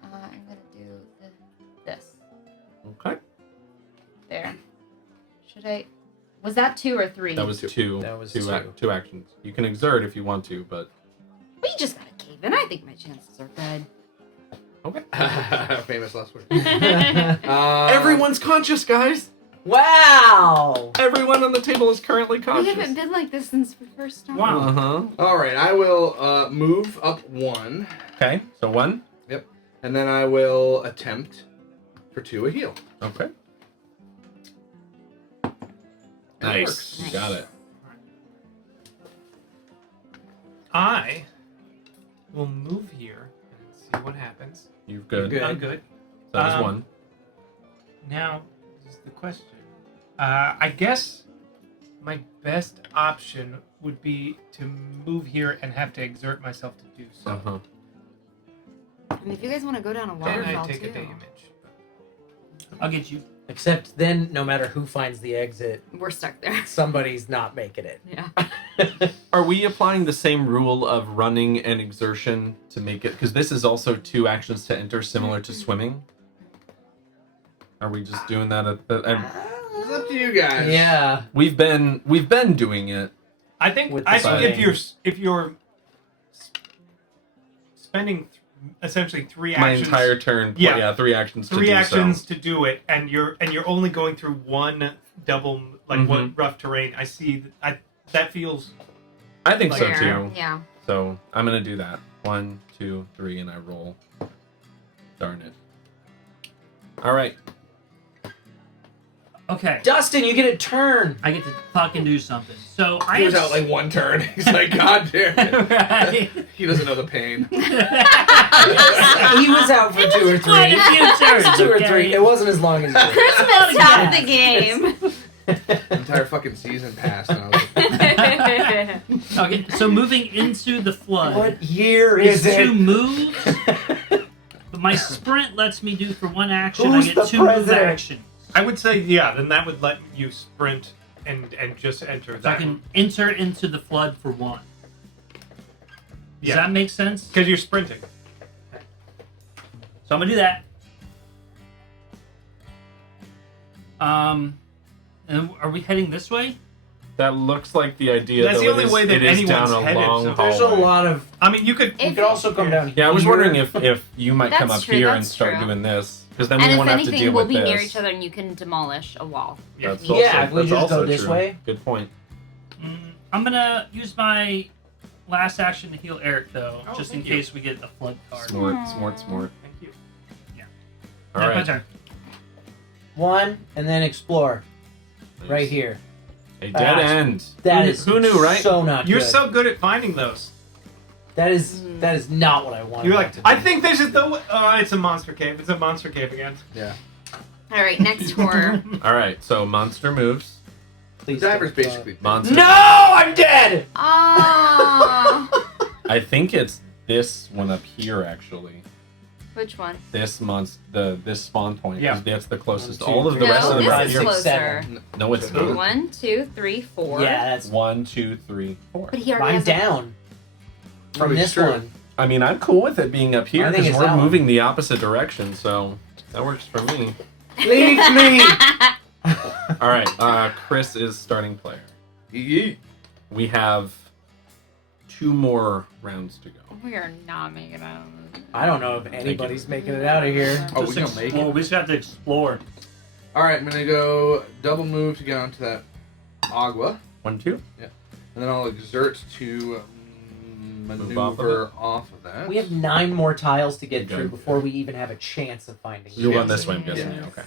I'm gonna do this. Okay. There. Should I? Was that 2 or 3? That was 2. That was 2 two. 2 actions. You can exert if you want to, but We just gotta cave in. I think my chances are good. okay. Famous last word. Everyone's conscious, guys. Wow! Everyone on the table is currently We conscious. haven't been like this since the first time. Wow. Uh-huh. All right, I will move up 1, Okay, so 1. and then I will attempt for 2 a heal. Okay. It Nice. works. You got it. I will move here and see what happens. You've good. Good. I'm good. That was Um, 1. Now, this is the question. I guess my best option would be to move here and have to exert myself to do so. Uh-huh. I mean, if you guys want to go down a Then I waterfall take too. a damage. I'll get you. Except then, no matter who finds the exit, We're stuck there. somebody's not making it. Yeah. Are we applying the same rule of running and exertion to make it? Because this is also 2 actions to enter, similar to swimming. Are we just doing that at the? It's up to you guys. Yeah. We've been doing it. I think With the if fighting. you're spending essentially 3 My actions, entire turn. Yeah. 3 actions. To 3 do actions So. to do it, and you're only going through one double like one rough terrain. I see. That feels I think so Like- too. Yeah. So I'm gonna do that. 1, 2, 3, and I roll. Darn it. All right. Okay. Dustin, you get a turn. I get to fucking do something. So I He was have out like 1 turn. He's like, God damn it. right. He doesn't know the pain. He was out for 2 or 3. Quite a few turns, 2 or okay? 3. It wasn't as long as yours. Christmas top the game. The entire fucking season passed. And I was like, Okay, so moving into the flood What year is is 2 it? moves, but my sprint lets me do for 1 action. Who's I the get 2 move president? actions. I would say, yeah, then that would let you sprint and just enter So I that. can enter into the flood for 1. Does Yeah. that make sense? Because you're sprinting. So I'm gonna do that. And are we heading this way? That looks like the idea. That's though the only way that it is anyone's down a headed, long so There's a hallway. lot of. I mean, you could. You could also come down here. Yeah, I was wondering if you might come That's up true, here and that's start true. doing this, because then And we if won't have to anything, deal we'll with be this. near each other and you can demolish a wall. That's Yeah, also, if we that's just also go this true. way. Good point. I'm gonna use my last action to heal Eric, though, Oh, just in thank you. case we get the flood card. Smart. Thank you. All Yeah, my right. turn. One, and then explore. Nice. Right here. A dead end. That Who- is who knew, right? So not You're good. so good at finding those. That is not what I wanted. You're like, to I do. think this is the. It's a monster cave. It's a monster cave again. Yeah. All right, next horror. All right. So monster moves. Please Diver's don't, basically. Monster. No, I'm dead. Ah, I think it's this one up here actually. which one? This this spawn point. Yeah. 'Cause that's the closest. 1, 2, All of the No, rest of them this are is here. closer. 7. No, it's not. 1, 2, 3, 4. Yeah, that's. 1, 2, 3, 4. But he already I'm has a- down from Really this true. one. I mean, I'm cool with it being up here I think because it's we're that one. moving the opposite direction, so that works for me. Leave me. All right, Chris is starting player. Yeet. We have 2 more rounds to go. We are not making it out. I don't know if anybody's making it out of here. Oh, we gonna make it. We just have to explore. All right, I'm gonna go double move to get onto that agua, 1, 2. and then I'll exert to Move off of maneuver off of that. We have 9 more tiles to get Okay. through before we even have a chance of finding. You're going it. this way, I'm guessing. Yes. Okay.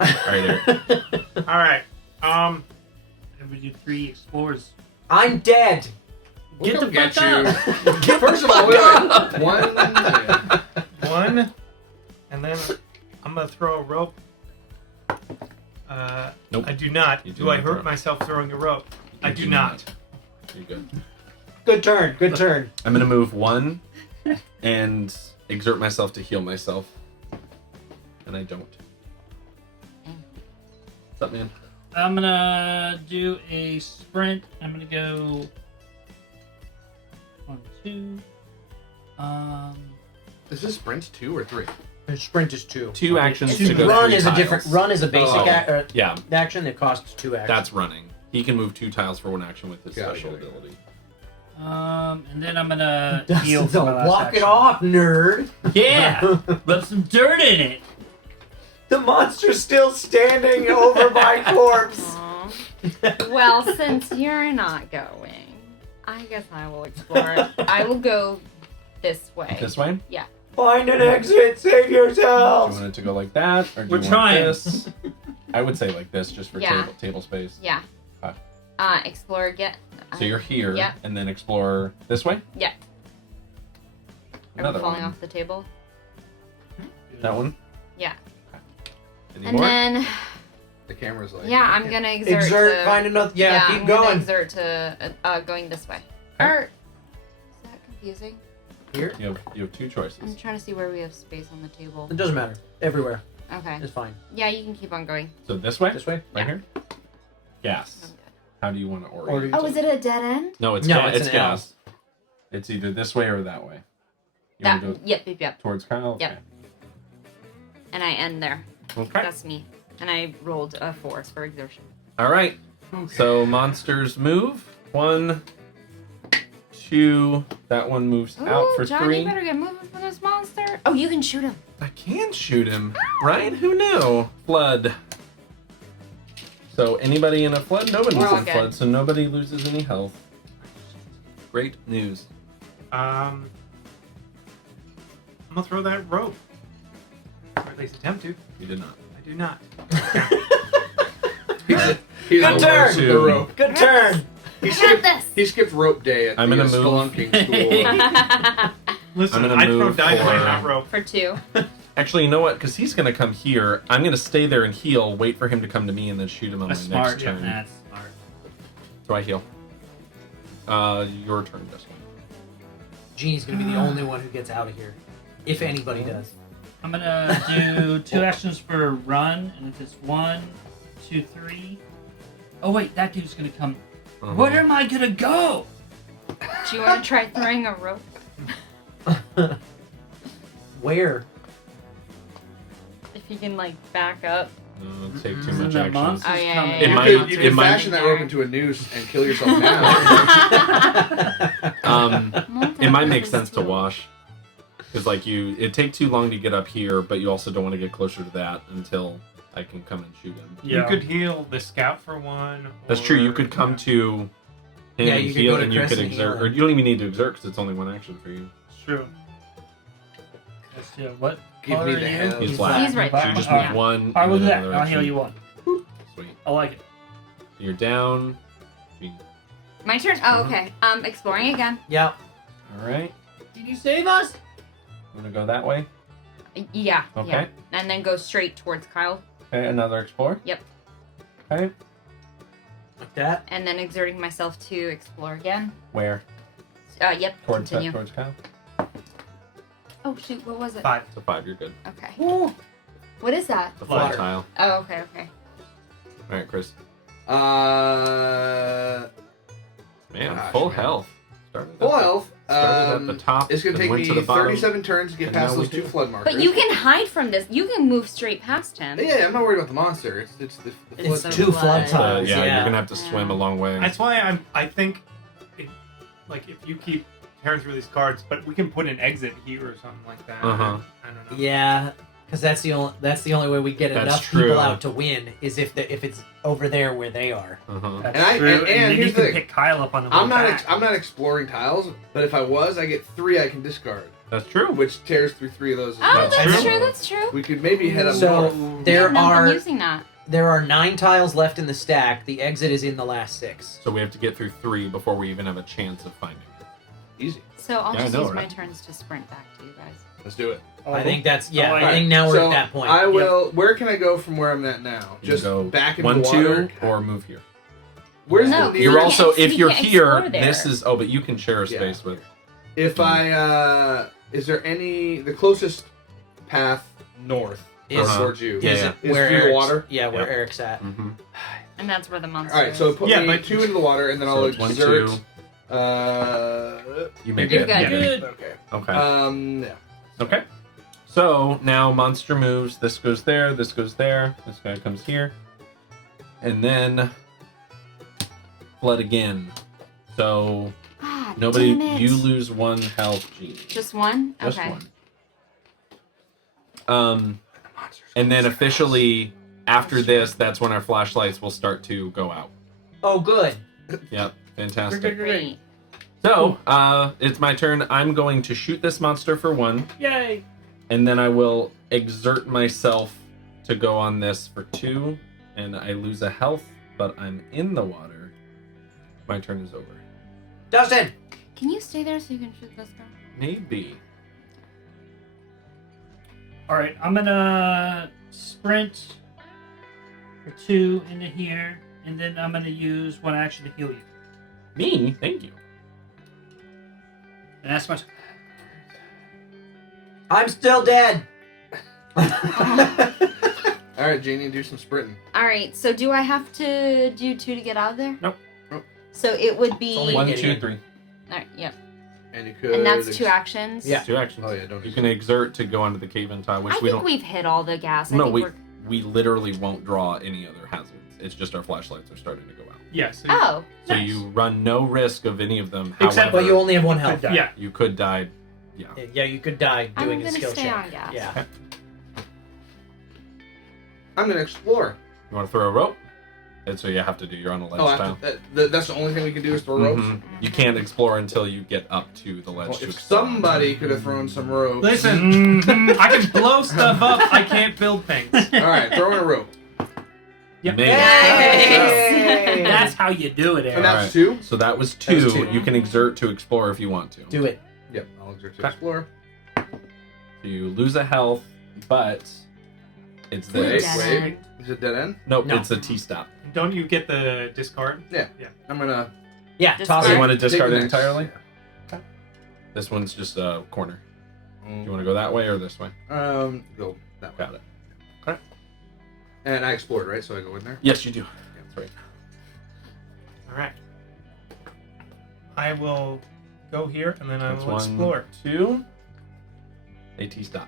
Right there. All right. If we do 3 explores. I'm dead. We'll Get come the get fuck you. First of all, wait, wait. One. Yeah. One, and then I'm gonna throw a rope. Nope. I do not. You do Do I not hurt throw. myself throwing a rope? I You do do not. You're good. Good turn. Good turn. I'm gonna move 1 and exert myself to heal myself. And I don't. What's up, man? I'm gonna do a sprint. I'm gonna go 1, 2. Is this sprint 2 or 3? The sprint is 2. 2 actions It's to go Run 3 is tiles. a different. Run is a basic Oh. Yeah, action that costs 2 actions. that's running. He can move 2 tiles for 1 action with his Got it, special got it. ability. And then I'm gonna heal Dustin, for my don't last walk action. it off, nerd. Yeah, rub some dirt in it. The monster's still standing over my corpse. Aw. Well, since you're not going, I guess I will explore. I will go this way. This way? Find an exit. Save Do you yourselves. want it to go like that, or do We're you want trying. this? I would say like this, just for Yeah. table space. Yeah. Okay. Explore again. So you're here, Yeah. and then explore this way. Yeah. Are Another we falling one. off the table? That one. Yeah. Any And more? then, The camera's like. yeah, I'm gonna exert. Exert. to, Find another. Yeah, I'm keep gonna going. exert to going this way. Okay. Or is that confusing? Here. You have 2 choices. I'm trying to see where we have space on the table. It doesn't matter. Everywhere. Okay. It's fine. Yeah, you can keep on going. So this way, This way. right Yeah. here. Gas. I'm good. How do you want to orient? Order- Oh, is it a dead end? No, it's No, gas. it's It's an L. gas. It's either this way or that way. You That. want to go Yep. towards Kyle? Yep. And I end there. Okay. That's me. And I rolled a 4 for exertion. All right. Okay. So monsters move. 1, 2. That one moves out Ooh, for Johnny 3. better get moving from this monster. Oh, you can shoot him. I can shoot him, right? Who knew? Flood. So anybody in a flood? Nobody's We're all in good. flood, so nobody loses any health. Great news. I'm gonna throw that rope, or at least attempt to. You did not. I do not. He's Good on turn. the rope. Good turn. He I got skipped, this. he skipped rope day at I'm the gonna move. spelunking school. Listen, I'm gonna I throw move dynamite, for- not rope. For 2. Actually, you know what? Because he's going to come here. I'm going to stay there and heal, wait for him to come to me, and then shoot him on That's my smart. next Yeah, turn. that's smart. So I heal. Your turn, Justin. Jeannie's gonna be the only one who gets out of here, if anybody does. I'm gonna do 2 actions for run, and if it's 1, 2, 3. Oh wait, that dude's gonna come. Uh-huh. Where am I gonna go? Do you want to try throwing a rope? Where? If you can, like, back up No, it'd take too Isn't much that action. monsters Oh, yeah, coming? yeah, It yeah. might- You could it might- fashion that rope into a noose and kill yourself now. It might make sense to wash. Because, like, it'd take too long to get up here, but you also don't want to get closer to that until I can come and shoot him. You could heal the scout for one. That's true. You could or- come to him Yeah, and you could heal, go to and you Chris could and heal exert. Or him. you don't even need to exert because it's only one action for you. It's true. Yeah, what? Give color me are the you? hell. He's black. He's right So there. you just Alright. move one. I and will do then that. another I'll heal action. you one. Sweet. I like it. You're down. My turn. Oh, okay. Exploring again. Yeah. All right. Did you save us? I'm gonna go that way. Yeah. Okay. Yeah. And then go straight towards Kyle. Okay. Another explore. Yep. Okay. Like that? And then exerting myself to explore again. Where? Yep. Towards Continue. towards Kyle. Oh shoot! What was it? 5. So 5. You're good. Okay. Ooh. What is that? The flat Water. tile. Oh, okay. Okay. All right, Chris. Man, Gosh, full man. health. Started Full at the- health. Started at the top. It's gonna then take went me to the bottom. 37 turns to get and past now we those 2 do. flood markers. But you can hide from this. You can move straight past him. Yeah, I'm not worried about the monster. It's the It's flood. two flood flood. tiles. Yeah, yeah. you're gonna have to swim a long way. That's why I think, like, if you keep tearing through these cards, but we can put an exit here or something like that. Uh-huh. I don't know. Yeah, because that's the only way we get That's enough true. people out to win is if it's over there where they are. Uh-huh. That's And I- true. and then here's you can the thing. pick Kyle up on the way I'm not back. I'm not exploring tiles, but if I was, I get 3 I can discard, That's true. which tears through 3 of those. As Oh, well. that's true. true. That's true. We could maybe head up So north. there No, I'm are using that. 9 tiles left in the stack. The exit is in the last 6. So we have to get through 3 before we even have a chance of finding it. Easy. So I'll Yeah, I just know, use my right? turns to sprint back to you guys. Let's do it. I think that's I like I think it. now we're so at that point. I Yep. will. Where can I go from where I'm at now? You Just go back into 1, the water. 2, or move here. Where's No, the we You're nearest? can't- also, if we you're can't here, explore there. this is. Oh, but you can share a Yeah. space with. If I is there any the closest path north Is- towards you? Yeah, Is yeah. it Is where through the Eric's- water? Yeah, where Yep. Eric's at. Mm-hmm. And that's where the monster All right, so is. put Yeah, me but- 2 into the water, and then I'll So it's 1, exert. 2. You You're make You're it. good. Yeah. Good. Okay. Okay. Yeah. Okay. So now monster moves. This goes there. This goes there. This guy comes here, and then flood again. So Ah, nobody. damn it. You lose 1 health, Jeannie. Just one? Just Okay. 1. And then officially after this, that's when our flashlights will start to go out. Oh, good. Yep. Fantastic. Great. So, it's my turn. I'm going to shoot this monster for 1, Yay! and then I will exert myself to go on this for 2, and I lose a health, but I'm in the water. My turn is over. Dustin. Can you stay there so you can shoot this girl? Maybe. All right, I'm gonna sprint for 2 into here, and then I'm gonna use 1 action to heal you. Me? Thank you. And that's my. I'm still dead. All right, Jeannie, do some sprinting. All right. So do I have to do 2 to get out of there? Nope. Nope. So it would be. It's only 1, Get 2, in. 3. All right. Yep. And you could. And that's 2 actions. Yeah. 2 actions. Oh yeah, don't. You can exert to go onto the cave and tie, which I we think don't. we've hit all the gas. I No, think we literally won't draw any other hazards. It's just our flashlights are starting to go out. Yes. Oh. So Nice. you run no risk of any of them. Except- However, But you only have 1 health. die. Yeah. you could die. Yeah. Yeah, you could die I'm doing a gonna skill stay check. on gas. Yeah. I'm gonna explore. You want to throw a rope? That's what you have to do. You're on a ledge Oh, I tile. have to, that's the only thing we can do is throw ropes. Mhm. You can't explore until you get up to the ledge Well, to if explore. somebody could have thrown some ropes. Listen, I can blow stuff up. I can't build things. All right, throw in a rope. You Yep. made it. Yay! That's how you do it, And Aaron. that's Alright. 2. So that was That was 2. 2. You can exert to explore if you want to. Do it. Yep, I'll exert to Okay. explore. So you lose a health, but it's Wait, this. Dead Wait, end. is it dead end? Nope, No. it's a T stop. Don't you get the discard? I'm gonna. Yeah, Just toss So you it. want to discard Take it the next- entirely? This one's just a corner. You want to go that way or this way? Go that way. Got it. And I explored, right? So I go in there. Yes, you do. That's right. All right. I will go here and then I That's will 1, explore. 2. AT stop.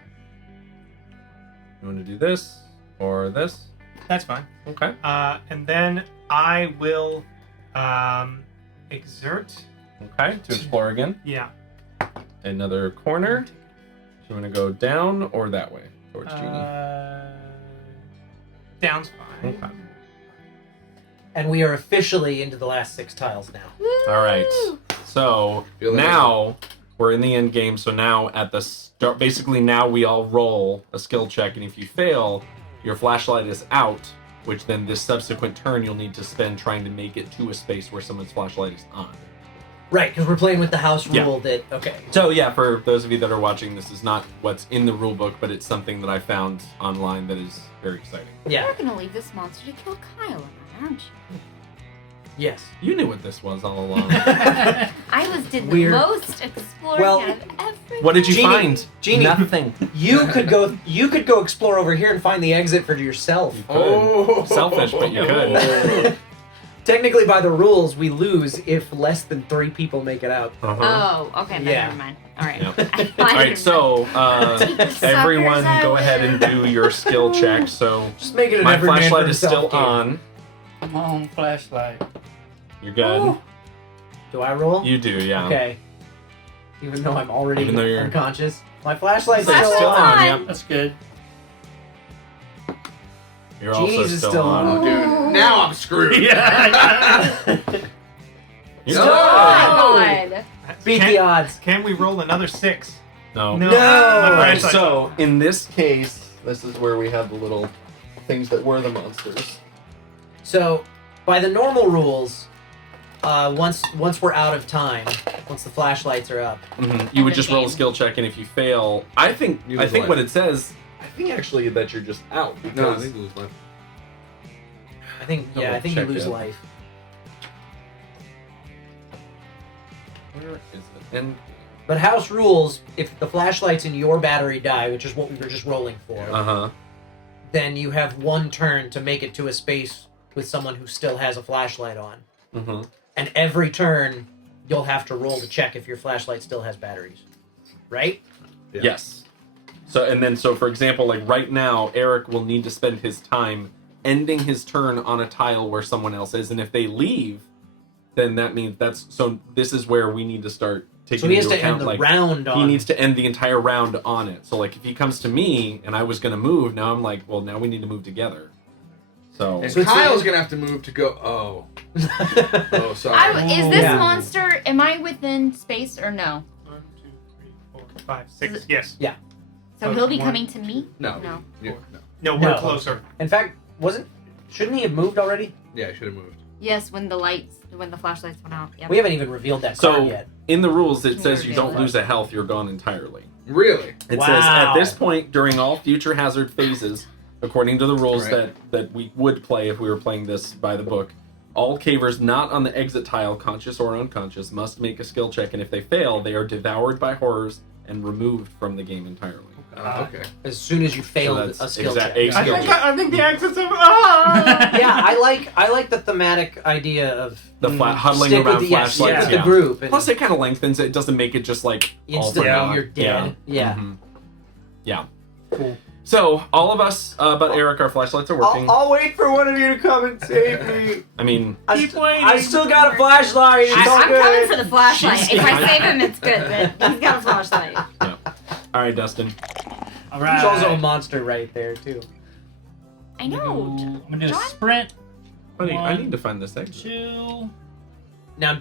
You want to do this or this? That's fine. Okay. And then I will exert. Okay. To explore again. Yeah. Another corner. Do you want to go down or that way towards Jeannie? Down's fine. Okay. And we are officially into the last 6 tiles now. All right. So Feel like now we're in the end game. So now at the start, basically now we all roll a skill check, and if you fail, your flashlight is out. Which then this subsequent turn you'll need to spend trying to make it to a space where someone's flashlight is on. Right, because we're playing with the house Yeah. rule that... Okay. So yeah, for those of you that are watching, this is not what's in the rule book, but it's something that I found online that is very exciting. Yeah. You're gonna leave this monster to kill Kyle and I, aren't you? Yes. You knew what this was all along. I did the Weird. most exploring Well, out of everything. What did you Jeannie- find? Jeannie. Nothing. You could go explore over here and find the exit for yourself. You could. Selfish, but you could. Technically, by the rules, we lose if less than 3 people make it out. Uh-huh. Oh, okay, then Yeah. never mind. Alright. Yep. All right, so Suckers, everyone I go ahead and will. do your skill check. So Just make it an my every man for flashlight is still himself game. on. Come on, flashlight. You're good. Do I roll? You do, yeah. Okay. Even though I'm already Even though you're- unconscious. My flashlight's Flashlight's still on. on. Yep. That's good. You're also Jeannie's is still, still on. Oh, dude. Now I'm screwed. Yeah. You're No! still Oh on. my god. Beat the odds. Can we roll another 6? No. No. No! My All right, flashlight- so in this case, this is where we have the little things that were the monsters. So, by the normal rules, once we're out of time, once the flashlights are up, You would End just of roll a game. skill check, and if you fail, I think You lose what life. it says. I think actually that you're just out because No, I think it was left. I think Double you check lose it. life. where is it? And But house rules, if the flashlights in your battery die, which is what we were just rolling for, then you have 1 turn to make it to a space with someone who still has a flashlight on. And every turn, you'll have to roll to check if your flashlight still has batteries. Right? Yeah. Yes. So for example, like right now, Eric will need to spend his time ending his turn on a tile where someone else is, and if they leave, then that means this is where we need to start taking So he has into to account end the like round on... he needs to end the entire round on it. So like if he comes to me and I was gonna move, now I'm like, well, now we need to move together. So And So it's Kyle's the- gonna have to move to go. Oh, sorry. Is this Yeah. monster, am I within space or no? 1, 2, 3, 4, 5, 6. Yes. So So he'll be 1, coming to me? No. No. Yeah, no. No, we're No. closer. In fact, shouldn't he have moved already? Yeah, I should have moved. Yes, when the flashlights went out. Yep. We haven't even revealed that So- card yet. in the rules, it Can says you you reveal don't it? lose a health; you're gone entirely. Really? It says Wow. at this point during all future hazard phases, according to the rules Right. that we would play if we were playing this by the book, all cavers not on the exit tile, conscious or unconscious, must make a skill check, and if they fail, they are devoured by horrors and removed from the game entirely. Okay. As soon as you fail that's a skill exact- check. a skill check. I think the exits of. Ah! Yeah, I like the thematic idea of The huddling stick with around the, yes, stick flashlights, with yeah. the group. And Plus, it kind of lengthens it. It doesn't make it just like all for instantly naught. you're dead. Yeah. Mhm. Yeah. Cool. So all of us, but Eric, our flashlights are working. I'll wait for one of you to come and save me. I mean, Keep waiting. I still got a flashlight. It's all I'm good. coming for the flashlight. She's- If I save him, it's good. But he's got a flashlight. all right, Dustin. All right. There's also a monster right there too. I know. I'm gonna do a John? sprint. Buddy, I One, need to find this exit. 2. Now,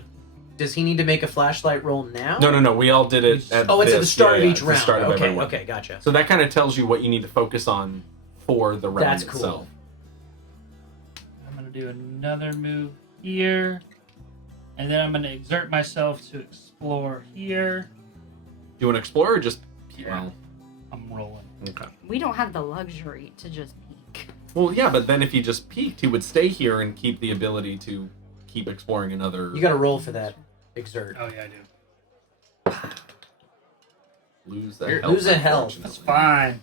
does he need to make a flashlight roll now? No. We all did it. At Oh, it's at the this. start Yeah, of yeah, each it's the round. start of Okay, everyone. okay, gotcha. So that kind of tells you what you need to focus on for the round That's cool. itself. I'm gonna do another move here, and then I'm gonna exert myself to explore here. Do you want to explore or just? Yeah. Well, I'm rolling. okay. We don't have the luxury to just peek. Well, yeah, but then if he just peeked, he would stay here and keep the ability to keep exploring another. You got to roll for that. Exert. Oh yeah, I do. lose a Here, health. lose a health. That's unfortunately. fine.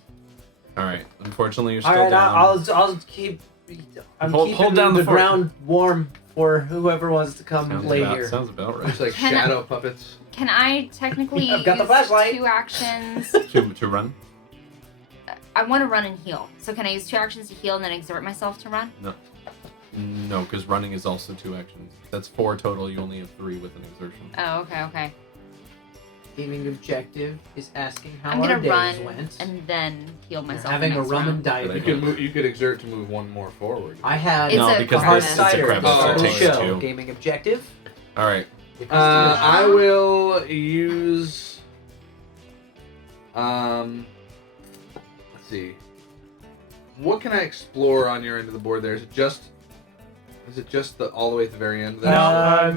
All right. Unfortunately, you're All still right, down. I'll keep. I'm Hold keeping down the the fort. ground warm for whoever wants to come Sounds lay about, here. sounds about right. Just like Can I- shadow puppets. Can I technically I've got the use flashlight. 2 actions? to run. I want to run and heal. So can I use 2 actions to heal and then exert myself to run? No, because running is also 2 actions. That's 4 total. You only have 3 with an exertion. Oh, okay. Gaming objective is asking how I'm our gonna days run went. and then heal We're myself. having a next rum round. and dive. Good You idea. could move. You could exert to move 1 more forward. I had It's No, a because hard crevice. it's a cider crevice. at the start of the It takes show. 2. Gaming objective. All right. I will use. Let's see. What can I explore on your end of the board? There is it just. Is it just the all the way at the very end?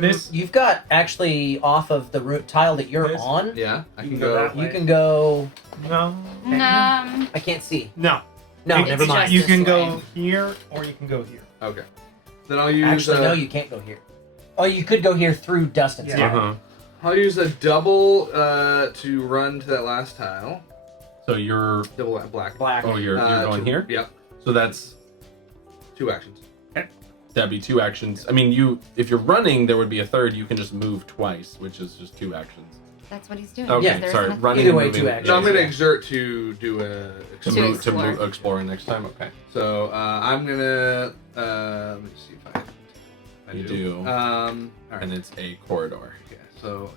This- You've got actually off of the tile that you're This- on. Yeah, I You can can go go. that way. You can go. No. I can't see. No. No, It's never mind. You this can way. go here or you can go here. Okay. Then I'll use. Actually, no, you can't go here. Oh, you could go here through Dustin's. Yeah. Uh-huh. I'll use a double to run to that last tile. So you're. Double black. Black. Oh, you're going here. Yep. So that's 2 actions. that'd be 2 actions. I mean, if you're running, there would be a third. You can just move twice, which is just 2 actions. That's what he's doing. Okay, Yeah, There sorry. isn't a- Running Either and way, moving. 2 actions. So I'm going to Yeah. exert to do a. To To move explore. explore next time. Okay. So I'm gonna let me see if I You do. All right. And it's a corridor. Okay, so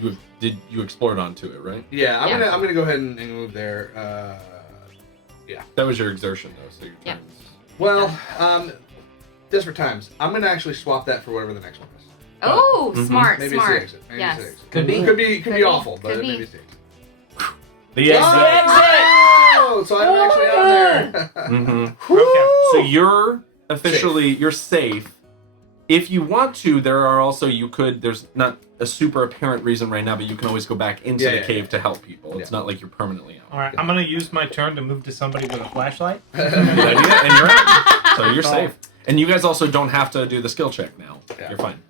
You explored onto it, right? yeah, I'm Yeah. gonna go ahead and move there. That was your exertion, though. So your Yeah. turns. Well, desperate times. I'm gonna actually swap that for whatever the next one is. Oh, Mhm. smart, Maybe smart. it's the exit. Maybe Yes. it's the exit. Could be. Could be Could be. awful, but Could be. maybe it's the exit. The exit. Oh, so I'm actually on there. Mm-hmm. Okay. So you're officially you're safe. If you want to, there's not a super apparent reason right now, but you can always go back into Yeah, the yeah, cave to help people. It's Yeah. not like you're permanently out. All right. I'm gonna use my turn to move to somebody with a flashlight. Good idea, and you're out. So you're safe. And you guys also don't have to do the skill check now. Yeah. You're fine.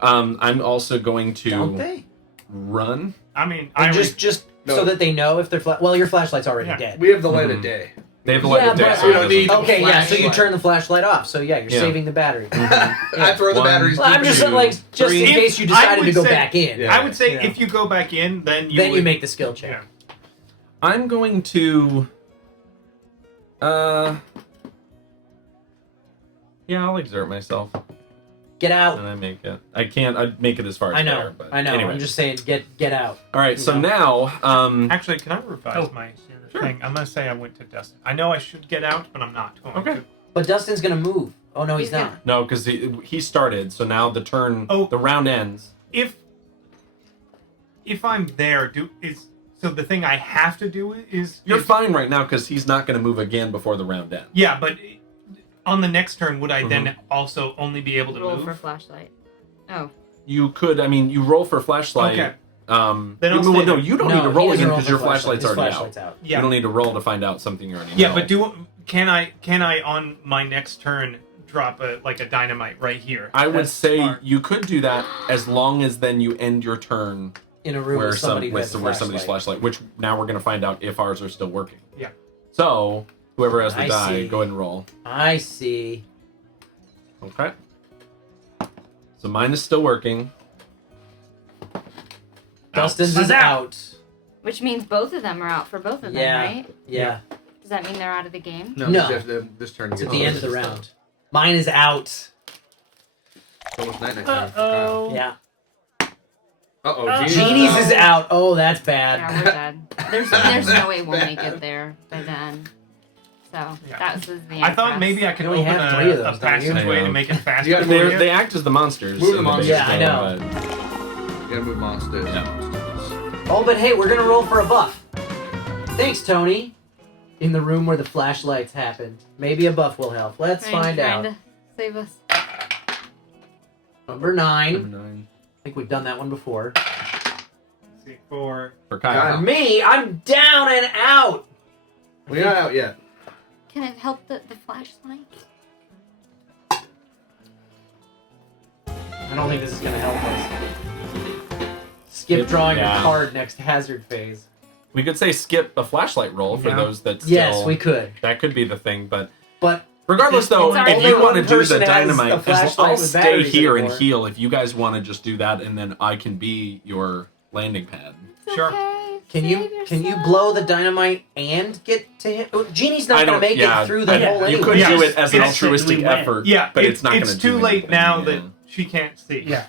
I'm also going Don't to they? run. I mean, And I just No. so that they know if they're well, your flashlight's already Yeah. dead. We have the light Mhm. of day. They have the light Yeah, of day, but so we it don't doesn't- need- Okay, yeah. So you Flashlight. turn the flashlight off. So yeah, you're Yeah. saving the battery. I throw the One, batteries. Well, I'm deep just into- like just three. in case you I decided to would go say- back in. Yeah. I would say Yeah. if you go back in, then you Then would, you make the skill check. Yeah. I'm going to. Yeah, I'll exert myself, Get out. and I make it. I can't. I'd make it as far as I know. there, but I know. Anyway. I'm just saying, get out. All right. So You now, Actually, can I revise Oh, my sure. thing? I'm gonna say I went to Dustin. I know I should get out, but I'm not going Okay. to. But Dustin's gonna move. Oh no, he's He's not. gonna- no, because he started. So now the turn. Oh. The round ends. If I'm there, so the thing I have to do is You're fine right now because he's not going to move again before the round ends. Yeah, but on the next turn, would I Mm-hmm. then also only be able to Roll move? for flashlight. Oh, You could. I mean, you roll for flashlight. Okay. Then Then I'll no, stay no, there. you don't No, need to he roll doesn't again roll because for your flashlight. flashlight's His already flashlight's out. out. You Yeah. don't need to roll to find out something you already Yeah, know. but can I on my next turn drop a dynamite right here? I would That's say smart. you could do that as long as then you end your turn In a room where with somebody who has a where somebody's flashlight. flashlight, which now we're going to find out if ours are still working. Yeah. So whoever has the I die, see. go ahead and roll. I see. Okay. So mine is still working. Dustin's I'm is out. out. which means both of them are out for both of them, Yeah. right? Yeah. Does that mean they're out of the game? No, No. this turn. It's at the end of the round. Mine is out. It's almost night time. Uh-oh. Yeah. Uh-oh. Genie's is out. Oh, that's bad. Yeah, we're dead. There's no way we'll make it there by then. So Yeah. that was the end. I for thought us. maybe I could You only open have 3 of a those, don't you? passageway I know. to make it faster. You gotta for move you. They act as the monsters. Move the in monsters. base Yeah, I game, know. You gotta move monsters. Yeah. Monsters. Oh, but hey, we're gonna roll for a buff. Thanks, Tony. In the room where the flashlights happened. Maybe a buff will help. Let's find Trying out. to save us. Number 9. Number 9. I think we've done that one before. Let's see, for For Kyle. Kyle. For me, I'm down and out. We're not out yet. Can it help the flashlight? I don't think this is gonna help us. Skip drawing a card next hazard phase. We could say skip a flashlight roll for Yeah. those that still... Yes, we could. That could be the thing, but... But Regardless, though, It's already if you one want to do the person has a dynamite, flashlight I'll with stay batteries here and anymore. heal if you guys want to just do that, and then I can be your landing pad. It's Sure. okay. Can you blow the dynamite and get to him? Oh, Jeannie's not I gonna don't- make yeah, it through the I- hole You anyway. could Yeah. do it as an It's- altruistic we win. effort, Yeah, but it's not going to It's too late now that she can't see. Yeah.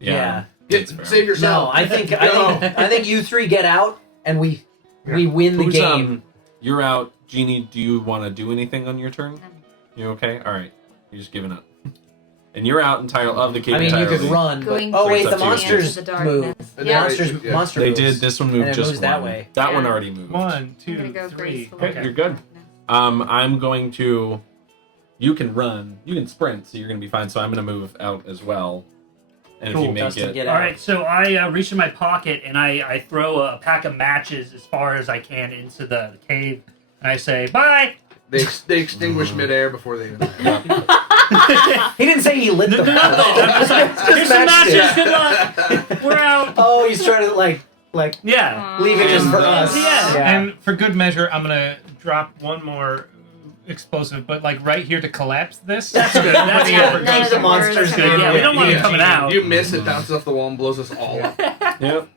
Yeah. That's fair. Save No, yourself. I think you three get out and we win the Who's, game. You're out. Jeannie, do you want to do anything on your turn? You okay? All right. You're just giving up. And you're out entirely of the cave I mean, you entirely. could run, but Going oh wait, It's the up to you. monsters Into the move. darkness. The Yeah. monsters, Yeah. monster They moves. did. This one And moved it just moves that one. way. That one Yeah. already moved. 1, I'm 2, gonna go 3. gracefully. Okay. You're good. I'm going to. You can run. You can sprint, so you're going to be fine. So I'm going to move out as well. And if you Cool. make Dustin, it, get All out. right, so I reach in my pocket and I throw a pack of matches as far as I can into the cave, and I say bye. They extinguish midair before they. He didn't say he lit them. Here's some matches. Good luck. We're out. Oh, he's trying to like Yeah. leave it just for And, us. yeah. And for good measure, I'm gonna drop one more explosive, but like right here to collapse this. That's good. That's Nobody good. ever None goes of the to- monsters That's good. Yeah, we don't want it coming out. You miss it, bounces off the wall, and blows us all up. Yep.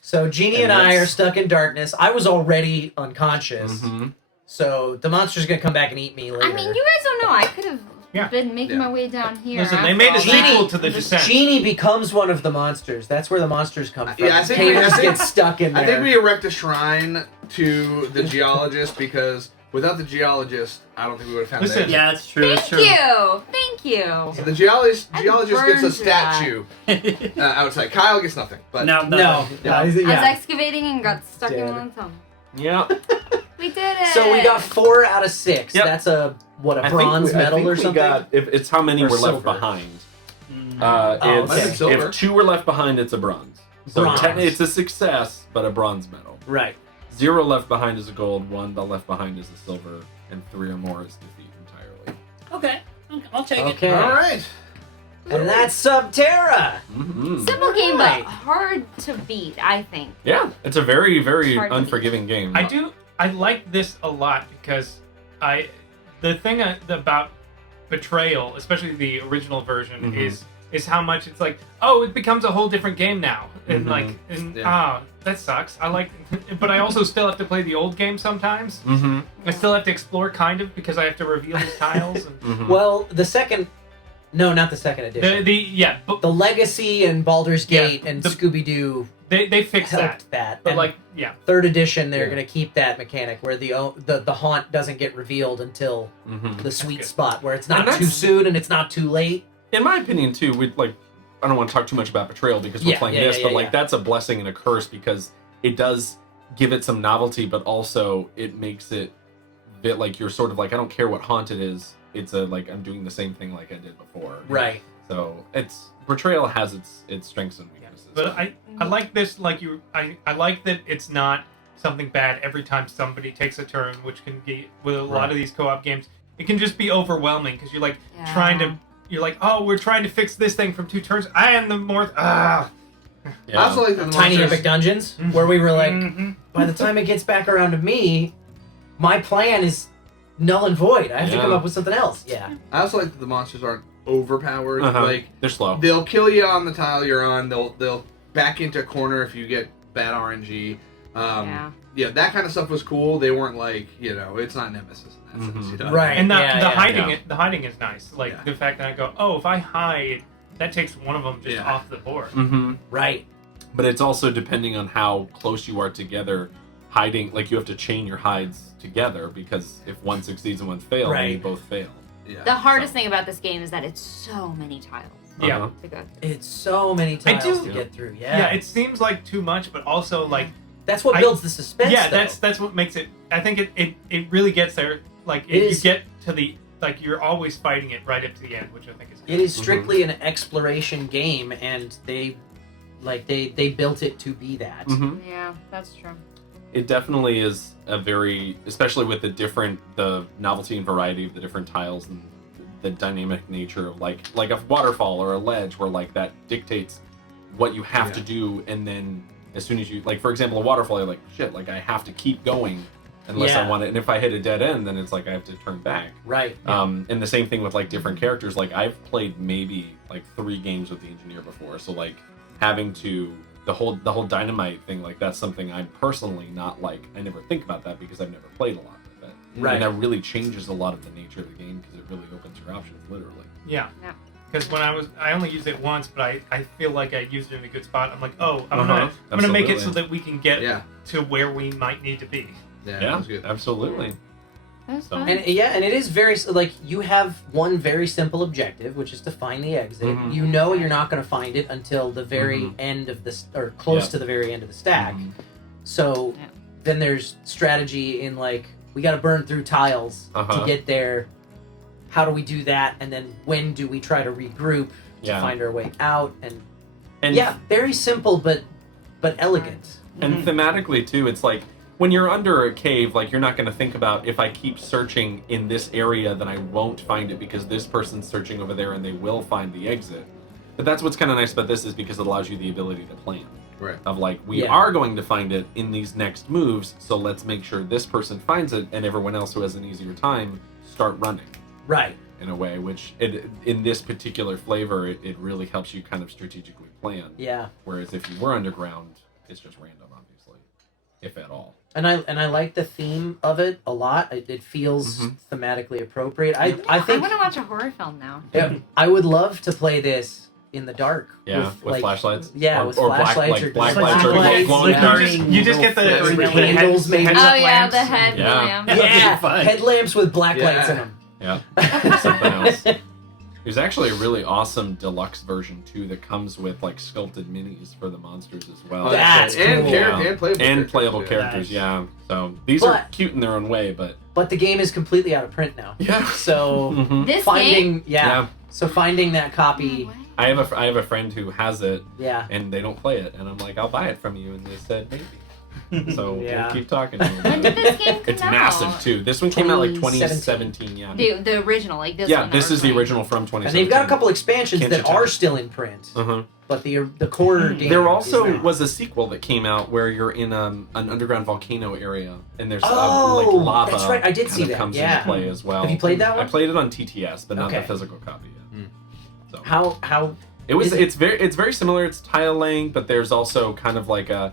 So Jeannie and And I are that's- stuck in darkness. I was already unconscious, Mm-hmm. so the monster's gonna come back and eat me later. I mean, you guys don't know. I could have Yeah. been making Yeah. my way down here. Listen, they after made a all sequel that. to the Descent. Jeannie becomes one of the monsters. That's where the monsters come from. Yeah, I think we- I Cavers think- get stuck in there. I think we erect a shrine to the geologist because without the geologist, I don't think we would have found Listen, that. Yeah, it's true. It's Thank true. you. Thank you. So the geologist I gets a burned statue outside. Kyle gets nothing, but No, no. no. Yeah. I was excavating and got stuck in Dead. one tunnel. Yeah. We did it. So we got 4 out of 6. Yep. That's a I think bronze we- I medal think or we something. got- if it's how many Or were silver. left behind. Mm. Oh, It's, okay. Silver. if 2 were left behind, it's a bronze. So Bronze. technically, it's a success, but a bronze medal. Right. 0 left behind is a gold. 1 left behind is a silver, and 3 or more is defeat entirely. Okay, I'll take it. Okay. all right. And that's Terra. Mm-hmm. Simple game, but Right. hard to beat. I think. Yeah, it's a very, very Hard to beat. unforgiving game. I like this a lot because the thing about Betrayal, especially the original version, Mhm. is how much it's like, oh, it becomes a whole different game now, and Mhm. that sucks. I like, but I also still have to play the old game sometimes. Mm-hmm. I still have to explore kind of because I have to reveal these tiles. And Mm-hmm. Well, the second... No, not the second edition. but The Legacy and Baldur's Yeah, Gate and the- Scooby-Doo they fixed that. helped that. But And like, yeah, 3rd edition, they're Yeah. going to keep that mechanic where the haunt doesn't get revealed until Mm-hmm. the sweet good. spot, where it's And not too that's- soon and it's not too late. In my opinion, too, I don't want to talk too much about Betrayal because we're Yeah, playing yeah, this, yeah, but yeah, like yeah. that's a blessing and a curse because it does give it some novelty, but also it makes it bit like you're sort of like, I don't care what haunt it is. It's a like I'm doing the same thing like I did before. Right. So Betrayal has its strengths and weaknesses. but I like this. Like I like that it's not something bad every time somebody takes a turn, which can be with a lot Right. of these co-op games. It can just be overwhelming because you're like Yeah. trying to. You're like, oh, we're trying to fix this thing from 2 turns. I am the more. I also like that the Tiny monsters- Epic Dungeons, where we were like, Mhm. by the time it gets back around to me, my plan is null and void. I have to Yeah. come up with something else. Yeah. I also like that the monsters aren't overpowered. Uh-huh. Like They're slow. they'll kill you on the tile you're on. They'll back into a corner if you get bad RNG. Yeah. Yeah, that kind of stuff was cool. They weren't like it's not Nemesis in that sense. Mhm. You know? Right. And the Yeah, hiding yeah. the hiding is nice. Like Yeah. the fact that I go, oh, if I hide, that takes one of them just Yeah. off the board. Mm-hmm. Right. But it's also depending on how close you are together. Hiding, like you have to chain your hides together because if one succeeds and one fails, then you Right. both fail. Yeah. The hardest thing about this game is that it's so many tiles Yeah. Uh-huh. to go through. It's so many I tiles do- to get through. Yeah. Yeah. It seems like too much, but also like That's what I- builds the suspense. yeah, though. that's what makes it. I think it really gets there. Like It you is- get to the like you're always fighting it right up to the end, which I think is. It is strictly an exploration game, and they built it to be that. Mm-hmm. Yeah, that's true. It definitely is a very, especially with the novelty and variety of the different tiles and the dynamic nature of like a waterfall or a ledge where like that dictates what you have to do, and then as soon as you like, for example, a waterfall, you're like, shit, like I have to keep going unless I Yeah. want it, and if I hit a dead end, then it's like I have to turn back. Right. And the same thing with like different characters. Like I've played maybe like 3 games with the engineer before, so like having to the whole dynamite thing, like that's something I'm personally not like. I never think about that because I've never played a lot with it. Right. And that really changes a lot of the nature of the game because it really opens your options, literally. Yeah. Yeah. Because I only used it once, but I feel like I used it in a good spot. I'm like, oh, I'm Uh-huh. gonna make it so Absolutely. that we can get Yeah. to where we might need to be. Yeah, Yeah, that's good. absolutely. That was So- fun. And and it is very like you have one very simple objective, which is to find the exit. Mhm. You know you're not going to find it until the very Mhm. end of the or close Yeah. to the very end of the stack. Mhm. So Yeah. then there's strategy in like we got to burn through tiles Uh-huh. to get there. How do we do that? And then when do we try to regroup to Yeah. find our way out? And And yeah, very simple but elegant. And thematically too, it's like when you're under a cave, like you're not going to think about if I keep searching in this area, then I won't find it because this person's searching over there and they will find the exit. But that's what's kind of nice about this is because it allows you the ability to plan. Right. Of like, we Yeah. are going to find it in these next moves, so let's make sure this person finds it and everyone else who has an easier time start running Right. in a way, which in this particular flavor, it really helps you kind of strategically plan. Yeah. Whereas if you were underground, it's just random, obviously, if at all. And I like the theme of it a lot. It feels Mhm. thematically appropriate. I I think want to watch a horror film now. yeah, I would love to play this in the dark. Yeah, with like, flashlights. Yeah, Or- with or black- flashlights like or black just lights or flashlights, glowing like, dark. You just get the little the candles, maybe. heads Oh up yeah, lamps. the head Yeah. lamp. That'd be Yeah, fun. headlamps with black Yeah. lights in them. Yeah, something else. There's actually a really awesome deluxe version too that comes with like sculpted minis for the monsters as well. Oh, That's and cool. character and playable And playable yeah. characters, Nice. yeah. So these are But- cute in their own way, but But the game is completely out of print now. yeah. So Mhm. This game. finding Yeah. So finding that copy, No way. I have a friend who has it yeah. and they don't play it, and I'm like, I'll buy it from you, and they said maybe. So Yeah. we'll keep talking to them. When did this game come It's out? massive too. This one came out like 2017. 2017, yeah. The original, like this Yeah, one. this is the original. original from 2017. And they've got a couple expansions Can't that you tell? are still in print, Uh-huh. but the core game. There is also not. was a sequel that came out where you're in an underground volcano area, and there's Oh, like lava. that's right, I did kind see of that, Comes yeah. into play as well. Have you played that one? I played it on TTS, but not Okay. the physical copy yet. So How it was. is it- It's very similar. It's tile laying, but there's also kind of like a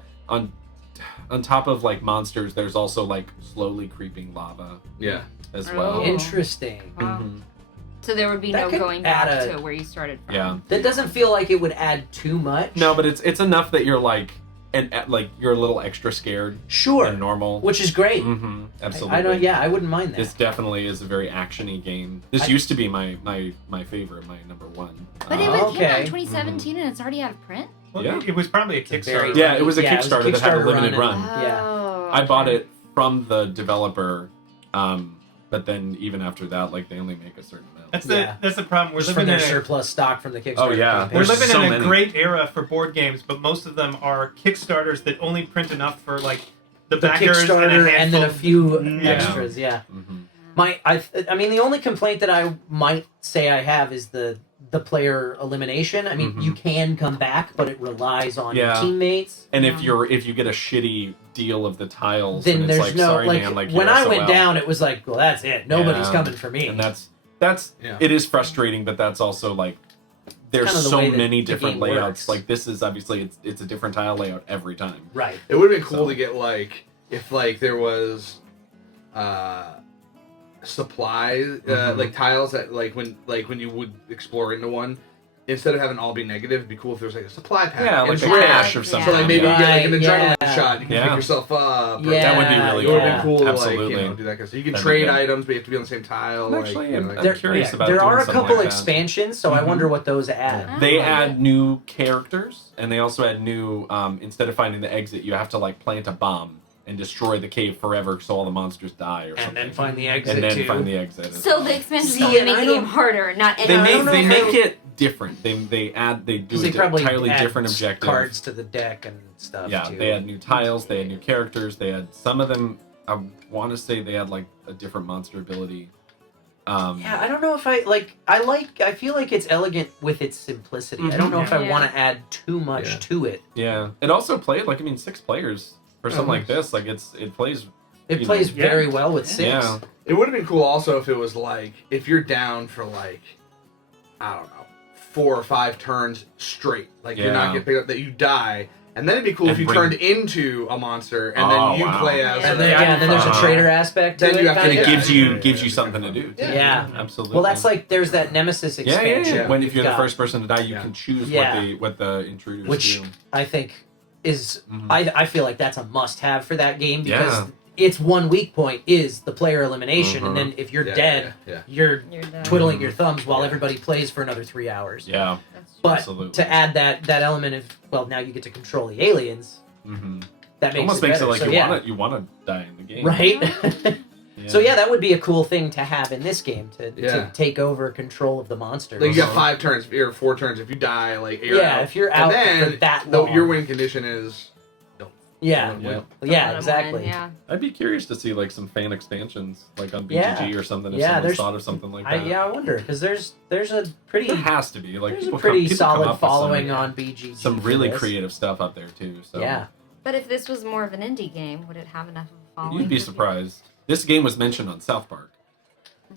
on top of like monsters. There's also like slowly creeping lava Yeah. as Oh. well. interesting. Wow. Mhm. So there would be That no could going add back a- to where you started from. Yeah. That doesn't feel like it would add too much. No, but it's enough that you're like like you're a little extra scared Sure, than normal. which is great. Mm-hmm. Absolutely. I don't. Yeah, I wouldn't mind that. This definitely is a very actiony game. This used to be my favorite, my number one. But it Oh, was, came out okay. in 2017 and it's already out of print? Well, Yeah. it was probably a It's a Kickstarter. very- Yeah, it was a Yeah, it was a Kickstarter that had a Kickstarter limited run run. Yeah. Oh, I bought okay. it from the developer, but then even after that, like they only make a certain amount. That's the problem. We're Just from living in their a surplus stock from the Kickstarter. Oh, yeah. campaign. We're There's living so in a many. great era for board games, but most of them are Kickstarters that only print enough for like the the backers Kickstarter and and then a few Yeah. extras. Yeah. Mhm. I mean, the only complaint that I might say I have is the player elimination. I mean, Mhm. you can come back, but it relies on Yeah. your teammates. And Yeah. if you get a shitty deal of the tiles, Then then it's there's like no sorry like, man, like when you're I went SOL. down, it was like, well, that's it. Nobody's Yeah. coming for me. And that's Yeah. it is frustrating, but that's also like there's kind of the so way that many the different game layouts. works. Like this is obviously it's a different tile layout every time. Right. It would have been cool So- to get like if like there was supplies Mhm. like tiles that like when you would explore into one, instead of having all be negative, it'd be cool if there was like a supply pack. Yeah, like and a bridge. cache or Yeah. something. So like maybe you get like an Right, adrenaline yeah. shot, you can Yeah. pick yourself up. or- Yeah, That would be really It would have yeah. been cool to like Absolutely. do that kind of stuff. You can That'd be trade good. items, but you have to be on the same tile. Actually, like, you know, I'm like- There, curious about there doing are a something couple like that. expansions, so I Mhm. wonder what those add. They Oh. add new characters, and they also add new. Instead of finding the exit, you have to like plant a bomb and destroy the cave forever, so all the monsters die, or And something. then find the exit and then too. find the exit. So the expansions See, only and make I the game don't- harder, not They any. I make don't know they if make I- it different. They do Because an they probably entirely add different objective. cards to the deck and stuff. Yeah, too. they add new tiles, they add new characters, they add some of them. I want to say they add like a different monster ability. Yeah, I don't know if I feel like it's elegant with its simplicity. I don't know if I Yeah. want to add too much Yeah. to it. Yeah, it also played like 6 players for something like this. Like it plays. It You plays know, yeah. very well with 6. Yeah, It would have been cool also if it was like if you're down for like I don't know 4 or 5 turns straight, like you're not Yeah. getting picked up, that you die And then it'd be cool And if you bring- turned into a monster, and Oh, then you wow. play as. Yeah. And then there's a Uh-huh. trader aspect to Then it. you have to- And it kinda. gives you something to do. Too. Yeah. Absolutely. Well, that's like there's that Nemesis yeah, expansion. yeah. When if you've you're the got, first person to die, you Yeah. can choose Yeah. what the intruders which do. I think is Mhm. I feel like that's a must-have for that game because Yeah. its one weak point is the player elimination, and Mhm. then if you're Yeah, dead, yeah, you're You're done. twiddling Mhm. your thumbs while Yeah. everybody plays for another 3 hours. Yeah. That's true. But Absolutely. to add that element of now you get to control the aliens. Mm-hmm. That makes Almost it makes better. it like so, you want to die in the game. right. Yeah. So yeah, that would be a cool thing to have in this game to Yeah. take over control of the monster. Like you got 5 turns or 4 turns. If you die, like you're Yeah, out. if you're And out then for that the- long. your win condition is Yeah, Yeah. yeah, Bottom exactly. line, yeah. I'd be curious to see like some fan expansions, like on BGG Yeah. or something. If Yeah, someone's there's- thought of something like I that. I wonder because there's a pretty There has to be like there's a people pretty people solid up with following some, on BGG. some for really this. creative stuff out there too. So Yeah, But if this was more of an indie game, would it have enough of a following? you'd be for people? surprised. This game was mentioned on South Park.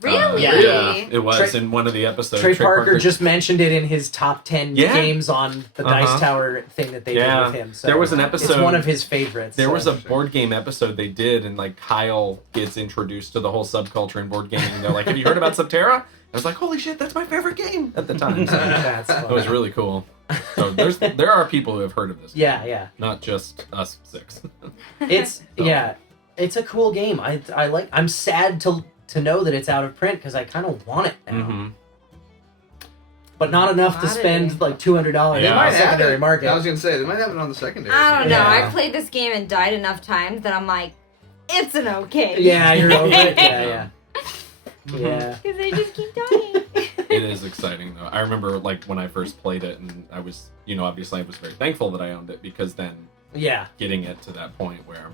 Really? Yeah, it was Trey- in one of the episodes. Trey Parker just mentioned it in his top 10 Yeah. games on the Uh-huh. Dice Tower thing that they Yeah. did with him. So There was an it's episode. one of his favorites. There so. was a board game episode they did, and like Kyle gets introduced to the whole subculture in board gaming. They're like, "Have you heard about Subterra?" I was like, "Holy shit, that's my favorite game at the time." So That's it was funny. really cool. So there are people who have heard of this. Yeah, yeah. Not just us 6. It's So- yeah, it's a cool game. I like. I'm sad to know that it's out of print because I kind of want it now, Mm-hmm. but not enough to Commodity. spend like $200 Yeah. on might the have secondary it. market. I was gonna say they might have it on the secondary. I don't know. Yeah. I played this game and died enough times that I'm like, it's an okay. Yeah, you're over it. Yeah, Mm-hmm. yeah. Because I just keep dying. It is exciting though. I remember like when I first played it, and I was, obviously I was very thankful that I owned it because then Yeah. getting it to that point where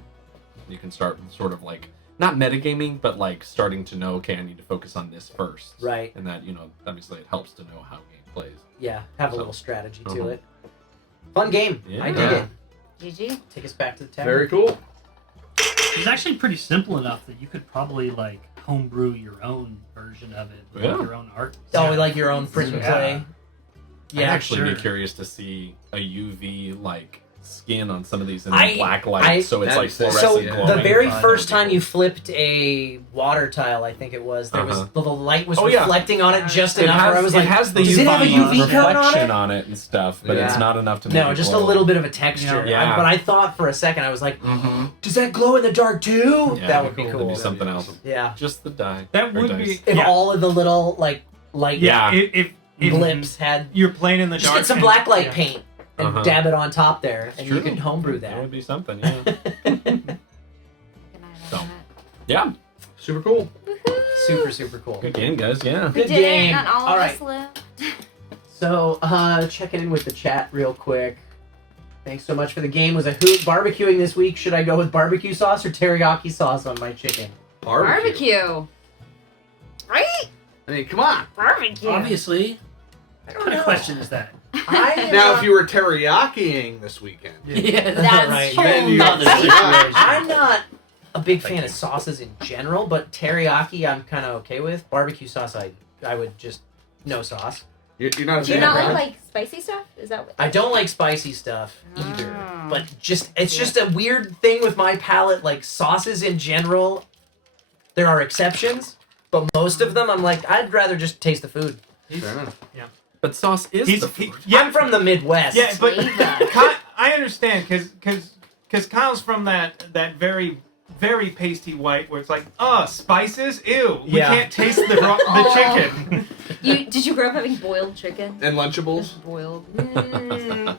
you can start sort of like not metagaming, but like starting to know, okay, I need to focus on this first. Right. And that, obviously it helps to know how a game plays. Yeah. Have a So- little strategy to Uh-huh. it. Fun game. Yeah. I dig it. GG. Take us back to the town. Very cool. It's actually pretty simple enough that you could probably like homebrew your own version of it, with Yeah. your own art. Oh, like your own print and Yeah. play. I'd Yeah, actually sure. be curious to see a UV like skin on some of these in I- the black light, I- so it's That'd like be sick. fluorescent So glowing. the very That first would be time you flipped a water tile, I think it was, there was Uh-huh. the light was Oh, yeah. reflecting on it just It enough. Where I was like, has the does UV, it have a UV cone on reflection it? on it and stuff, but it's Yeah. not enough to make No, it just a glow. little bit of a texture. Yeah. But I thought for a second, I was like, Mm-hmm. does that glow in the dark too? Yeah, that would be that'd cool. be something else. Yeah. Just the die. That or would dice. be If yeah. all of the little like light Yeah. If blips had, you're playing in the just dark, get some and- blacklight yeah. paint and Uh-huh. dab it on top there, and you True. can homebrew That that. would be something, yeah. Good night, So. everyone. Yeah. Super cool. Super, super cool. Good game, guys. Yeah. We Good did game. it. Not all All of right. us lived. So, checking in with the chat real quick. Thanks so much for the game. Was a hoot. Barbecuing this week. Should I go with barbecue sauce or teriyaki sauce on my chicken? Barbecue. Right? I mean, come on. Barbecue. Obviously. I What don't kind know. of question is that? I am Now, not- if you were teriyaki-ing this weekend, Yeah, That's right. true. Then you- Not the That's situation. I'm not a big fan of sauces in general, but teriyaki I'm kind of okay with. Barbecue sauce, I would just no sauce. you're not a Do you fan, not right? like spicy stuff? Is that what? I don't like spicy stuff either, Oh. but it's just a weird thing with my palate. Like sauces in general, there are exceptions, but most of them I'm like I'd rather just taste the food. Fair enough. But sauce is He's, the he, food. yeah, I'm from the Midwest. yeah, but Flavor. I understand because Kyle's from that very pasty white where it's like, spices, ew, we Yeah. can't taste the chicken. Did you grow up having boiled chicken? And Lunchables. Just boiled.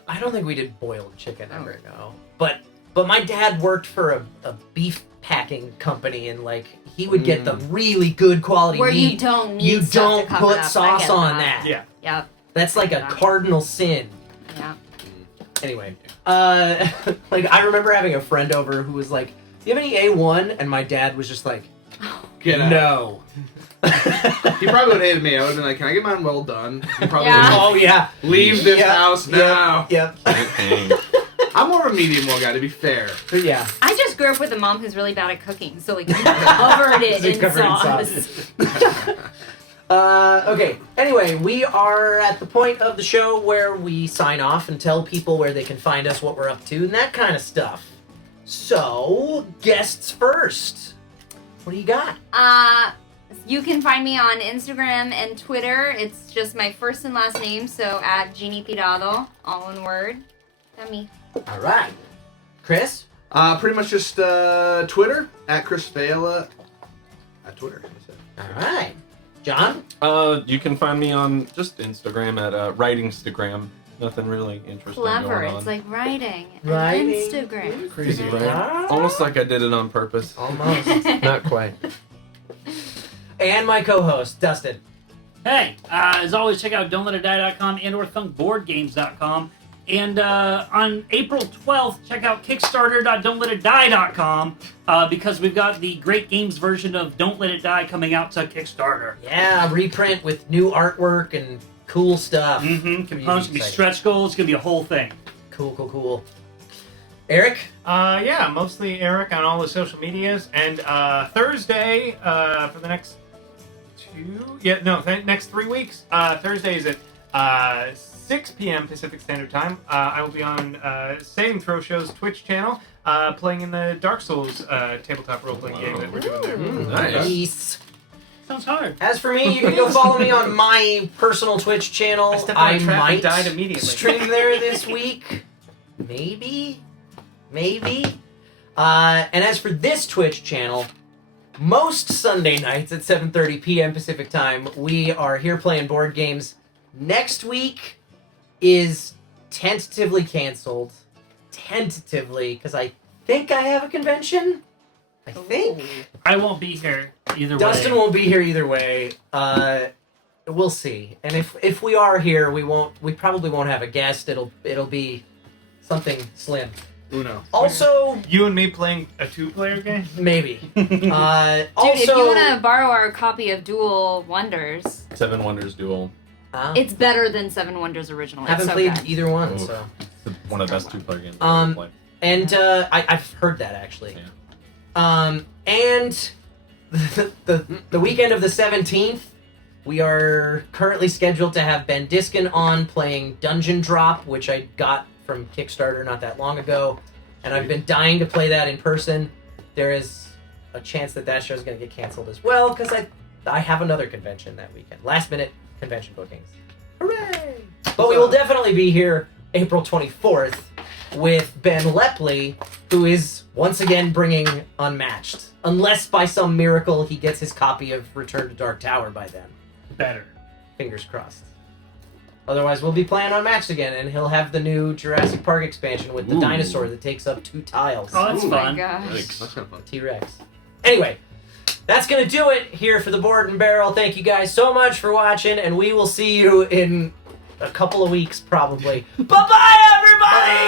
I don't think we did boiled chicken Oh. ever, no. But my dad worked for a beef packing company, and like he would get the really good quality Where you meat. don't need You stuff don't to cover put it up. I sauce get on that. Yeah. Yep. That's like a Yeah. cardinal sin. Yeah. Anyway, like I remember having a friend over who was like, "Do you have any A1?" And my dad was just like, Get out. "No." He probably would have hated me. I would have been like, "Can I get mine well done?" He probably Yeah. would have Oh yeah. leave this Yeah. house now. Yep. Can't hang. I'm more of a medium well guy, to be fair. Yeah. I just grew up with a mom who's really bad at cooking, so like we covered it They in covered it in sauce. sauce. Okay. Anyway, we are at the point of the show where we sign off and tell people where they can find us, what we're up to, and that kind of stuff. So, guests first. What do you got? You can find me on Instagram and Twitter. It's just my first and last name, so at Jeannie Tirado, all one word. That's me. All right. Chris? Pretty much just Twitter at Chris Faiella at Twitter. All right. John? You can find me on just Instagram at Writingstagram. Nothing really interesting Clever. going on. It's like writing. and Writing. Instagram. Crazy, right? Ah. Almost like I did it on purpose. Almost. Not quite. And my co-host, Dustin. Hey, as always, check out don'tletitdie.com and or thunkboardgames.com. And on April 12th, check out kickstarter.don'tletitdie.com because we've got the Great Games version of Don't Let It Die coming out to Kickstarter. Yeah, reprint with new artwork and cool stuff. Mm-hmm. Components can be stretch goals. It's going to be a whole thing. Cool. Eric? Yeah, mostly Eric on all the social medias. And Thursday, for the next next 3 weeks, Thursdays at 6 p.m. Pacific Standard Time, I will be on Saving Throw Show's Twitch channel, playing in the Dark Souls tabletop role-playing game that we're doing there. Nice. Sounds hard. As for me, you can go follow me on my personal Twitch channel. I stepped on a trap might and died immediately. stream there this week. Maybe. And as for this Twitch channel, most Sunday nights at 7:30 p.m. Pacific Time, we are here playing board games. Next week is tentatively canceled. Tentatively, because I think I have a convention. I think. I won't be here either way. Dustin won't be here either way. We'll see. And if we are here, we probably won't have a guest. It'll be something slim. Uno. Also, You and me playing a 2-player game? maybe. Dude, Also, if you want to borrow our copy of Dual Wonders, Seven Wonders Duel. it's better than Seven Wonders original. haven't It's so played good. either one, Ooh. so. It's one of the best 2-player games I've Um, ever played. And I've heard that actually. Yeah. And the weekend of the 17th, we are currently scheduled to have Ben Diskin on playing Dungeon Drop, which I got from Kickstarter not that long ago, and I've been dying to play that in person. There is a chance that show is going to get canceled as well because I have another convention that weekend. Last minute convention bookings. Hooray! But we will definitely be here April 24th with Ben Lepley, who is once again bringing Unmatched. Unless by some miracle he gets his copy of Return to Dark Tower by then. Better. Fingers crossed. Otherwise, we'll be playing Unmatched again, and he'll have the new Jurassic Park expansion with the Ooh. dinosaur that takes up 2 tiles. Oh, that's Oh my fun. gosh. Yikes. That's kind of fun. T-Rex. Anyway, that's going to do it here for the Board and Barrel. Thank you guys so much for watching, and we will see you in a couple of weeks, probably. Bye-bye, everybody!